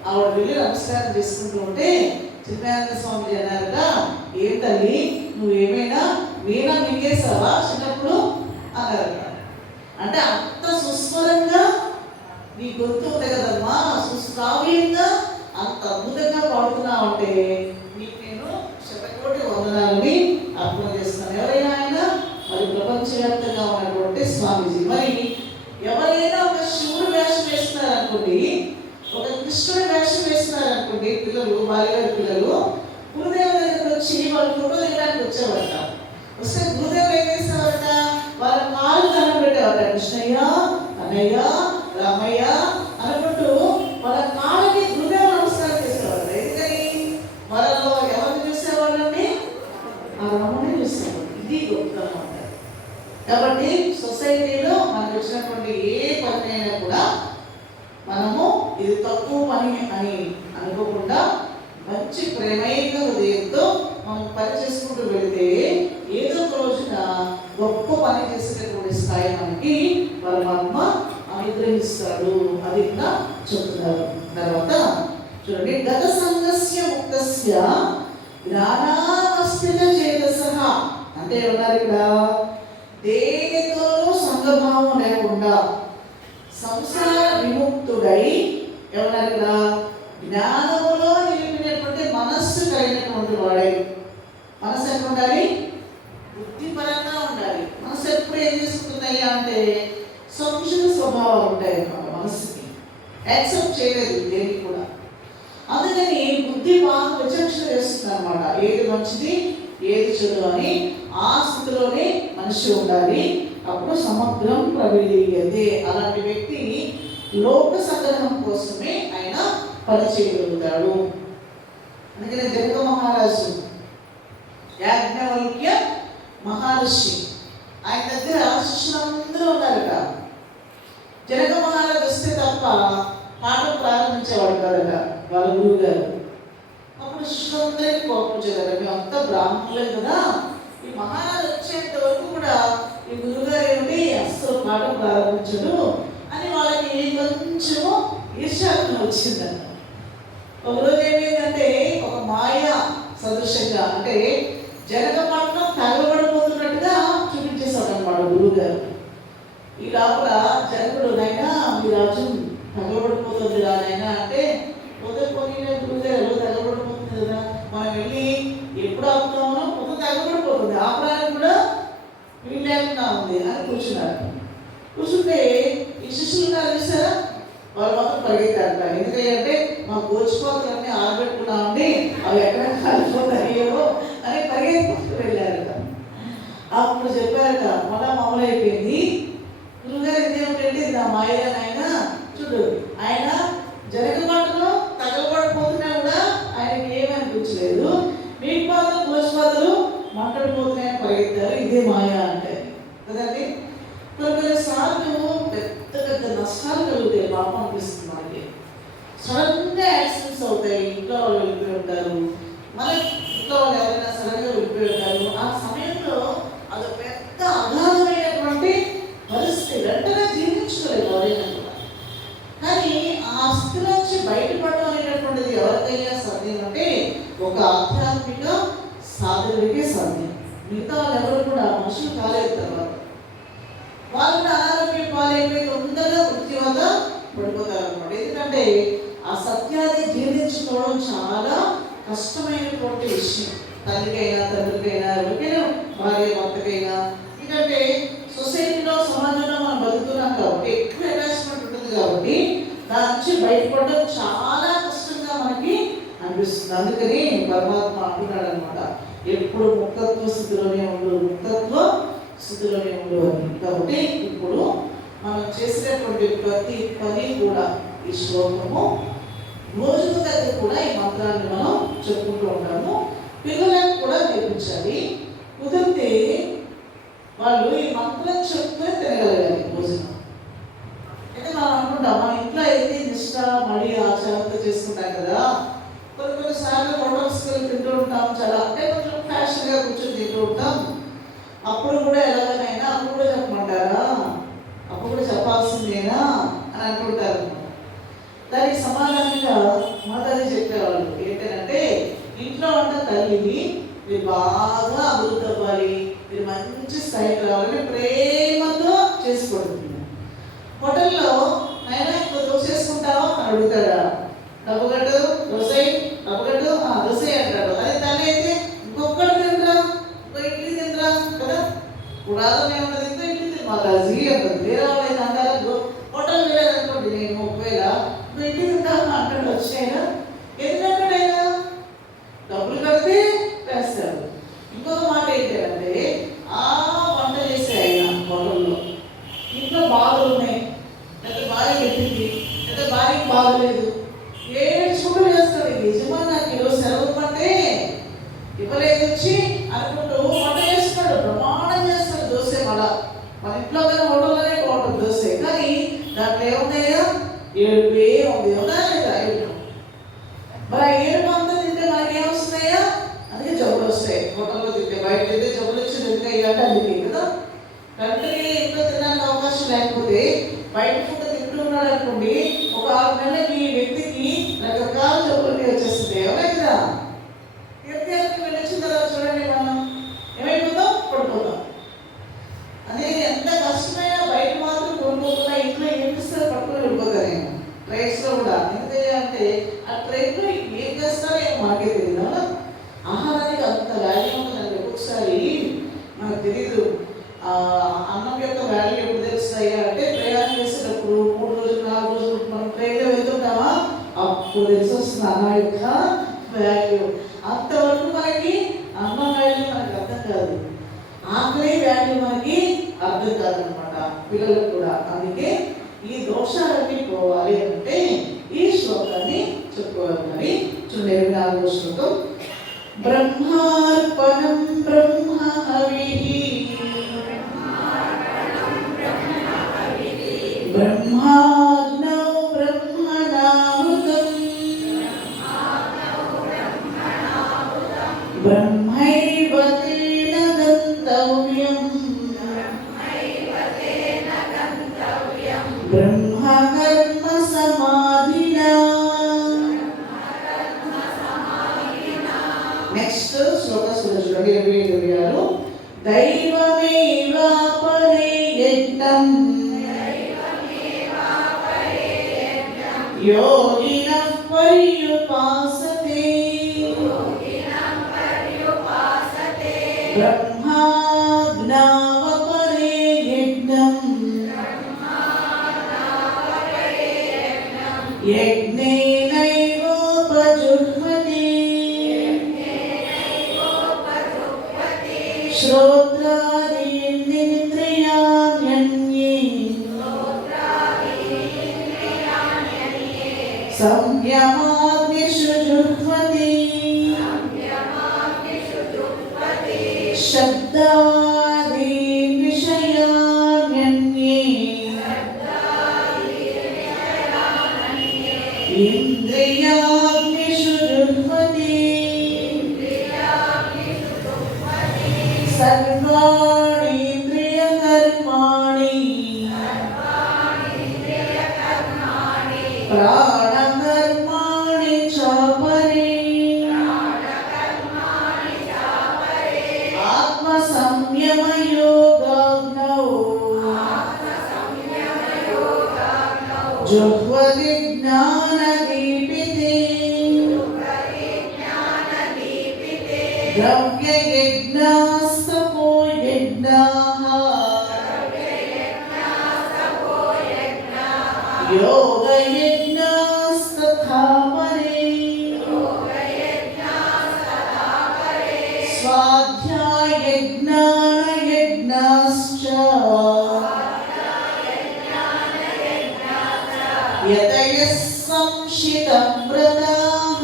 ఆవిడ వెళ్ళి నమస్కారం చేసుకుంటూ ఉంటే చిన్మయానంద స్వామి అన్నారట, ఏం తల్లి నువ్వు ఏమైనా వీణ మింగేసావా చిన్నప్పుడు అన్నారట. అంటే అంత సుస్వరంగా నీ గొంతు ఉంది కదమ్మా, సుశ్రావ్యంగా అంత అద్భుతంగా పాడుతున్నావు అంటే నీకు నేను శతకోటి వందనాలని అర్పణ చేస్తున్నాను. ఎవరైనా ఆయన మరి ప్రపంచవ్యాప్తంగా ఉన్నటువంటి స్వామీజీ. మరి ఎవరైనా ఒక శివుడు వేషం వేస్తున్నారనుకోండి, ఒక కృష్ణుడు వేషం వేస్తున్నారనుకోండి, పిల్లలు బాలిగారి పిల్లలు గురుదేవుల దగ్గర వచ్చి వాళ్ళు ఫోటో దిగడానికి వచ్చేవారట. వస్తే గురుదేవులు ఏం చేసేవారట, వాళ్ళ కాళ్ళు దండం పెట్టేవారట. కృష్ణయ్య, అన్నయ్య, రామయ్య అనుకుంటూ వాళ్ళ కాళ్ళకి గురుదేవులు నమస్కారం చేసేవారట. ఎందుకని వాళ్ళలో ఎవరిని చూసేవాళ్ళండి, ఆ రాముని చూసేవాళ్ళు. ఇది గొప్పతనం అంటారు. కాబట్టి సొసైటీలో మనకు వచ్చినటువంటి ఏ పనినైనా కూడా మనము ఇది తక్కువ పని అని అనుకోకుండా మంచి ప్రేమైన హృదయంతో మనం పని చేసుకుంటూ వెళితే ఏదో ఒక రోజున గొప్ప పని చేసేటటువంటి స్థాయి మనకి పరమాత్మ అనుగ్రహిస్తాడు. అది కూడా చెప్తున్నారు. తర్వాత చూడండి, గత సంగస్య ముక్తస్య జ్ఞానావస్థిత చేతసః అంటే ఏమన్నారు ఇక్కడ, దేనితోనూ సంగభావం లేకుండా సంసార విముక్తుడై ఏమన్నారు ఇక్కడ, జ్ఞానములో నిలిపినటువంటి మనస్సు కలిగినటువంటి వాడే. మనసు ఎక్కడ ఉండాలి? బుద్ధిపరంగా ఉండాలి. మనసు ఎప్పుడు ఏం చేసుకుంటున్నాయి అంటే సంశయ స్వభావాలు ఉంటాయి అన్నమాట. మనసుకి యాక్సెప్ట్ చేయలేదు దేనికి కూడా. అందుకని బుద్ధి బాగా విచక్షణ చేస్తుంది అనమాట. ఏది మంచిది ఏది చెడు అని ఆ స్థితిలోనే మనిషి ఉండాలి. అప్పుడు సమగ్రం ప్రవీణ్యతే. అలాంటి వ్యక్తి లోక సంగ్రహం కోసమే ఆయన పనిచేయగలుగుతాడు. అందుకని జనక మహారాజు యాజ్ఞవల్క్య మహర్షి ఆయన దగ్గర శిష్యులందరూ ఉన్నారట. జనక మహారాజు వస్తే తప్ప పాఠం ప్రారంభించేవాడు కదట వాళ్ళ గురువు గారు. అప్పుడు శిష్యులందరికీ కోపం వచ్చేదారు. మేమంతా బ్రాహ్మణులే కదా, ఈ మహారాజు వచ్చేంత వరకు కూడా ఈ గురువుగారు ఏమిటి అస్సలు పాఠం ప్రారంభించడు అని వాళ్ళకి కొంచెము ఈర్ష్యాత్మ వచ్చిందన్న. ఒకరోజు ఏమైందంటే ఒక మాయ సదృశంగా అంటే జనక పట్టణం తగలబడిపోతున్నట్టుగా చూపించేశాడు అనమాట గురువు గారు. ఈ లోపల జనకుడు నైనా మీ రాజ్యం తగలబడిపోతుంది రానైనా అంటే పొద్దు పోనీ గురువు గారు తగలబడిపోతుంది కదా, మనం వెళ్ళి ఎప్పుడు ఆపుతామో పొద్దు తగలబడిపోతుంది, ఆపడానికి కూడా వీలు లేకుండా ఉంది అని కూర్చున్నారు. కూర్చుంటే ఈ శిష్యులు గారు చూసారా వాళ్ళు మాత్రం పరిగెత్తారట. ఎందుకంటే మా గోచిపోతలన్నీ ఆరబెట్టుకున్నామండి, అవి ఎక్కడ కాలిపోతాయో అని పరిగెత్తుకు వెళ్ళారట. అప్పుడు చెప్పారట మళ్ళా మామూలు అయిపోయింది. గురువుగారు ఇదేమిటంటే నా మాయగానైనా చూడు, ఆయన జరగబాటులో తగలబడిపోతున్నా కూడా ఆయనకి ఏమనిపించలేదు, మీకు మాత్రం గోచిపోతలు మాట్లాడిపోతున్నాయని పరిగెత్తారు. ఇదే మాయ అంటే కదండి. కొన్నిసార్లు పెద్ద పెద్ద నష్టాలు కలుగుతాయి. పాపం అనిపిస్తుంది మనకి. సడన్గా యాక్సిడెంట్స్ అవుతాయి. ఇంట్లో వాళ్ళు వెళ్ళిపోయి ఉంటారు, మళ్ళీ ఇంట్లో వాళ్ళు ఎవరైనా సడన్గా వెళ్ళిపోయి ఉంటారు. ఆ సమయంలో అది పెద్ద అగాధమైనటువంటి పరిస్థితి, వెంటనే జీర్ణించుకోలేదు ఎవరైనా కూడా. కానీ ఆ స్థితి నుంచి బయటపడడం అనేటటువంటిది ఎవరికైనా సాధ్యం అంటే ఒక ఆధ్యాత్మిక సాధకుడికే సాధ్యం. మిగతా వాళ్ళు ఎవరు కూడా మనుషులు కాలేదు. తర్వాత వాళ్ళు అనారోగ్యం పాలైపోయి తొందరగా మృత్యు వద్ద పడిపోతారు అనమాట. ఎందుకంటే ఆ సత్యాన్ని జీర్ణించుకోవడం చాలా కష్టమైనటువంటి విషయం. తల్లికైనా తండ్రికైనా ఎవరికైనా భార్య భర్తకైనా. ఎందుకంటే సొసైటీలో సమాజంలో మనం బతుకుతున్నాం కాబట్టి ఎక్కువ అటాచ్మెంట్ ఉంటుంది కాబట్టి దాని నుంచి బయటపడడం చాలా కష్టంగా మనకి అనిపిస్తుంది. అందుకని పరమాత్మ అంటున్నాడు అనమాట, ఎప్పుడు ముక్తత్వ స్థితిలోనే ఉండు, ముక్తత్వ స్థితిలోనే ఉండు అని. కాబట్టి ఇప్పుడు మనం చేసినటువంటి ప్రతి పని కూడా ఈ శ్లోకము రోజుల దగ్గర కూడా ఈ మంత్రాన్ని మనం చెప్పుకుంటూ ఉంటాము. పిల్లలకు కూడా నేర్పించాలి. కుదిరితే వాళ్ళు ఈ మంత్రం చెప్తే తినగలగాలి భోజనం. అయితే మనం అనుకుంటాం మన ఇంట్లో అయితే నిష్ట మడి ఆచారంతో చేసుకుంటాం కదా, కొన్నిసార్లు హోటల్స్కి వెళ్ళి తింటూ ఉంటాం, చాలా అంటే కొంచెం ఫ్యాషన్గా కూర్చొని తింటూ ఉంటాం. అప్పుడు కూడా ఎలాగైనా అప్పుడు కూడా చెప్పమంటారా, అప్పుడు కూడా చెప్పాల్సిందేనా అని అనుకుంటారు. దానికి సమాధానంగా మాతాజీ చెప్పేవాళ్ళు ఏంటంటే, ఇంట్లో ఉన్న తల్లిని మీరు బాగా అభివృద్ధి అవ్వాలి, మీరు మంచి స్థాయికి రావాలని ప్రేమతో చేసుకోండి. హోటల్లో అయినా ఇంకో దోశ చేసుకుంటావా అని అడుగుతాడా, డబ్బుగట్టు దోశ డబ్బుగట్టు దోశ అంటాడు. అదే తల్లి అయితే ఇంకొకటి తింటరా, ఇంకో ఇడ్లీ తింటరా కదా, పురాదం ఏమన్నా తింటే ఇడ్లీ తిని మాతాజీ అంటుంది. వేరే వాళ్ళు అయితే అంటారు హోటల్ వెళ్ళాలనుకోండి, నేను ఒకవేళ ఇంకో ఇడ్లీ తింటాను అంటాడు. వచ్చాయినా ఎందుకంటాడైనా డబ్బులు కడితే వేస్తాడు. ఇంకొక మాట ఏంటంటే ఆ వంట చేసే ఆయన హోటల్లో ఇంట్లో బాధలు ఉన్నాయి, లేదా భార్య పెట్టింది, లేదా భార్యకి బాగలేదు, ఏడ్చుకుంటూ చేస్తాడు. యజమాని నాకు ఈరోజు సెలవు పట్టే ఇవ్వలేదు వచ్చి అనుకుంటూ వంట చేస్తున్నాడు, ప్రమాణం చేస్తాడు. దోశ మన ఇంట్లో కానీ హోటల్లోనే బాగుంటుంది దోశ. కానీ దాంట్లో ఏమున్నాయా, ఏడుపే ఉంది, ఏమన్నా లేదా ఏడు. మరి ఆ ఏడుపు అంతా తింటే మనకి ఏమొస్తున్నాయా, అందుకే జబ్బులు వస్తాయి. హోటల్లో తింటే బయట తింటే జబ్బులు వచ్చి ఎందుకు అయ్యాలంటే అందుకే కదా. కంటికి ఇంట్లో తినడానికి అవకాశం లేకపోతే బయట ఫుడ్ తింటూ ఉన్నాడు అనుకోండి, ఒక 6 నెలలకి ఈ వ్యక్తికి రకరకాల జబ్బులు వచ్చేస్తుంది. ఎవరే కదా తీర్థయాత్రకి వెళ్ళి వచ్చిన తర్వాత చూడండి మనం ఏమైపోతాం, పడిపోతాం. అదే ఎంత కష్టమైనా బయట మాత్రం కోల్పోకుండా ఇంట్లో ఏమిస్తారు పట్టుకొని వెళ్ళిపోతారు. నేను ట్రైన్స్లో కూడా ఎందుకంటే ఆ ట్రైన్ మనకి అర్థం కాదనమాట, పిల్లలకు కూడా. అందుకే ఈ దోషాలన్నీ పోవాలి అంటే ఈ శ్లోకాన్ని చెప్పుకోవాలి. చూడండి 24వ శ్లోకం. బ్రహ్మార్పణం బ్రహ్మ హవిః బ్రహ్మాగ్నౌ బ్రహ్మణాహుతం బ్రహ్మైవ తేన గంతవ్యం బ్రహ్మ కర్మ సమాధినా. నెక్స్ట్ శ్లోక చూడండి 25-26. దైవమేవాపరే యజ్ఞం యోగినః పర్యుపాసతే బ్రహ్మాజ్ఞావపరే యజ్ఞం యజ్ఞేనైవోపజుహ్వతి శ్రోత్రాదీనింద్రియాణ్యన్యే సంయమాగ్నిషు జుహ్వతి శబ్దాదీన్ విషయాన్యన్యే ఇంద్రియాగ్నిషు జుహ్వతి సర్వాణి ఇంద్రియకర్మాణి ప్రాణకర్మాణి చాపరే ఆత్మ సంయమయోగాగ్నౌ జుహ్వతి జ్ఞానదీపితే ద్రవ్యయజ్ఞాస్తపో యజ్ఞాః యోగయజ్ఞాస్తథా పరే స్వాధ్యాయజ్ఞానయజ్ఞాశ్చ యతయః సంశితవ్రతాః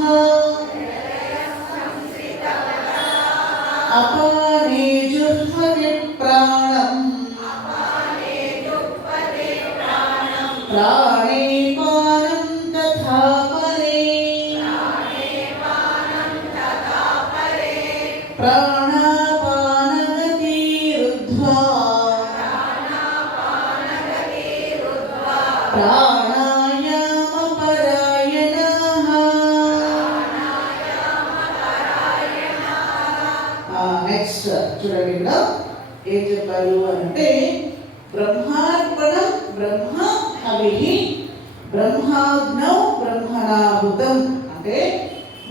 అపానే జుహ్వతి ప్రాణం ప్రాణే పానం తథా పరే ప్రాణాపానగతిరుద్ధ్వా ప్రాణాయామపరాయణాః. నెక్స్ట్ చూడండి, ఇక్కడ ఏం చెప్పారు అంటే బ్రహ్మార్పణం బ్రహ్మ హవిః బ్రహ్మాగ్నౌ బ్రహ్మణాహుతం. అంటే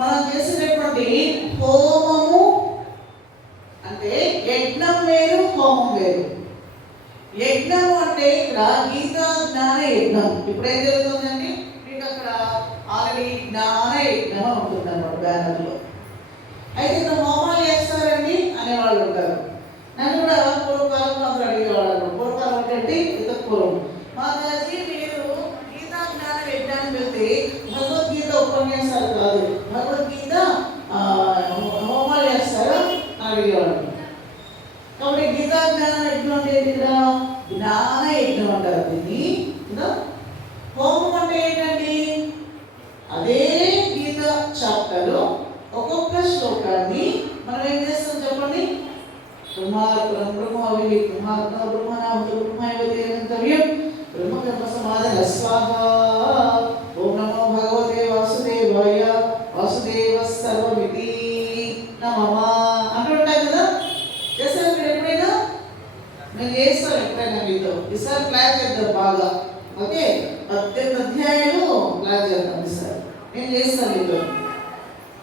మనం చేసేటటువంటి హోమము అంటే యజ్ఞం వేరు హోమం వేరు. యజ్ఞం అంటే ఇక్కడ గీతా జ్ఞాన యజ్ఞం. ఇప్పుడు ఏం జరుగుతుందండి, మీకు అక్కడ ఆల్రెడీ జ్ఞాన యజ్ఞం ఉంటుంది అన్నమాట బ్యానర్లో. అయితే ఇక్కడ హోమాలు చేస్తారండి అనేవాళ్ళు ఉంటారు. నన్ను కూడా పూర్వకాలంలో అందరూ అడిగేవాళ్ళు. పూర్వకాలం అంటే పూర్వం మాతాజీ మీరు గీతా జ్ఞాన యజ్ఞానికి వెళ్తే భగవద్గీత ఉపన్యాసాలు కాదు, భగవద్గీత హోమాలు చేస్తారా అని అడిగేవాళ్ళు. కాబట్టి గీతా జ్ఞాన యజ్ఞం అంటే ఇక్కడ జ్ఞాన యజ్ఞం అంటారు దీన్ని. హోమం అంటే ఏంటండి, అదే గీత చాప్టర్ ఒక్కొక్క శ్లోకాన్ని మనం ఏం చేస్తాం చెప్పండి. బ్రహ్మార్పణం బ్రహ్మ హవిః బ్రహ్మాగ్నౌ బ్రహ్మణాహుతం బ్రహ్మైవ తేన గంతవ్యం బ్రహ్మ కర్మ సమాధిన స్వాహా. ఓం నమో భగవతే వాసుదేవాయ వాసుదేవ సర్వమితి నమః అంటుంటారు కదా. చేస్తారు మీరు ఎప్పుడైనా? నేను చేస్తాను ఎప్పుడైనా మీతో. ఈసారి ప్లాన్ చేద్దాం బాగా. ఓకే, 18 అధ్యాయాలు ప్లాన్ చేద్దాం ఈసారి. నేను చేస్తాను మీతో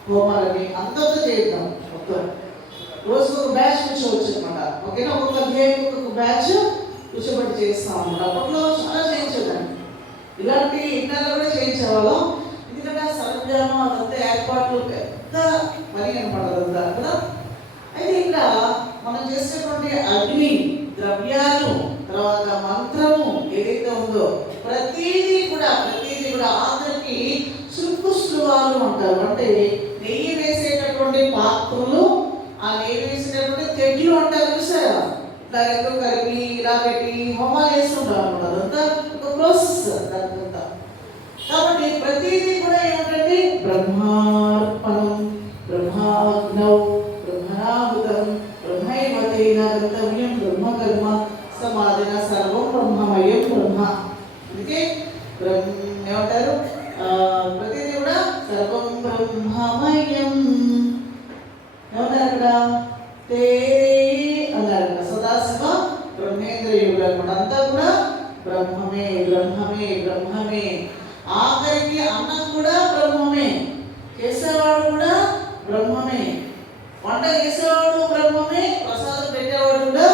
హోమాలని అంతతో చేద్దాం. మొత్తం రోజుకు ఒక బ్యాచ్ కూర్చోవచ్చు అనమాట. ఓకేనా, ఒక్కొక్క అధ్యాయం ఒక్కొక్క బ్యాచ్ కూర్చోబెట్టి చేస్తాం అన్నమాట. అప్పట్లో చాలా చేయించేదాన్ని, ఇలాంటి ఇంట్లో కూడా చేయించేవాళ్ళం. ఎందుకంటే సరజాము అదంతా ఏర్పాట్లు పెద్ద పని అనమాట అదంతా కదా. అయితే ఇక్కడ మనం చేసేటువంటి అగ్ని ఆ నెయ్యి వేసినప్పుడు తెడ్లు అంటారు చూసారా, ఇట్లా రెండు కలిపి ఇలా పెట్టి హోమాలు చేస్తుంటారు అన్నమాట. అదంతా ఒక ప్రాసెస్ దానికంతా. కాబట్టి ప్రతిదీ కూడా ఏమిటంటే బ్రహ్మార్పణం, బ్రహ్మాగ్నౌ బ్రహ్మణాహుతం బ్రహ్మైవతేన గంతవ్యం బ్రహ్మకర్మ సమాధిన సర్వం బ్రహ్మమయం బ్రహ్మ. అందుకే ఏమంటారు, ప్రతిదీ కూడా సర్వం బ్రహ్మమయం ఏమన్నారు అక్కడ, తేరే అన్నారు. సదాశివ బ్రహ్మేంద్రయుడు అనమాట. అంతా కూడా బ్రహ్మమే బ్రహ్మమే బ్రహ్మమే. ఆఖరికి అన్నం కూడా బ్రహ్మమే, చేసేవాడు కూడా బ్రహ్మమే, వంట చేసేవాడు బ్రహ్మమే, ప్రసాదం పెట్టేవాడు కూడా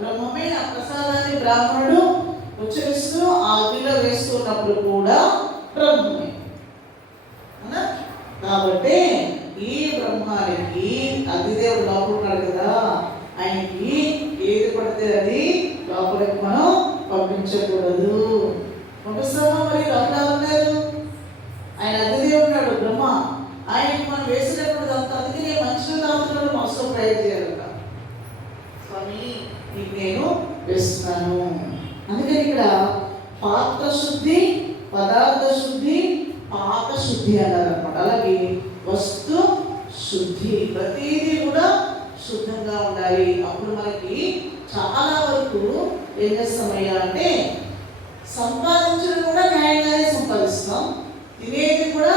బ్రహ్మమే. ఆ ప్రసాదాన్ని బ్రాహ్మణుడు ఉచ్చరిస్తూ ఆగిలో వేస్తున్నప్పుడు కూడా బ్రహ్మమే. కాబట్టి ఈ బ్రహ్మానికి అగ్నిదేవుడు లోపడున్నాడు కదా, ఆయనకి ఏది పడితే అది లోపలికి మనం పంపించకూడదు. పంపిస్తామా? మరి లోపల ఉన్నారు ఆయన, అగ్నిదేవుడు ఉన్నాడు బ్రహ్మ. ఆయనకి మనం వేసినప్పుడు అంత అందుకే మంచిగా తాగుతున్నాడు, మనసులో ప్రయత్నం చేయాలట. స్వామి నీకు నేను వేస్తున్నాను. అందుకని ఇక్కడ పాత్ర శుద్ధి, పదార్థ శుద్ధి, పాక శుద్ధి అన్నారు అనమాట. అలాగే వస్తు శుద్ధి, ప్రతిదీ కూడా శుద్ధంగా ఉండాలి. అప్పుడు మనకి చాలా వరకు ఏం చేస్తామయ్యా అంటే సంపాదించడం కూడా న్యాయంగానే సంపాదిస్తాం, తినేది కూడా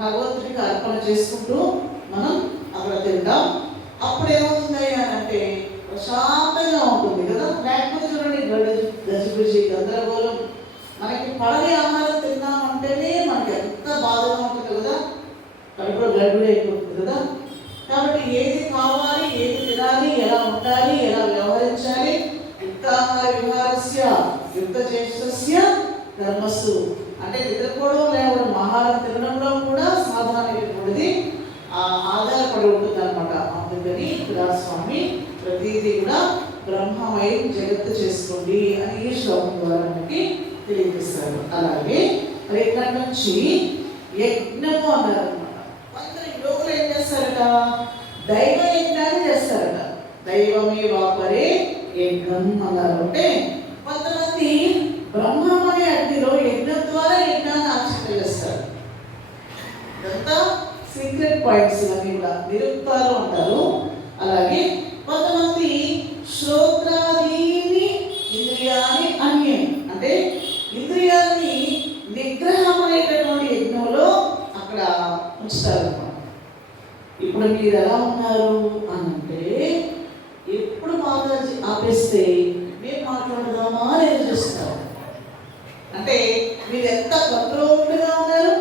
భగవంతుడికి అర్పణ చేసుకుంటూ మనం అక్కడ తింటాం. అప్పుడు ఏమవుతుందయ్యా అంటే ప్రశాంతంగా ఉంటుంది కదా. లేకపోతే చూడండి గజిబిజి గందరగోళం. మనకి పడని ఆహారం తిన్నామంటేనే మనకి ఎంత బాధగా ఉంటుంది కదా, కడుపులో గడిబిడి అయిపోతుంది కదా. కాబట్టి ఏది కావాలి, ఏది తినాలి, ఎలా ఉండాలి, ఎలా వ్యవహరించాలి, యుక్తాహార విహారస్య యుక్త చేష్టస్య ధర్మస్సు అంటే నిద్రపోవడం లేవడం ఆహారం తినడంలో కూడా సాధన అనేటువంటిది ఆధారపడి ఉంటుంది అనమాట. అందుకని ఇక్కడ స్వామి ప్రతిదీ కూడా బ్రహ్మమయం జగత్తు చేసుకోండి అని ఈ శ్లోకం ద్వారా మనకి తెలియజేస్తారు. అలాగే ఇక్కడ నుంచి యజ్ఞము అన్నారనమాట. కొందరు యోగులు ఏం చేస్తారట, దైవ యజ్ఞాన్ని చేస్తారట. దైవమే వాపరే యజ్ఞం అన్నారు. అంటే కొంతమంది బ్రహ్మమయ అగ్నిలో యజ్ఞం ద్వారా యజ్ఞాన్ని ఆచరణ చేస్తారు. ఇదంతా సీక్రెట్ పాయింట్స్ ఇవన్నీ కూడా నిరుక్తాలు అంటారు. అలాగే కొంతమంది శ్రోత్రాదీని ఇంద్రియాన్ని అన్యం అంటే ఇంద్రియాన్ని నిగ్రహం అనేటటువంటి యజ్ఞంలో అక్కడ ఉంచుతారు. ఇప్పుడు మీరు ఎలా ఉన్నారు అంటే ఎప్పుడు మాతాజీ ఆపేస్తే మేము మాట్లాడదామా అని ఎదురు చూస్తున్నారు. అంటే మీరు ఎంత కంట్రోల్డ్గా ఉన్నారు.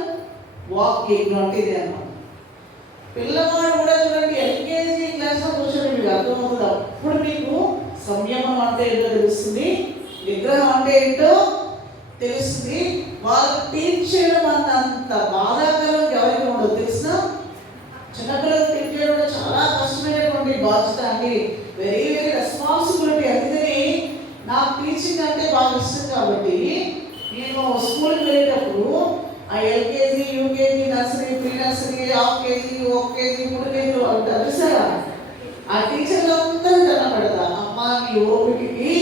వాక్ యజ్ఞం అంటే ఇదే అన్నమాట. పిల్లవాడు కూడా చూడండి ఎల్కేజీ క్లాస్లో కూర్చొని మీకు అర్థమవుతుంది. అప్పుడు మీకు సంయమం అంటే ఏంటో తెలుస్తుంది, నిగ్రహం అంటే ఏంటో తెలుస్తుంది. వాళ్ళు టీచ్ చేయడం అంత బాధాకరం ఎవరికి ఉండదు తెలిసిన. చిన్నపిల్లలు టీచ్ చేయడం చాలా కష్టమైనటువంటి బాధ్యత అండి, వెరీ వెరీ రెస్పాన్సిబిలిటీ. అందుకని నాకు టీచింగ్ అంటే బాగా ఇష్టం కాబట్టి నేను స్కూల్కి వెళ్ళేటప్పుడు ఆ LKG, UKG, nursery, pre nursery, half KG, 1 KG, 3 కేజీలు అంటారు సార్. ఆ టీచర్లు అందరూ కనపడతా, అమ్మా మీ ఓపికకి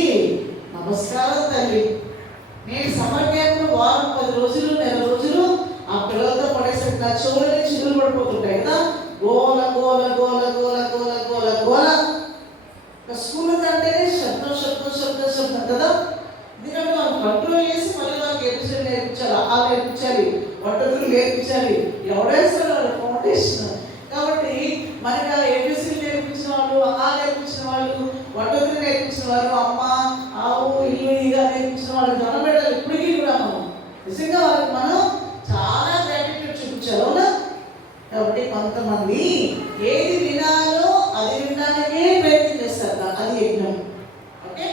నమస్కారం తల్లి. నేను సమ్మర్ క్యాంప్లో వారం 10 రోజులు, నెల రోజులు ఆ పిల్లలతో పడేసరికి నా చెవులని చిగురు పడిపోతుంటాయి కదా. గోల గోల గోల గోల గోల గోల గోల. స్కూల్ అంటేనే శబ్దం శబ్దం శబ్దం శబ్దం కదా. ఎందుకంటే మనం కంట్రోల్ చేసి మళ్ళీ వాళ్ళకి ఎపిసోడ్ నేర్పించాలి, ఆ నేర్పించాలి, వంటలు నేర్పించాలి. ఎవడేస్తారు వాళ్ళ ఫౌండేషన్. కాబట్టి మనకి ఆ ఏబిసిడి నేర్పించిన వాళ్ళు, ఆ నేర్పించిన వాళ్ళు, వంటలు నేర్పించిన వాళ్ళు, అమ్మ ఆవు ఇల్లు ఇగా నేర్పించిన వాళ్ళకి ధనం పెట్టాలి. ఇప్పటికీ కూడా మనం నిజంగా వాళ్ళకి మనం చాలా గ్రాటిట్యూడ్ చూపించాలి అవునా. కాబట్టి కొంతమంది ఏది వినాలో అది వినడానికే ప్రయత్నం చేస్తారు, అది యజ్ఞం. ఓకే,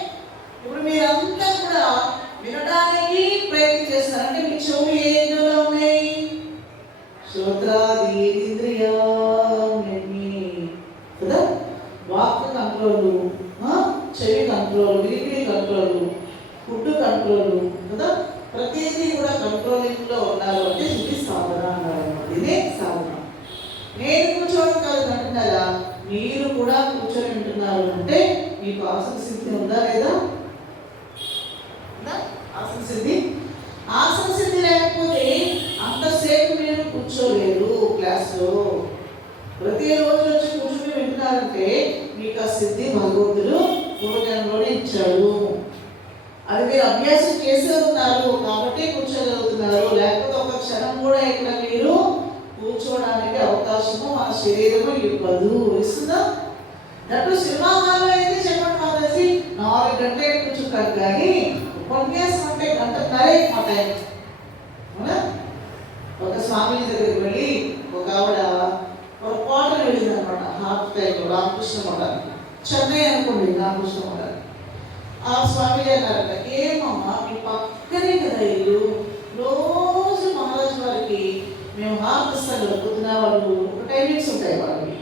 ఇప్పుడు మీరంతా కూడా వినడానికి ప్రయత్నం చేస్తారు. అంటే మీ చెవులు ఏ యజ్ఞంలో ఉన్నాయి? శ్రోత్రాది ఇంద్రియాన్ని కదా. వాక్ కంట్రోలు, చెవి కంట్రోల్, వినికిడి కంట్రోల్, ఫుడ్ కంట్రోల్ కదా. ప్రతిదీ కూడా కంట్రోలింగ్లో ఉండాలి. అంటే ఇది సాధన అన్నారు. ఇదే సాధన. నేను కూర్చోవడం కాదు అంటున్నారా, మీరు కూడా కూర్చొని వింటున్నారు అంటే మీకు ఆసన సిద్ధి ఉందా లేదా? ఆసన సిద్ధి. ఆసన సిద్ధి లేకపోతే అంతసేపు మీరు కూర్చోలేరు క్లాస్లో. ప్రతిరోజు వచ్చి కూర్చొని వింటున్నారంటే మీకు ఆ సిద్ధి భగవంతుడు పూర్వజన్మలోనే ఇచ్చాడు. అది మీరు అభ్యాసం చేసే ఉన్నారు కాబట్టి కూర్చోగలుగుతున్నారు. లేకపోతే ఒక క్షణం కూడా ఇక్కడ మీరు కూర్చోవడానికి అవకాశము మన శరీరము ఇవ్వదు. ఇస్తుందా? దట్టు సినిమా హాల్లో అయితే చెప్పండి మాట్లాడి 4 గంటలే కూర్చుంటారు, కానీ ఉపన్యాసం అంటే గంటన్నరే మా టైం. అవునా? ఒక స్వామి దగ్గరికి వెళ్ళి ఒక ఆవిడ పొరపాటు వెళ్ళింది అనమాట. హాఫ్ టైంలో రామకృష్ణ మఠానికి, చెన్నై అనుకోండి రామకృష్ణ మఠానికి. ఆ స్వామి అన్నారట, ఏమమ్మా మీ పక్కనే కదా ఇల్లు, రోజు మహారాజు వారికి మేము హారతిస్తాం కదా, పొద్దున వాళ్ళు ఒక టైమింగ్స్ ఉంటాయి వాళ్ళకి,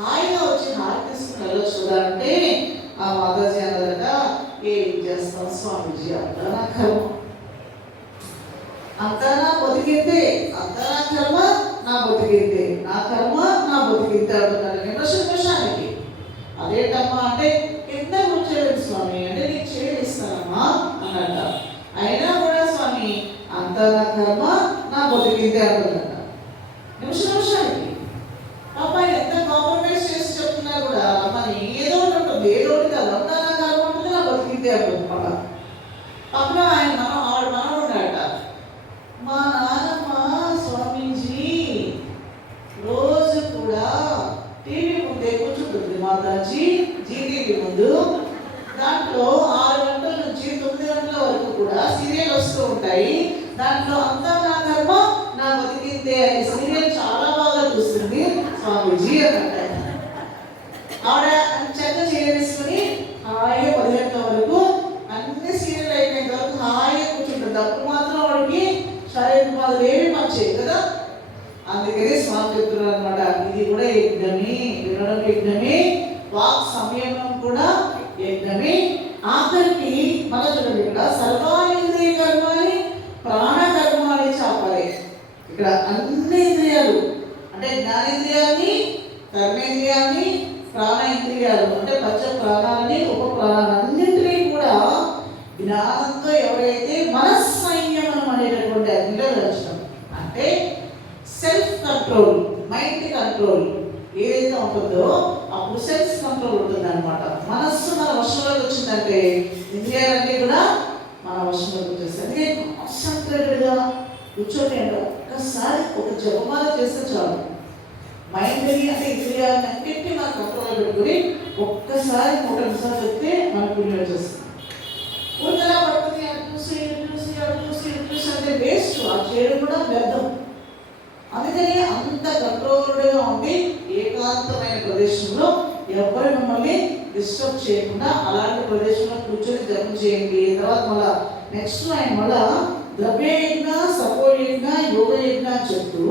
హాయిగా వచ్చి హారతి తీసుకుని వెళ్ళొచ్చు కదా అంటే ఆ మాతాజీ అన్నారట, ఏం చేస్తాం స్వామీజీ, అంతా నా కర్మ, అంతా నా బతికిందే, అంతా నా కర్మ నా బతికిందే, నా కర్మ నా బతికిందే అంటున్నారు నిమిషానికి. అదేంటమ్మా అంటే ఎంత కూర్చోలేదు స్వామి అంటే నీకు చేయిస్తానమ్మా అన్నట. అయినా కూడా స్వామి అంతా నా కర్మ నా బతికిందే అంటున్నట నిమిషానికి. అబ్బాయి ఎంత కాంప్రమైజ్ చేసి చెప్తున్నా కూడా మరి ఏదో ఒకటి ఉంటుంది, ఏదో ఒకటి కాదు, అంతా నా కర్మ ఉంటుంది నా బతికిందే అంటుంది. మళ్ళా పక్కన ఆయన మనం ఉన్నాడట, మా నాన్నమ్మ స్వామీజీ రోజు కూడా టీవీ ముందే కూర్చుంటుంది మాతాజీ, జీటీవీ ముందు. దాంట్లో 6 గంటల నుంచి 9 గంటల వరకు కూడా సీరియల్ వస్తూ ఉంటాయి. దాంట్లో అంతా నా కర్మ నా బతికిందే అనే సీరియల్ చాలా బాగా చూస్తుంది స్వామీజీ అన్నట్టు. ఆవిడ చెక్క చేరేసుకుని హాయిగా 10 గంటల వరకు అన్ని సీరియల్ అయిపోయిన వరకు హాయిగా కూర్చుంటుంది. అప్పుడు మాత్రం వాడికి శరీర బాధలు ఏమి పనిచేయవు కదా. అందుకని స్వామి చెప్తున్నారు అనమాట, ఇది కూడా యజ్ఞమే, వినడం యజ్ఞమే, వాక్ సంయమనం కూడా యజ్ఞమే. ఆఖరికి మన చూడండి, ఇక్కడ సర్వాంద్రియ కర్మాని ప్రాణ కర్మాని చాపాలి. ఇక్కడ అన్ని ఇంద్రియాలు అంటే జ్ఞానేంద్రియాన్ని, కర్మేంద్రియాన్ని, ప్రాణేంద్రియాలు అంటే పంచ ప్రాణాలని, ఉప ప్రాణాలన్నింటినీ కూడా జ్ఞానంతో ఎవరైతే మనస్సంయమనం అనేటటువంటి అగ్నిలో నడచడం అంటే సెల్ఫ్ కంట్రోల్, మైండ్ కంట్రోల్ ఏదైతే ఉంటుందో అప్పుడు సెల్ఫ్ కంట్రోల్ ఉంటుంది అనమాట. మనస్సు మన వశంలోకి వచ్చిందంటే ఇంద్రియాలన్నీ కూడా మన వశంలోకి వచ్చేస్తాయి. అందుకే కాన్సన్ట్రేటెడ్గా కూర్చొని ఒక్కసారి ఒక జపమాల చేస్తే చాలు. మైండ్ అంటే ఇంద్రియాలని అన్నింటినీ మన కంట్రోల్లో పెట్టుకుని ఒక్కసారి 3 నిమిషాలు చెప్తే మన పుణ్యం వచ్చేస్తుంది. ఊరికలా పడుతుంది అటు చూసి అంటే వేస్ట్, ఆ చేయడం కూడా వ్యర్థం. అందుకని అంత కంట్రోల్డ్గా ఉండి ఏకాంతమైన ప్రదేశంలో ఎవరు మిమ్మల్ని డిస్టర్బ్ చేయకుండా అలాంటి ప్రదేశంలో కూర్చొని జపం చేయండి. తర్వాత మళ్ళా నెక్స్ట్ ఆయన మళ్ళా ద్రవ్యయజ్ఞ, సపోయజ్ఞ, యోగయజ్ఞ చెప్తూ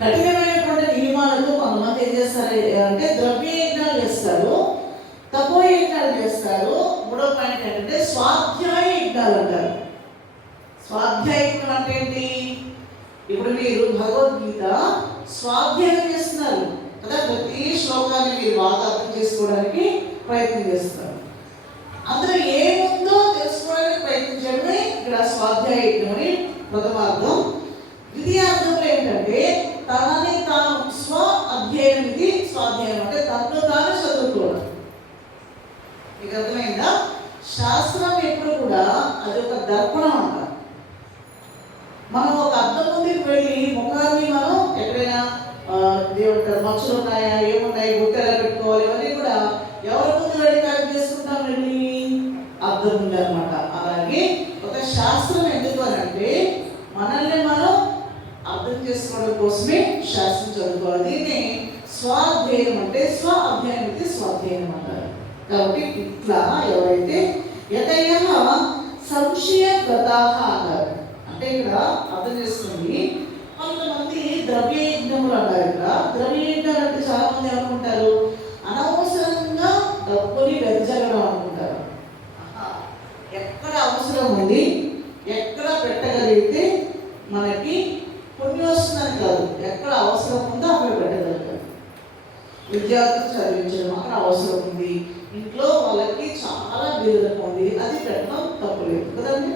కఠినమైనటువంటి నియమాలతో కొంతమంది ఏం చేస్తారు అంటే ద్రవ్యయజ్ఞాలు చేస్తారు, తపోయజ్ఞాలు చేస్తారు. 3వ పాయింట్ ఏంటంటే స్వాధ్యాయ యజ్ఞాలు అంటారు. స్వాధ్యాయ యజ్ఞం అంటే ఏంటి? ఇప్పుడు మీరు భగవద్గీత స్వాధ్యాయం చేస్తున్నారు కదా, ప్రతి శ్లోకాన్ని మీరు బాగా అర్థం చేసుకోవడానికి ప్రయత్నం చేస్తున్నారు. అందులో ఏముందో తెలుసుకోవడానికి ప్రయత్నించడమే ఇక్కడ స్వాధ్యాయ యజ్ఞం అని ప్రథమార్థం. ద్వితీయార్థంలో ఏంటంటే తనని తాను స్వ అధ్యయనం, ఇది స్వాధ్యాయం అంటే తనను తాను చదువుకోవడం. మీకు అర్థమైందా? శాస్త్రం ఎప్పుడు కూడా అది ఒక దర్పణం అంటారు. మనం ఒక అర్థం ముందుకు వెళ్ళి ముఖాన్ని మనం ఎక్కడైనా దేవుడు మచ్చలు ఉన్నాయా, ఏమున్నాయి, గుట్టెలా పెట్టుకోవాలి, ఇవన్నీ కూడా ఎవరి ముందు వెళ్ళి కరెక్ట్ చేసుకుంటాం వెళ్ళి అర్థం ఉంది అనమాట. అలాగే ఒక శాస్త్రం ఎందుకు అని అంటే మనల్ని మనం అర్థం చేసుకోవడం కోసమే శాస్త్రం చదువుకోవాలి. దీన్ని స్వాధ్యాయం అంటే స్వ అధ్యాయం అయితే స్వాధ్యాయం అంటారు. కాబట్టి ఇట్లా ఎవరైతే యతయ సంశయ గతాహ అన్నారు అంటే ఇక్కడ అర్థం చేసుకుంది. కొంతమంది ద్రవ్యయజ్ఞములు అన్నారు. ఇక్కడ ద్రవ్యయజ్ఞాలు అంటే చాలా మంది అనుకుంటారు అనవసరంగా డబ్బుని వెదజల్లడం అనుకుంటారు. ఎక్కడ అవసరం ఉంది, ఎక్కడ పెట్టగలిగితే మనకి పుణ్యం వస్తుందని కాదు, ఎక్కడ అవసరం ఉందో అక్కడ పెట్టగలుగుతారు. చదివించడం అక్కడ అవసరం ఉంది. ఇంట్లో వాళ్ళకి చాలా బిరుదం ఉంది, అది పెట్టడం తప్పులేదు కదండి.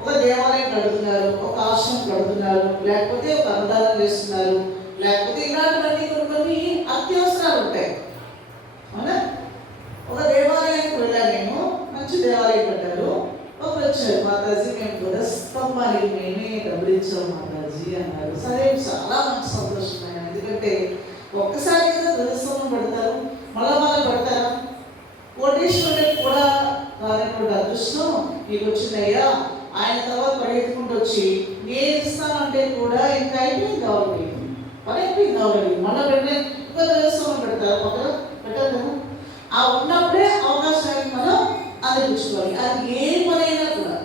ఒక దేవాలయం కడుతున్నారు, ఒక ఆశ్రమం కడుతున్నారు, లేకపోతే ఒక అన్నదానం చేస్తున్నారు, లేకపోతే ఇలాంటివన్నీ కొన్ని అత్యవసరాలు ఉంటాయి. అవునా? ఒక దేవాలయానికి వెళ్ళాను నేను, మంచి దేవాలయం కట్టారు. ఒకరు వచ్చారు, మాతాజీ మేము ధ్వజస్తంభానికి మేమే డబ్బులు ఇచ్చాం మాతాజీ అన్నారు. సరే, చాలా మంచి సంతోషమైన, ఎందుకంటే ఒక్కసారి కదా ధ్వజస్తంభం పెడతారు, మళ్ళా పెడతారా? కోటేశ్వరుడికి కూడా రానటువంటి అదృష్టం మీకు వచ్చిందయ్యా. ఆయన తర్వాత పరిగెత్తుకుంటూ వచ్చి నేను ఇస్తానంటే కూడా ఇంకా అయిపోయింది కావాలి, పని అయిపోయింది కావాలి, మళ్ళీ పెట్టే ఇంకో ధ్వజస్తంభం పెడతారు, పక్కన పెట్టారు కదా. ఆ ఉన్నప్పుడే అవకాశాన్ని మనం అందించుకోవాలి. అది ఏ పనైనా కూడా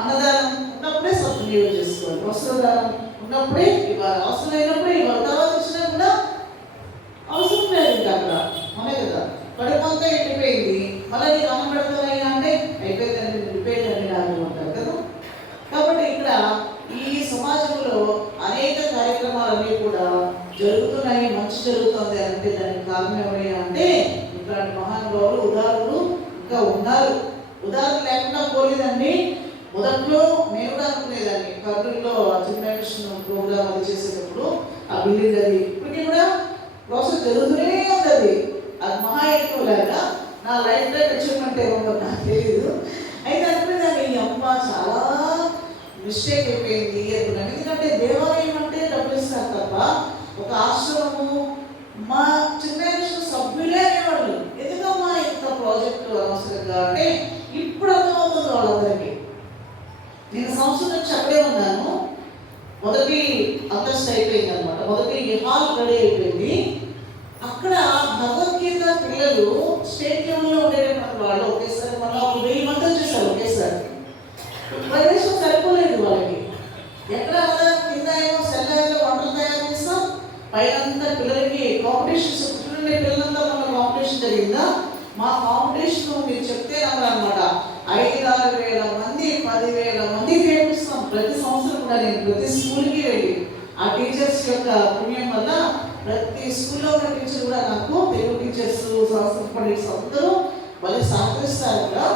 అన్నదానం ఉన్నప్పుడే సద్వినియోగం చేసుకోవాలి, వస్త్రదానం ఉన్నప్పుడే ఇవ్వాలి, అవసరం లేనప్పుడే ఇవ్వాలి. తర్వాత వచ్చినా కూడా అవసరం లేదు ఇంకా అక్కడ, అనే కదా. కడుపంతా ఎండిపోయింది, మళ్ళీ నీకు అన్నం పెడతానైనా అంటే అయిపోయిందండి, నిండిపోయిందండి నాకు అంటారు కదా. కాబట్టి ఇక్కడ ఈ సమాజంలో అనేక కార్యక్రమాలన్నీ కూడా జరుగుతున్నాయి, మంచి జరుగుతుంది అంటే దానికి కారణం ఎవరైనా అంటే ఇట్లాంటి మహానుభావులు ఉదాహరణలు ఇంకా ఉన్నారు. ఉదాహరణ లేకుండా పోలేదండి. మొదట్లో నేను కూడా అనుకునేదాన్ని, కర్నూలులో చిన్న ప్రోగ్రామ్ అది చేసేటప్పుడు ఆ బిల్డింగ్ అది ఇప్పటికీ కూడా ప్రాసెస్ జరుగుతూనే ఉంటుంది. అది మహా ఎక్కువ లేక నా లైఫ్ టైం అచీవ్మెంట్ ఏమో నాకు తెలియదు. అయితే అనుకునేదాన్ని ఈ అమ్మ చాలా మిస్టేక్ అయిపోయింది అనుకున్నాను. ఎందుకంటే దేవాలయం అంటే డబ్బులు ఇస్తారు తప్ప ఒక ఆశ్రమము మా చిన్న సభ్యులే అనేవాళ్ళు. ఎందుకమ్మా ఇంత ప్రాజెక్టు అవసరంగా అంటే ఇప్పుడు అర్థమవుతుంది వాళ్ళందరికీ. నేను సంవత్సరం నుంచి అక్కడే ఉన్నాను. మొదటి అంతస్తు అయిపోయింది అనమాట, మొదటి హాల్ రెడీ అయిపోయింది. అక్కడ భగవద్గీత పిల్లలు స్టేట్ లెవెల్లో ఉండేటటువంటి వాళ్ళు ఒకేసారి మళ్ళీ 1000 మంది వచ్చేసారు ఒకేసారి. ప్రదేశం సరిపోలేదు వాళ్ళకి. ఎక్కడ కింద ఏమో సెల్లార్లో వంటలు తయారు చేస్తాం, పైనంతా పిల్లలకి కాంపిటీషన్స్, పిల్లలంతా మన కాంపిటీషన్ జరిగిందా. మా కాంపిటీషన్ మీరు చెప్తే నమ్మరన్నమాట. 5-6 వేల మంది 10,000 మంది నేర్పిస్తాం ప్రతి సంవత్సరం కూడా. నేను ప్రతి స్కూల్కి వెళ్ళి ఆ టీచర్స్ యొక్క పుణ్యం వల్ల ప్రతి స్కూల్లో ఉన్న టీచర్ కూడా నాకు తెలుగు టీచర్స్, సంస్కృత పండిట్స్ అందరూ వాళ్ళు సహకరిస్తారు కూడా.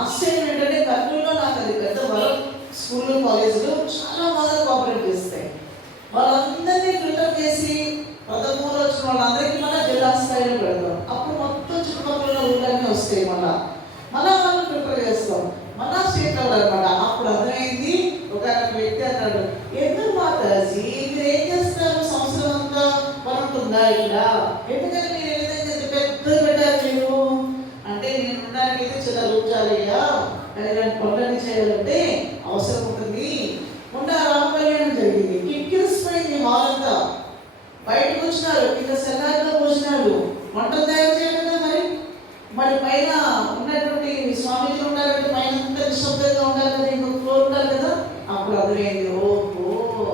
ఆశ్చర్యం ఏంటంటే కర్నూలులో నాకు అది పెద్ద వరం. స్కూళ్ళు కాలేజీలు చాలా బాగా కోఆపరేట్ చేస్తాయి. వాళ్ళందరినీ ఫిల్టర్ చేసి 13 వచ్చిన వాళ్ళందరికీ మళ్ళీ జిల్లా స్థాయిలో పెడతాం. అప్పుడు మొత్తం చుట్టుపక్కల ఊళ్ళన్నీ వస్తాయి. మళ్ళీ వాళ్ళు ప్రిపేర్ చేస్తాం, మళ్ళా స్టేట్ లెవెల్ అనమాట. అప్పుడు అర్థమైంది. ఒక వ్యక్తి అన్నాడు, ఎందుకు మాతాజీ మీరు ఏం చేస్తారు, సంవత్సరం అంతా పని ఉంటుందా ఇక్కడ, ఎందుకని మీరు ఏ విధంగా పెద్ద పెట్టారు మీరు అంటే, నేను ఉండడానికి అయితే చిన్న రూపాయలయ్యా, కానీ ఇలాంటి పనులన్నీ చేయాలంటే అవసరం ఉంటుంది. మొన్న రామ కళ్యాణం జరిగింది, కిక్కిరిసిపోయింది హాల్ అంతా. బయటకు వచ్చినారు, కింద సెల్లార్లో పోసినారు, వంటలు తయారు చేయాలి కదా. మరి పైన ఉన్నటువంటి స్వామీజీలు ఉండాలంటే పైన అంతా నిశ్శబ్దంగా ఉండాలి కదా, ఇంకొక ఫ్లోర్ ఉండాలి కదా. అప్పుడు అర్థమైంది, ఓహో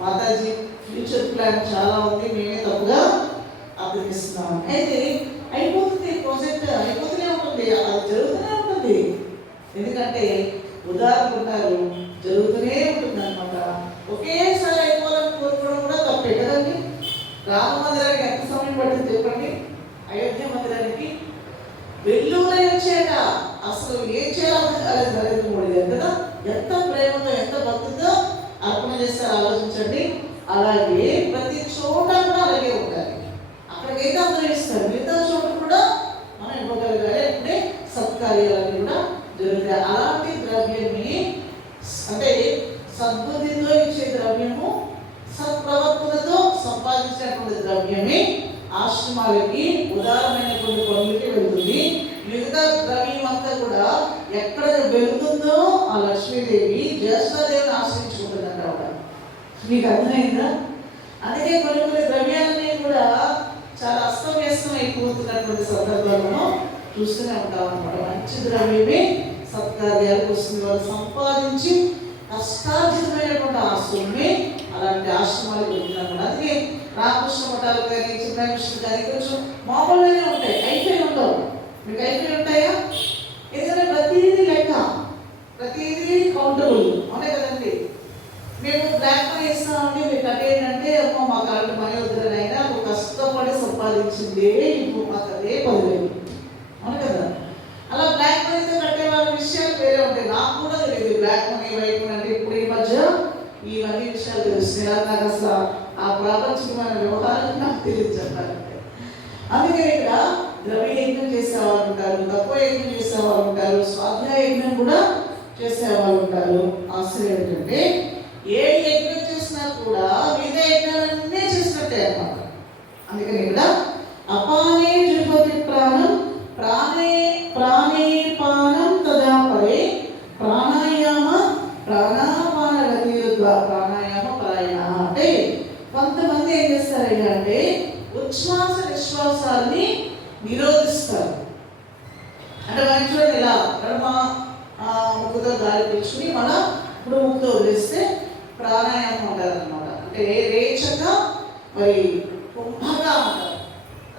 మాతాజీ ఫ్యూచర్ ప్లాన్ చాలా ఉంది, మేమే తప్పుగా అర్థమిస్తున్నాం. అయితే అయిపోతుంది, ప్రాజెక్ట్ అయిపోతూనే ఉంటుంది, అది జరుగుతూనే ఉంటుంది. ఎందుకంటే ఉదాహరణ ఉంటారు, జరుగుతూనే ఉంటుంది అనమాట. ఒకేసారి అయిపోవాలని కోరుకోవడం కూడా తప్పే కదండి. రామ మందిరానికి ఎంత సమయం పడుతుంది చెప్పండి. అయోధ్య మందిరానికి వెల్లువలై వచ్చేట అసలు ఏం చేయాలి నరేంద్ర మోడీ గారు కదా. ఎంత ప్రేమతో ఎంత భక్తితో అర్పణ చేస్తారో ఆలోచించండి. అలాగే ప్రతి చోట కూడా అలాగే ఉండాలి. అక్కడికైతే అందరూ ఇస్తారు, మిగతా చోట కూడా మనం ఇవ్వగలగాలి. అంటే సత్కార్యాలన్నీ కూడా జరుగుతాయి. అలాంటి ద్రవ్యాన్ని అంటే సద్బుద్ధితో ఇచ్చే ద్రవ్యము, సత్ప్రవర్తనతో సంపాదించినటువంటి ద్రవ్యమే ఆశ్రమాలకి ఉదారమైనటువంటి పనులకి వెళ్తుంది. మిగతా ద్రవ్యం అంతా కూడా ఎక్కడ వెళుతుందో ఆ లక్ష్మీదేవి జ్యేష్ఠదేవిని ఆశ్రయించుకుంటుందంట. మీకు అర్థమైందా? అందుకే కొన్ని ద్రవ్యాలన్నీ కూడా చాలా అస్తవ్యస్తం అయిపోతున్నటువంటి సందర్భాలను చూస్తూనే ఉంటాం అనమాట. మంచి ద్రవ్యమే సత్కార్యాలకు వస్తుంది. వాళ్ళు సంపాదించి కష్టార్జితమైనటువంటి ఆస్తుల్ని అలాంటి ఆశ్రమాలకు వెళ్తున్నారు. అందుకే రామకృష్ణ మఠాలు కానీ చిన్నకృష్ణ కానీ కొంచెం మామూలుగానే ఉంటాయి, అయిపోయి ఉండవు. మీకు అయిపోయి ఉంటాయా? ఎందుకంటే ప్రతిదీ లెక్క, ప్రతిదీ కౌంటబుల్, అవునే కదండి. మేము బ్లాక్ మనీ ఇస్తామండి, మీరు కట్టేయంటే అమ్మో మాకు అలాంటి మనీ వద్దులనైనా నువ్వు కష్టపడి సంపాదించిందే ఇప్పుడు మాకు అదే 10,000. అవును కదా? అలా బ్లాక్ మనీతో కట్టే వాళ్ళ విషయాలు వేరే ఉంటాయి. నాకు కూడా తెలియదు బ్లాక్ మనీ వైట్ మనీ అంటే ఇప్పుడు ఈ మధ్య ఇవన్నీ విషయాలు తెలుస్తున్నాయి. నాకు అసలు ఆ ప్రాపంచికమైన వ్యవహారాలు నాకు తెలియదు చెప్పాలంటే. అందుకని ఇక్కడ ద్రవ్య యజ్ఞం చేసేవాళ్ళు ఉంటారు, తక్కువ యజ్ఞం చేసేవాళ్ళు ఉంటారు, స్వాధ్యాయ యజ్ఞం కూడా చేసేవాళ్ళు ఉంటారు. ఆశ్చర్యం ఏంటంటే ఏ యజ్ఞం చేసినా కూడా మిగతా యజ్ఞాలన్నీ చేసినట్టే అన్నమాట. అందుకని ఇక్కడ అపానే జుహోతి ప్రాణం ప్రాణేపానం తదా పరే ప్రాణాయామ ప్రాణాయామ పరాయణ. అంటే కొంతమంది ఏం చేస్తారయ్యా అంటే ఉచ్ఛ్వాస నిశ్వాసాన్ని నిరోధిస్తారు. అంటే మనం చూడండి ఇలా ఎడమ ముక్కుతో గాలి పీల్చుకుని మన ఇప్పుడు ముక్కుతో వదిలేస్తే ప్రాణాయామం అంటారు అనమాట. అంటే రేచగా మరి కుంభగా ఉంటారు.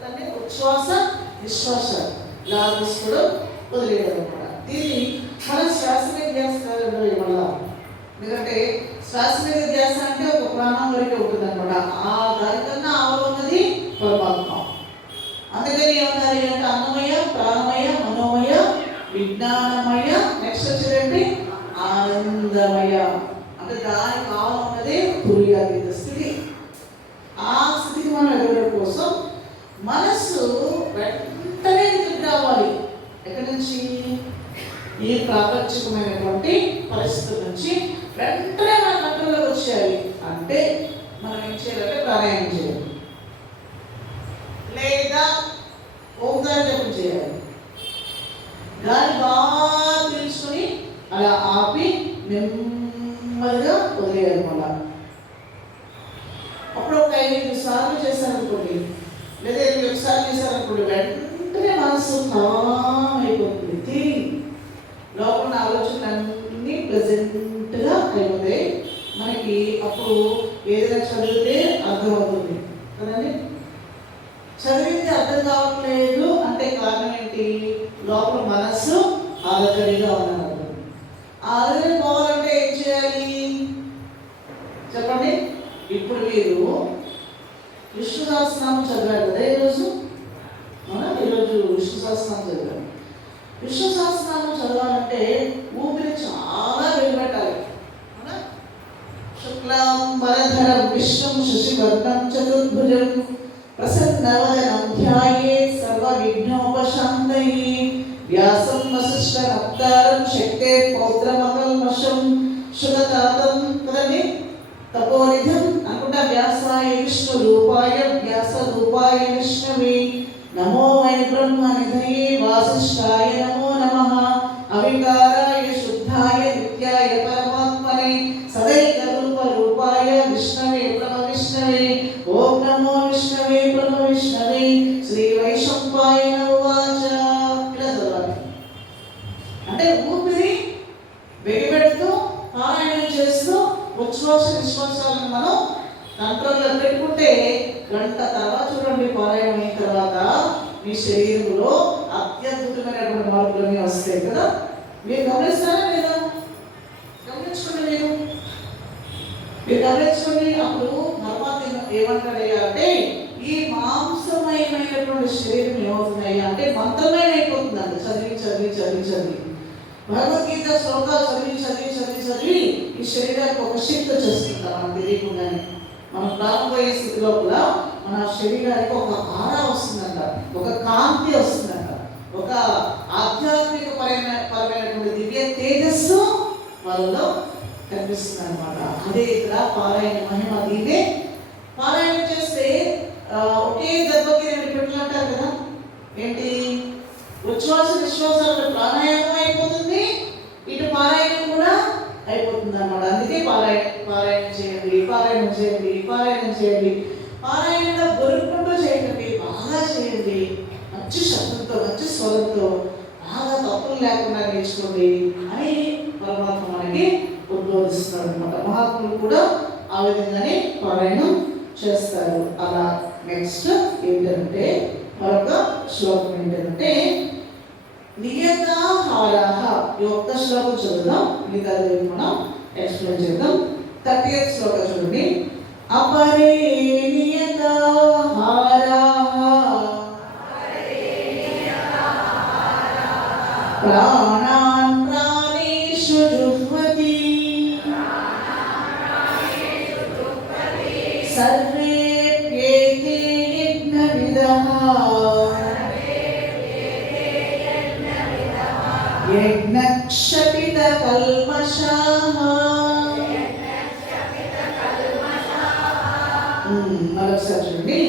అంటే ఉచ్ఛ్వాస నిశ్వాస ఇలా తీసుకోవడం వదిలేయడం అనమాట. దీన్ని మనం శ్వాస మీద ధ్యాస మళ్ళా, ఎందుకంటే శ్వాస మీద ధ్యాస అంటే ఒక ప్రాణం వరకే ఉంటుంది అనమాట. ఆ దానికన్నా ఆవలో ఉన్నది పరమాత్మ. అందుకని ఏమన్నారు అంటే అన్నమయ, ప్రాణమయ, మనోమయ, విజ్ఞానమయ, నెక్స్ట్ వచ్చేదండి ఆనందమయ. అంటే దానికి కావాలి ఉన్నది తుర్యాతీత స్థితి. ఆ స్థితికి మనం ఎదగడం కోసం మనస్సు వెంటనే రావాలి. ఎక్కడి నుంచి? ఈ ప్రాపంచికమైనటువంటి పరిస్థితుల నుంచి వెంటనే మన కంట్రోల్లోకి వచ్చేయాలి. అంటే మనం ఏం చేయాలంటే ప్రాణాయామం చేయాలి, లేదా ఓంకార జపం చేయాలి. గాలి బాగా పీల్చుకొని అలా ఆపి నెమ్మదిగా వదిలేయాలి. మళ్ళా అప్పుడు ఒక 5 సార్లు చేశారనుకోండి, లేదా 21 సార్లు చేశారనుకోండి, వెంటనే మనసు అయిపోతుంది. లోపల ఆలోచనలన్నీ ప్రెజెంట్గా అయిపోతాయి. మనకి అప్పుడు ఏదైనా చదివితే అర్థమవుతుంది కదండి. చదివితే అర్థం కావట్లేదు అంటే కారణం ఏంటి? లోపల మనస్సు ఆలోచనగా ఉన్నారు. ఆలోచన పోవాలంటే ఏం చేయాలి చెప్పండి? ఇప్పుడు మీరు విష్ణు సహస్రనామం చదివారు కదా ఈరోజు. ఈరోజు విష్ణు సహస్రనామం చదివారు. విష్ణు సహస్రనామం చదవాలంటే ఊపిరి చాలా వెలువెట్టాలి. శుక్లాం వరధరం విష్ణుం శశివర్ణం చతుర్భుజం ప్రసన్నవదనం ధ్యాయేత్ సర్వవిఘ్నోపశాంతయే వ్యాసం వసిష్ఠ నప్తారం శక్తే పౌత్రమకల్మషం శుభతాతం కదండి. తపోనిధం అనుకుంటా. వ్యాసాయ విష్ణు రూపాయ వ్యాస రూపాయ విష్ణవే నమో వై బ్రహ్మనిధయే వాసిష్ఠాయ నమో నమః అవికారాయ శుద్ధాయ నిత్యాయ పరమాత్మనే సదైక రూప రూపాయ విష్ణవే ప్రణవ విష్ణవే ఓం నమో విష్ణవే ప్రణవ విష్ణవే శ్రీ వైశంపాయన ఉవాచ. ఇలా చదవాలి. అంటే ఊపిరి వెలిపెడుతూ పారాయణం చేస్తూ ఉచ్ఛ్వాస నిశ్వాసాలను మనం కంట్రోల్లో పెట్టుకుంటే గంట తర్వాత చూడండి, పారాయణం అయిన తర్వాత మీ శరీరంలో అత్యద్భుతమైనటువంటి మార్పులన్నీ వస్తాయి కదా. మీరు గమనిస్తారా లేదా? గమనించుకోండి. మీరు గమనించుకోండి. అప్పుడు పరమాత్మ ఏమంటాడయ్యా అంటే ఈ మాంసమయమైనటువంటి శరీరం ఏమవుతున్నాయా అంటే మంత్రమైన అయిపోతుందండి. చదివి చదివి చదివి చదివి భగవద్గీత శ్లోకాలు చదివి చదివి చదివి చదివి ఈ శరీరానికి ఒక శక్తి వచ్చేస్తుంటాం మనం తెలియకుండానే. మనం ప్రారంభమయ్యే స్థితి లోపల మన శరీరానికి ఒక ఆరా వస్తుందంట, ఒక కాంతి వస్తుందంట, ఒక ఆధ్యాత్మిక పరమైనటువంటి దివ్య తేజస్సు వాళ్ళలో కనిపిస్తుంది అనమాట. అదే ఇక్కడ పారాయణ మహిమ. దీనే పారాయణ చేస్తే ఒకే దెబ్బకి 2 పెట్టలు అంటారు కదా. ఏంటి? ఉచ్ఛ్వాస నిశ్వాసాలు ప్రాణాయామం అయిపోతుంది, ఇటు పారాయణం కూడా అయిపోతుంది అన్నమాట. అందుకే పారాయణం చేయండి, పారాయణం చేయండి, పారాయణం చేయండి. పారాయణంలో బొరుకుంటూ చేయండి, బాగా చేయండి, మంచి శబ్దంతో మంచి స్వరంతో బాగా తప్పులు లేకుండా నేర్చుకోండి అని పరమాత్మ మనకి ఉద్బోధిస్తున్నాడు అనమాట. మహాత్ములు కూడా ఆ విధంగానే పారాయణం చేస్తారు. అలా నెక్స్ట్ ఏంటంటే మరొక శ్లోకం ఏంటంటే నియతాహారాః. ఈ ఒక్క శ్లోకం చదువుదాం, మిగతాది మనం ఎక్స్ప్లెయిన్ చేద్దాం. 30th శ్లోకం చూడండి. అపరే నియతాహారాః ప్రాణాన్ ప్రాణేషు జుహ్వతి సర్వేప్యేతే యజ్ఞవిదః యజ్ఞక్షపిత కల్మషాః. మరొకసారి చూడండి.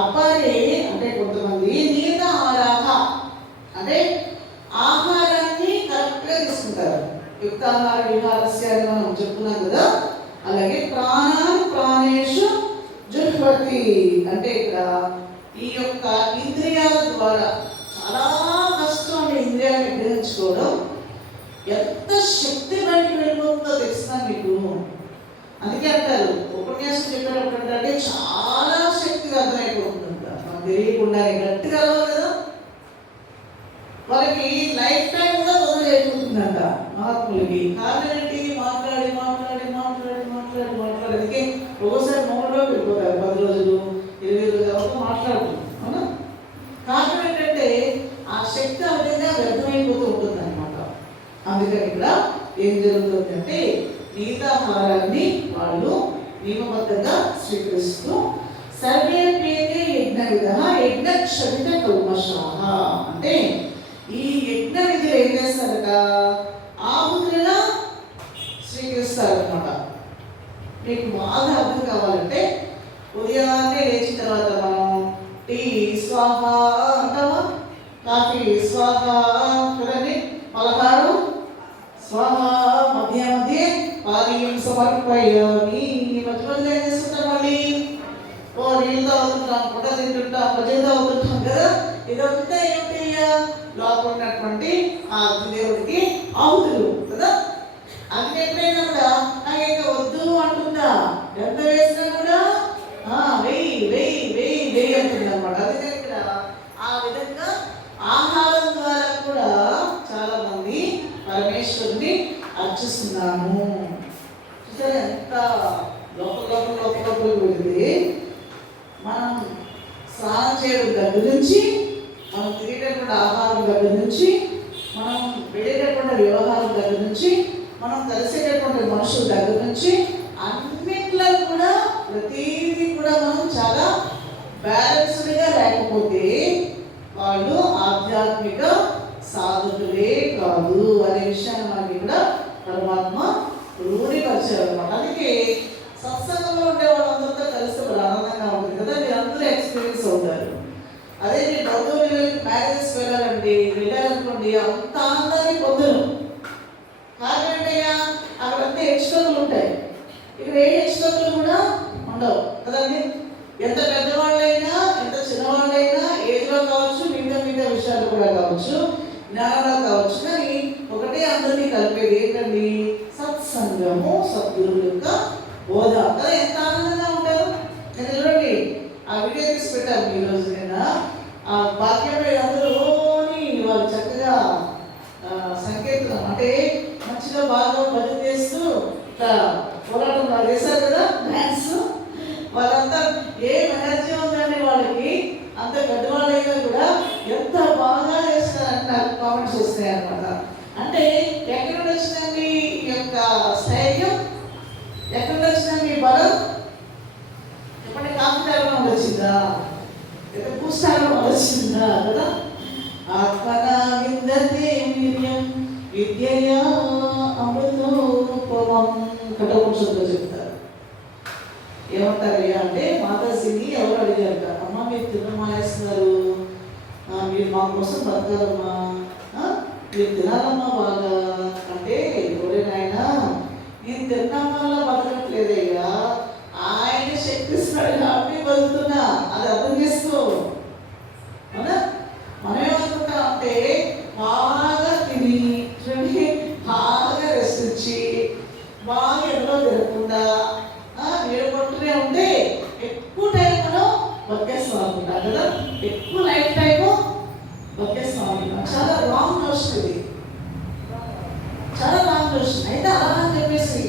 అపరే అంటే కొంతమంది నియతాహారాః అంటే ఆహారాన్ని కరెక్ట్గా తీసుకుంటారు. యుక్తాహార విహారస్య అని మనం చెప్పుకున్నాం కదా. అలాగే ప్రాణాన్ ప్రాణేషు జుహ్వతి అంటే ఇక్కడ ఈ యొక్క ఇంద్రియాల ద్వారా చాలా కష్టం ఇంద్రియాలను గ్రహించుకోవడం. ఎంత శక్తి బయటకు వెళ్ళిపోతుందో తెలిసిన మీకు. అందుకే అంటారు ఉపన్యాసం చెప్పేటప్పుడు అంటే చాలా శక్తిగా అర్థమైపోతుందంట. మనకు తెలియకుండానే గట్టిగా అవ్వాలి కదా. వాళ్ళకి లైఫ్ టైం కూడా వదిలేకపోతుందంట మహాత్ములకి. కారణం ఏంటి? మాట్లాడి మాట్లాడి మాట్లాడి మాట్లాడి మాట్లాడి అందుకే ఒకసారి మౌనంలో వెళ్ళిపోతారు. 10 రోజులు 20 రోజుల వరకు మాట్లాడుతుంది. అవునా? కారణం ఏంటంటే ఆ శక్తి ఆ విధంగా వ్యర్థమైపోతూ ఉంటుంది అనమాట. అందుకని ఇక్కడ ఏం జరుగుతుంది అంటే నీతాహారాన్ని వాళ్ళు నియమబద్ధంగా స్వీకరిస్తూ సర్వేప్యేతే యజ్ఞవిదః యజ్ఞక్షపిత కల్మషాః అంటే ఈ యజ్ఞ విధులు ఏం చేస్తారట? ఆహుతులుగా స్వీకరిస్తారనమాట. మీకు బాగా అర్థం కావాలంటే ఉదయాన్నే లేచిన తర్వాత మనం టీ స్వాహ అంటామా, కాఫీ స్వాహ కదండి, పలహారం స్వాహ, మధ్య మధ్య పానీయం సమర్పయామి. మధ్య మధ్యలో ఏం చేస్తుంటాం? మళ్ళీ ఓ నీళ్ళు తాగుతుంటాం, పుట్ట తింటుంటాం, భజన తాగుతుంటాం కదా. ఇదంతా ఏమిటి? లోపల ఉన్నటువంటి ఆ దేవుడికి ఆహుతులు కదా. అది ఎప్పుడైనా కూడా నాకైతే వద్దు అంటుందా? ఎంత వేసినా కూడా వెయ్యి వెయ్యి వెయ్యి వెయ్యి అంటుంది అనమాట. అందుకని ఇక్కడ ఆ విధంగా ఆహారం ద్వారా కూడా చాలా మంది పరమేశ్వరుని అర్చిస్తున్నాము. చూసారా ఎంత లోపల వెళితే మనం స్నానం చేయడం దగ్గర నుంచి, మనం తినేటటువంటి ఆహారం దగ్గర నుంచి, మనం వెళ్ళేటటువంటి వ్యవహారం దగ్గర నుంచి, మనం కలిసేటటువంటి మనుషుల దగ్గర నుంచి అన్నిట్లో కూడా ప్రతిదీ కూడా మనం చాలా బ్యాలెన్స్డ్గా లేకపోతే వాళ్ళు ఆధ్యాత్మిక సాధకులే కాదు అనే విషయాన్ని మనకి కూడా పరమాత్మ రూఢీపరిచారు అనమాట. అందుకే సత్సంగంలో ఉండే వాళ్ళందరితో కలిసి ఆనందంగా ఉంటుంది కదా. మీరు అందరూ ఎక్స్పీరియన్స్ అవుతారు. అదే మీరు బంధువులు మ్యారేజెస్ వెళ్ళారనుకోండి అంత ఆనందాన్ని పొందరు. కారణం ఏంటయ్యా? అక్కడంతా హెచ్చుతగ్గులు ఉంటాయి. ఇక్కడ ఏ హెచ్చుతగ్గులు కూడా ఉండవు కదండి. ఎంత పెద్దవాళ్ళైనా ఎంత చిన్నవాళ్ళైనా ఏదిలో కావచ్చు, మిగతా విషయాలు కూడా కావచ్చు, జ్ఞానంలో కావచ్చు, కానీ ఒకటే అందరినీ కలిపేది ఏంటండి? సత్సంగము, సద్గురువు యొక్క బోధ కదా. ఎంత ఆనందంగా ఉంటారు. నేను చూడండి ఆ వీడియో తీసి పెట్టాము ఈరోజు. నేను ఆ వాక్యంలో అందరూ వాళ్ళు చక్కగా సంకేతం అంటే మంచిగా బాగా భజన చేస్తూ ఇట్లా పోరాటం వాళ్ళు చేశారు కదా, డ్యాన్స్. వాళ్ళంతా ఏం ఎనర్జీ ఉందండి వాళ్ళకి. అంత పెద్దవాళ్ళైనా కూడా ఎంత బాగా చేస్తారంటే నాకు కామెంట్స్ వస్తాయి అనమాట. అంటే ఎక్కడ నుండి వచ్చిందండి ఈ యొక్క స్థైర్యం? ఎక్కడ నుండి వచ్చిందండి ఈ బలం? చెప్పండి. కాంపిటారంలో వచ్చిందా? లేదా పూస్తారంలో వచ్చిందా? కదా. ఆత్మనా విందతే వీర్యం విద్యయా అమృతోపమం కఠోపనిషత్తులో చెప్తారు. ఏమంటారు అంటే మాతాశ్రీని ఎవరు అడిగారు? అమ్మ మీరు తినమానేస్తున్నారు, మీరు మా కోసం బతకాలమ్మా, మీరు తినాలమ్మా బాగా అంటే, ఎవరైనా నేను తినడం వల్ల బతకట్లేదయ్యా, ఆయన శక్తిస్తాడు కాబట్టి బతుకుతున్నా. అది అర్థం చేసుకో. అవునా? మనం ఏమనుకుంటాం అంటే బాగా తిని బాగా రెస్ట్ ఇచ్చి బాగా ఎండలో తిరగకుండా నీరు పట్టునే ఉంటే ఎక్కువ టైం మనం బతికేస్తాం అనుకుంటాం కదా. ఎక్కువ లైఫ్ టైము బతికేస్తాం అనుకుంటాం. చాలా రాంగ్ నోషన్ ఇది, చాలా రాంగ్ నోషన్. అయితే అలా అని చెప్పేసి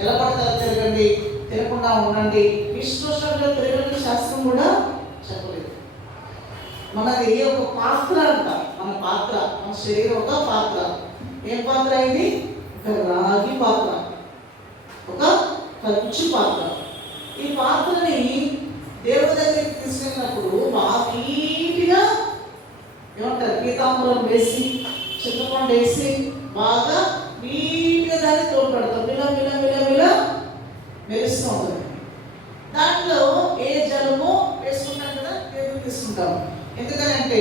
ఎలా పడతారో తిరగండి, తిరగకుండా ఉండండి, ఇష్టంగా తిరగని శాస్త్రం కూడా చెప్పలేదు. మనది ఒక పాత్ర అంట, మన పాత్ర, మన శరీరం ఒక పాత్ర. ఏం పాత్ర ఇది? ఒక రాగి పాత్ర, ఒక కంచు పాత్ర. ఈ పాత్రని దేవుడి దగ్గరికి తీసుకెళ్ళినప్పుడు బాగా నీట్గా ఏమంటారు, పీతాంబరం వేసి చింతపండు వేసి బాగా నీట్గా దాన్ని తోడ్పడతాం. మిల మిల మిల మిల మెరుస్తూ ఉంటుంది. దాంట్లో ఏ జలము వేసుకుంటాం కదా, దేవుడు తీసుకుంటాం. ఎందుకంటే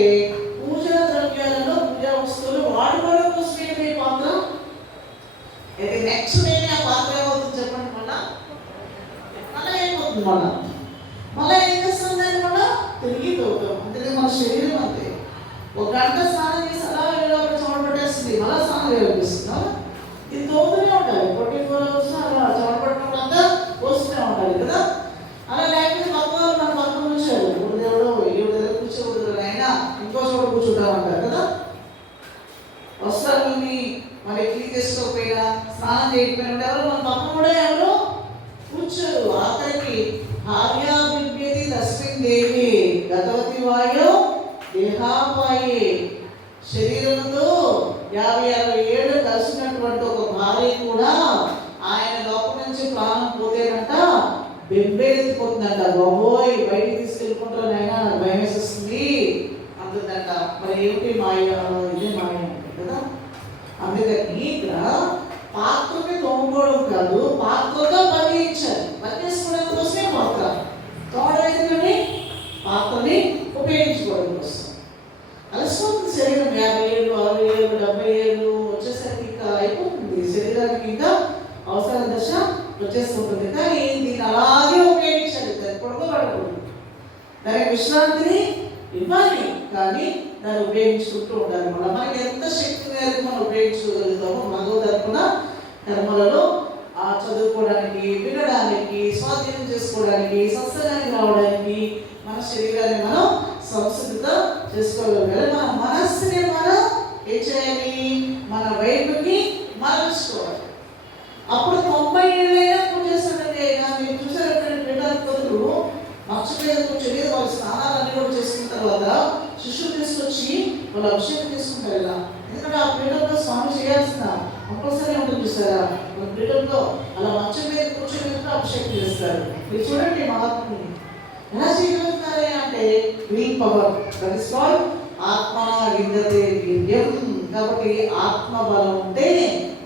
పూజా ద్రవ్యాలలో, పూజా వస్తువులు వాడుకోవడం కోసమే ఈ పాత్ర. అయితే నెక్స్ట్ నేను ఆ పాత్ర ఏమవుతుంది చెప్పండి, మళ్ళీ ఏమవుతుంది, మళ్ళీ ఏం చేస్తుంది దాన్ని మళ్ళీ తిరిగి తోగుతాం. అందుకే మన శరీరం అంతే, ఒక గంట స్నానం చేసి అలా ఏదో ఒక చోట పెట్టేస్తుంది, మళ్ళీ స్నానం చేయాలనిపిస్తుందా? ఇది తోగుతూనే ఉండాలి. 24 hours అలా చోట పెట్టినప్పుడు అంతా పోస్తూనే ఉండాలి కదా. అలా లేకపోతే పక్క వాళ్ళు మన పక్కన కూర్చోరు, దేవుడు దేవుడు దగ్గర కూర్చోకూడదు, అయినా ఇంకో చోట కూర్చుంటామంటారు కదా. వస్త్రాలని మరి క్లీన్ చేసుకోకపోయినా, స్నానం చేయకపోయినా ఎవరు మన పక్కన కూడా ఎవరు కూర్చోరు. ఆఖరికి భార్యాభిభ్యతి తస్మిన్ దేవి గతవతి వాయో దేహాపాయే, శరీరంతో 50-60 ఏళ్ళు కలిసినటువంటి ఒక భార్య కూడా ఆయన లోపల నుంచి ప్రాణం పోతేనంట బెంబేలెత్తిపోతుందంట. బాబోయ్ బయటికి తీసుకెళ్ళుకుంటారు అయినా నాకు భయం వేసేస్తుంది అంటుందంట. మరి ఏమిటి మాయ, ఇదే మాయ కదా. అందుకని ఇక్కడ పాత్రని తోముకోవడం కాదు, పాత్రగా బలించాలి. బలించుకోవడం కోసమే పాత్ర తోడలేదు, కానీ పాత్రని ఉపయోగించుకోవడం కోసం. అలసిపోతుంది శరీరం. 50 ఏళ్ళు, 60 ఏళ్ళు, 70 ఏళ్ళు వచ్చేసరికి ఇంకా అయిపోతుంది శరీరానికి, ఇంకా అవసర దశ వచ్చేస్తుంటుంది. కానీ దీన్ని అలాగే ఉపయోగించాలి, దాన్ని పడుకోబడకూడదు, దానికి విశ్రాంతిని ఇవ్వాలి, కానీ దాన్ని ఉపయోగించుకుంటూ ఉండాలి. మనకి ఎంత శక్తి మేరకు మనం ఉపయోగించుకోగలుగుతామో భగవద్గీత కర్మలలో చదువుకోవడానికి, వినడానికి, స్వాధీనం చేసుకోవడానికి, సత్సంగానికి రావడానికి, మన శరీరాన్ని మనం సంసిద్ధత చేసుకోగలగాలి. మన మనస్సుని మనం ఏం చేయాలి, మన వైపుకి మరల్చుకోవాలి. అప్పుడు 90 ఏళ్ళైనా పూజ చేస్తాడండి. అయినా మీరు చూసారంటే పీఠాధిపతులు మంచం మీద కూర్చొని వాళ్ళ స్నానాలన్నీ కూడా చేసుకున్న తర్వాత శిష్యులు తీసుకొచ్చి వాళ్ళు అభిషేకం చేసుకుంటారు ఇలా. ఎందుకంటే ఆ పీఠంలో స్వామి చేయాల్సిన కంపల్సరీ ఉంటుంది చూసారా. వాళ్ళ పీఠంలో అలా మంచం మీద కూర్చొని అభిషేకం చేస్తారు. మీరు చూడండి మహాత్ముని ఎలా చేయగలుగుతారే అంటే will power, that is called ఆత్మ విందతే వీర్యం. కాబట్టి ఆత్మ బలం ఉంటే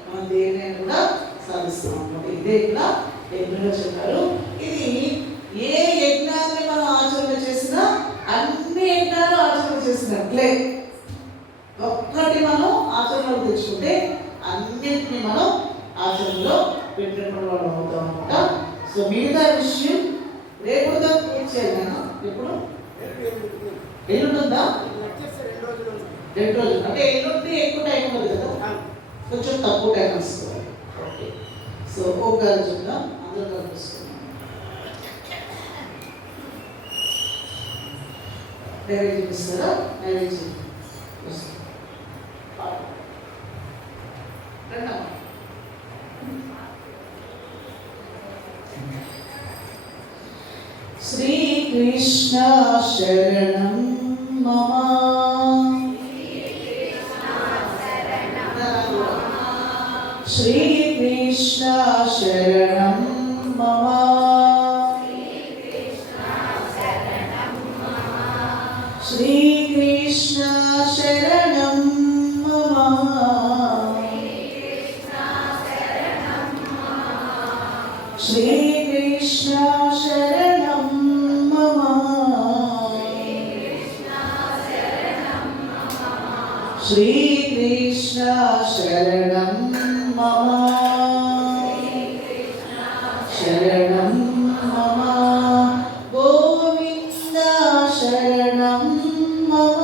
మనం దేనిని కూడా సాధిస్తాం అన్నమాట. ఇదే ఇక్కడ యజ్ఞంలో చెప్పారు. ఇది ఏ యజ్ఞాన్ని మనం ఆచరణ చేసినా అన్ని యజ్ఞాలు ఆచరణ చేసినట్లే. ఒక్కటి మనం ఆచరణలో తెచ్చుకుంటే అన్నింటినీ మనం ఆచరణలో పెట్టినటువంటి వాళ్ళు అవుతాం అనమాట. సో మిగతా విషయం రేపు పూర్తి చేయాలి. నేను ఇప్పుడు ఎల్లుంటుందా? 2 రోజులు అంటే ఎల్లుండి ఎక్కువ టైం ఉండదు కదా, కొంచెం తక్కువ టైం వస్తుంది. ఓకే, సో ఒక గారు చెప్దాం, అందరూ కనిపిస్తున్నాం. నైవేద్యం ఇస్తారా? నైవేద్యం శ్రీకృష్ణ శరణం మమ, శ్రీకృష్ణ శరణం మమ, శ్రీకృష్ణ శరణం మమ, శ్రీకృష్ణ శరణం మమ, శ్రీకృష్ణ శరణం మమ, శరణం మమ, గోవింద శరణం మమ,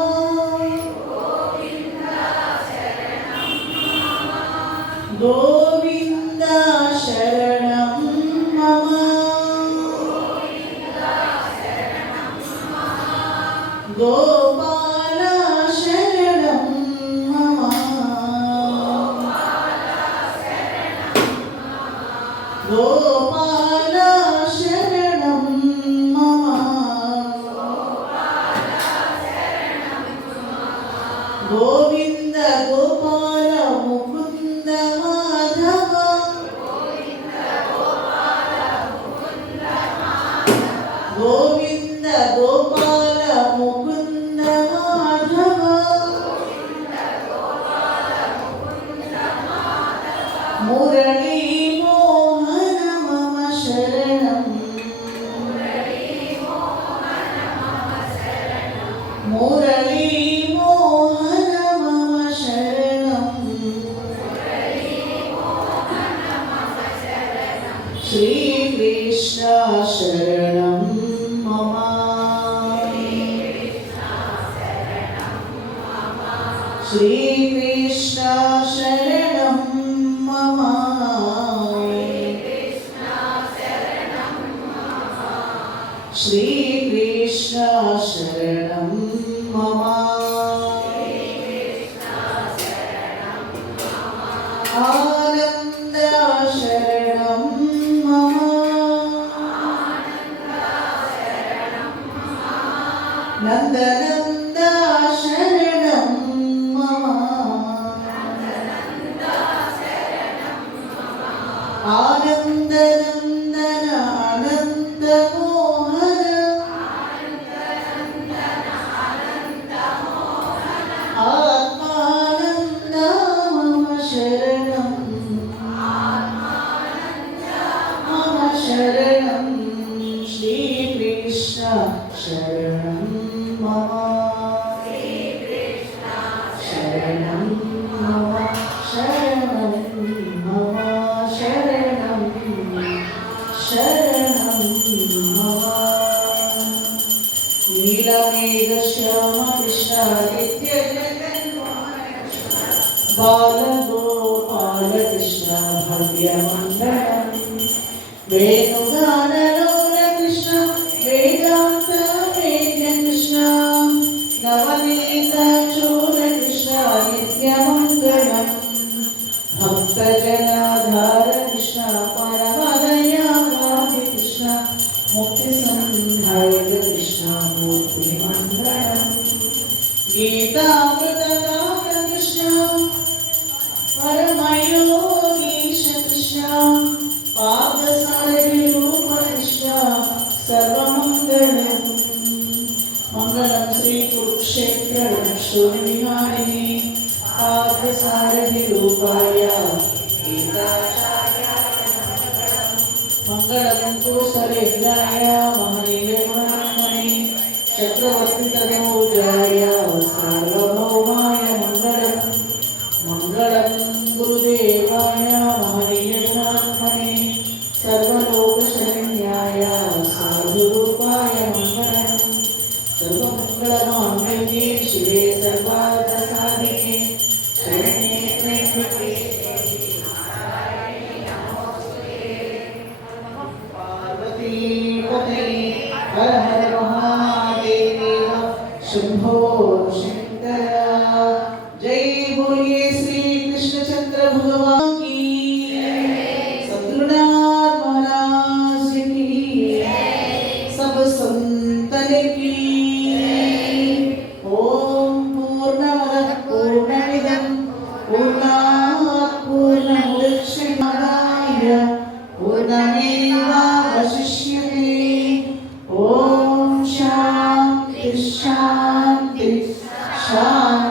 గోవింద శరణం మమ, గోపాల శరణం మమ, గోవింద గోపాల ముకుంద మాధవ గోవింద గోపాల ముకుంద మాధవ మురళీ మోహన మమ శరణం మురళీ మోహన మమ శరణం శ్రీకృష్ణ శరణం మమ శ్రీకృష్ణ శరణం మమ శ్రీకృష్ణ శరణం మమ ఆనంద శరణం మమ నందనంద శరణం మమ ఆనందనందన అనంత మోహన ఆత్మానంద మమ శరణం మమ శరణం శ్రీకృష్ణ శరణం మమ శరణం మమ శరణం మమ శరణం శరణం మమ నీలమేఘ శ్యామ కృష్ణ నిత్య బాలగోపాల కృష్ణ భవ్యమంగళం వేణుగానలోల కృష్ణ వేదాంత వేద్య కృష్ణ నవనీత చూర కృష్ణ నిత్యమంగళం భక్తజనాధార కృష్ణ పరమదయావాది కృష్ణ ముక్తి సంధాయక కృష్ణ మూర్తి మంగళం గీతామృతగాన కృష్ణ పరమయోగీశ కృష్ణ పాదసారథి రూప కృష్ణ సర్వమంగళం మంగళం శ్రీ కురుక్షేత్ర శూన్య విహారిణి పాదసారథి రూపాయ మంగళం కుశలేంద్రాయ మహనీయ గుణాత్మని చక్రవర్తి తనూజాయ సార్వభౌమాయ మంగళం మంగళం గురుదేవాయ మహనీయ గుణాత్మని సర్వలోక శరణ్యాయ సాధురూపాయ మంగళం సర్వమంగళమాంగళ్యే శివే సర్వార్థ సాధికే శరణ్యే త్ర్యంబకే पार्वतीपते हर हर महादेव शंभो शंकर जय बोलिए श्री कृष्णचंद्र भगवान की सद्गुरुनाथ महाराज की सब संतन की ओम पूर्णमदः पूर्णमिदं पूर्णात् पूर्णमुदच्यते पूर्णमेवावशिष्यते ॐ शान्ति शान्ति शान्ति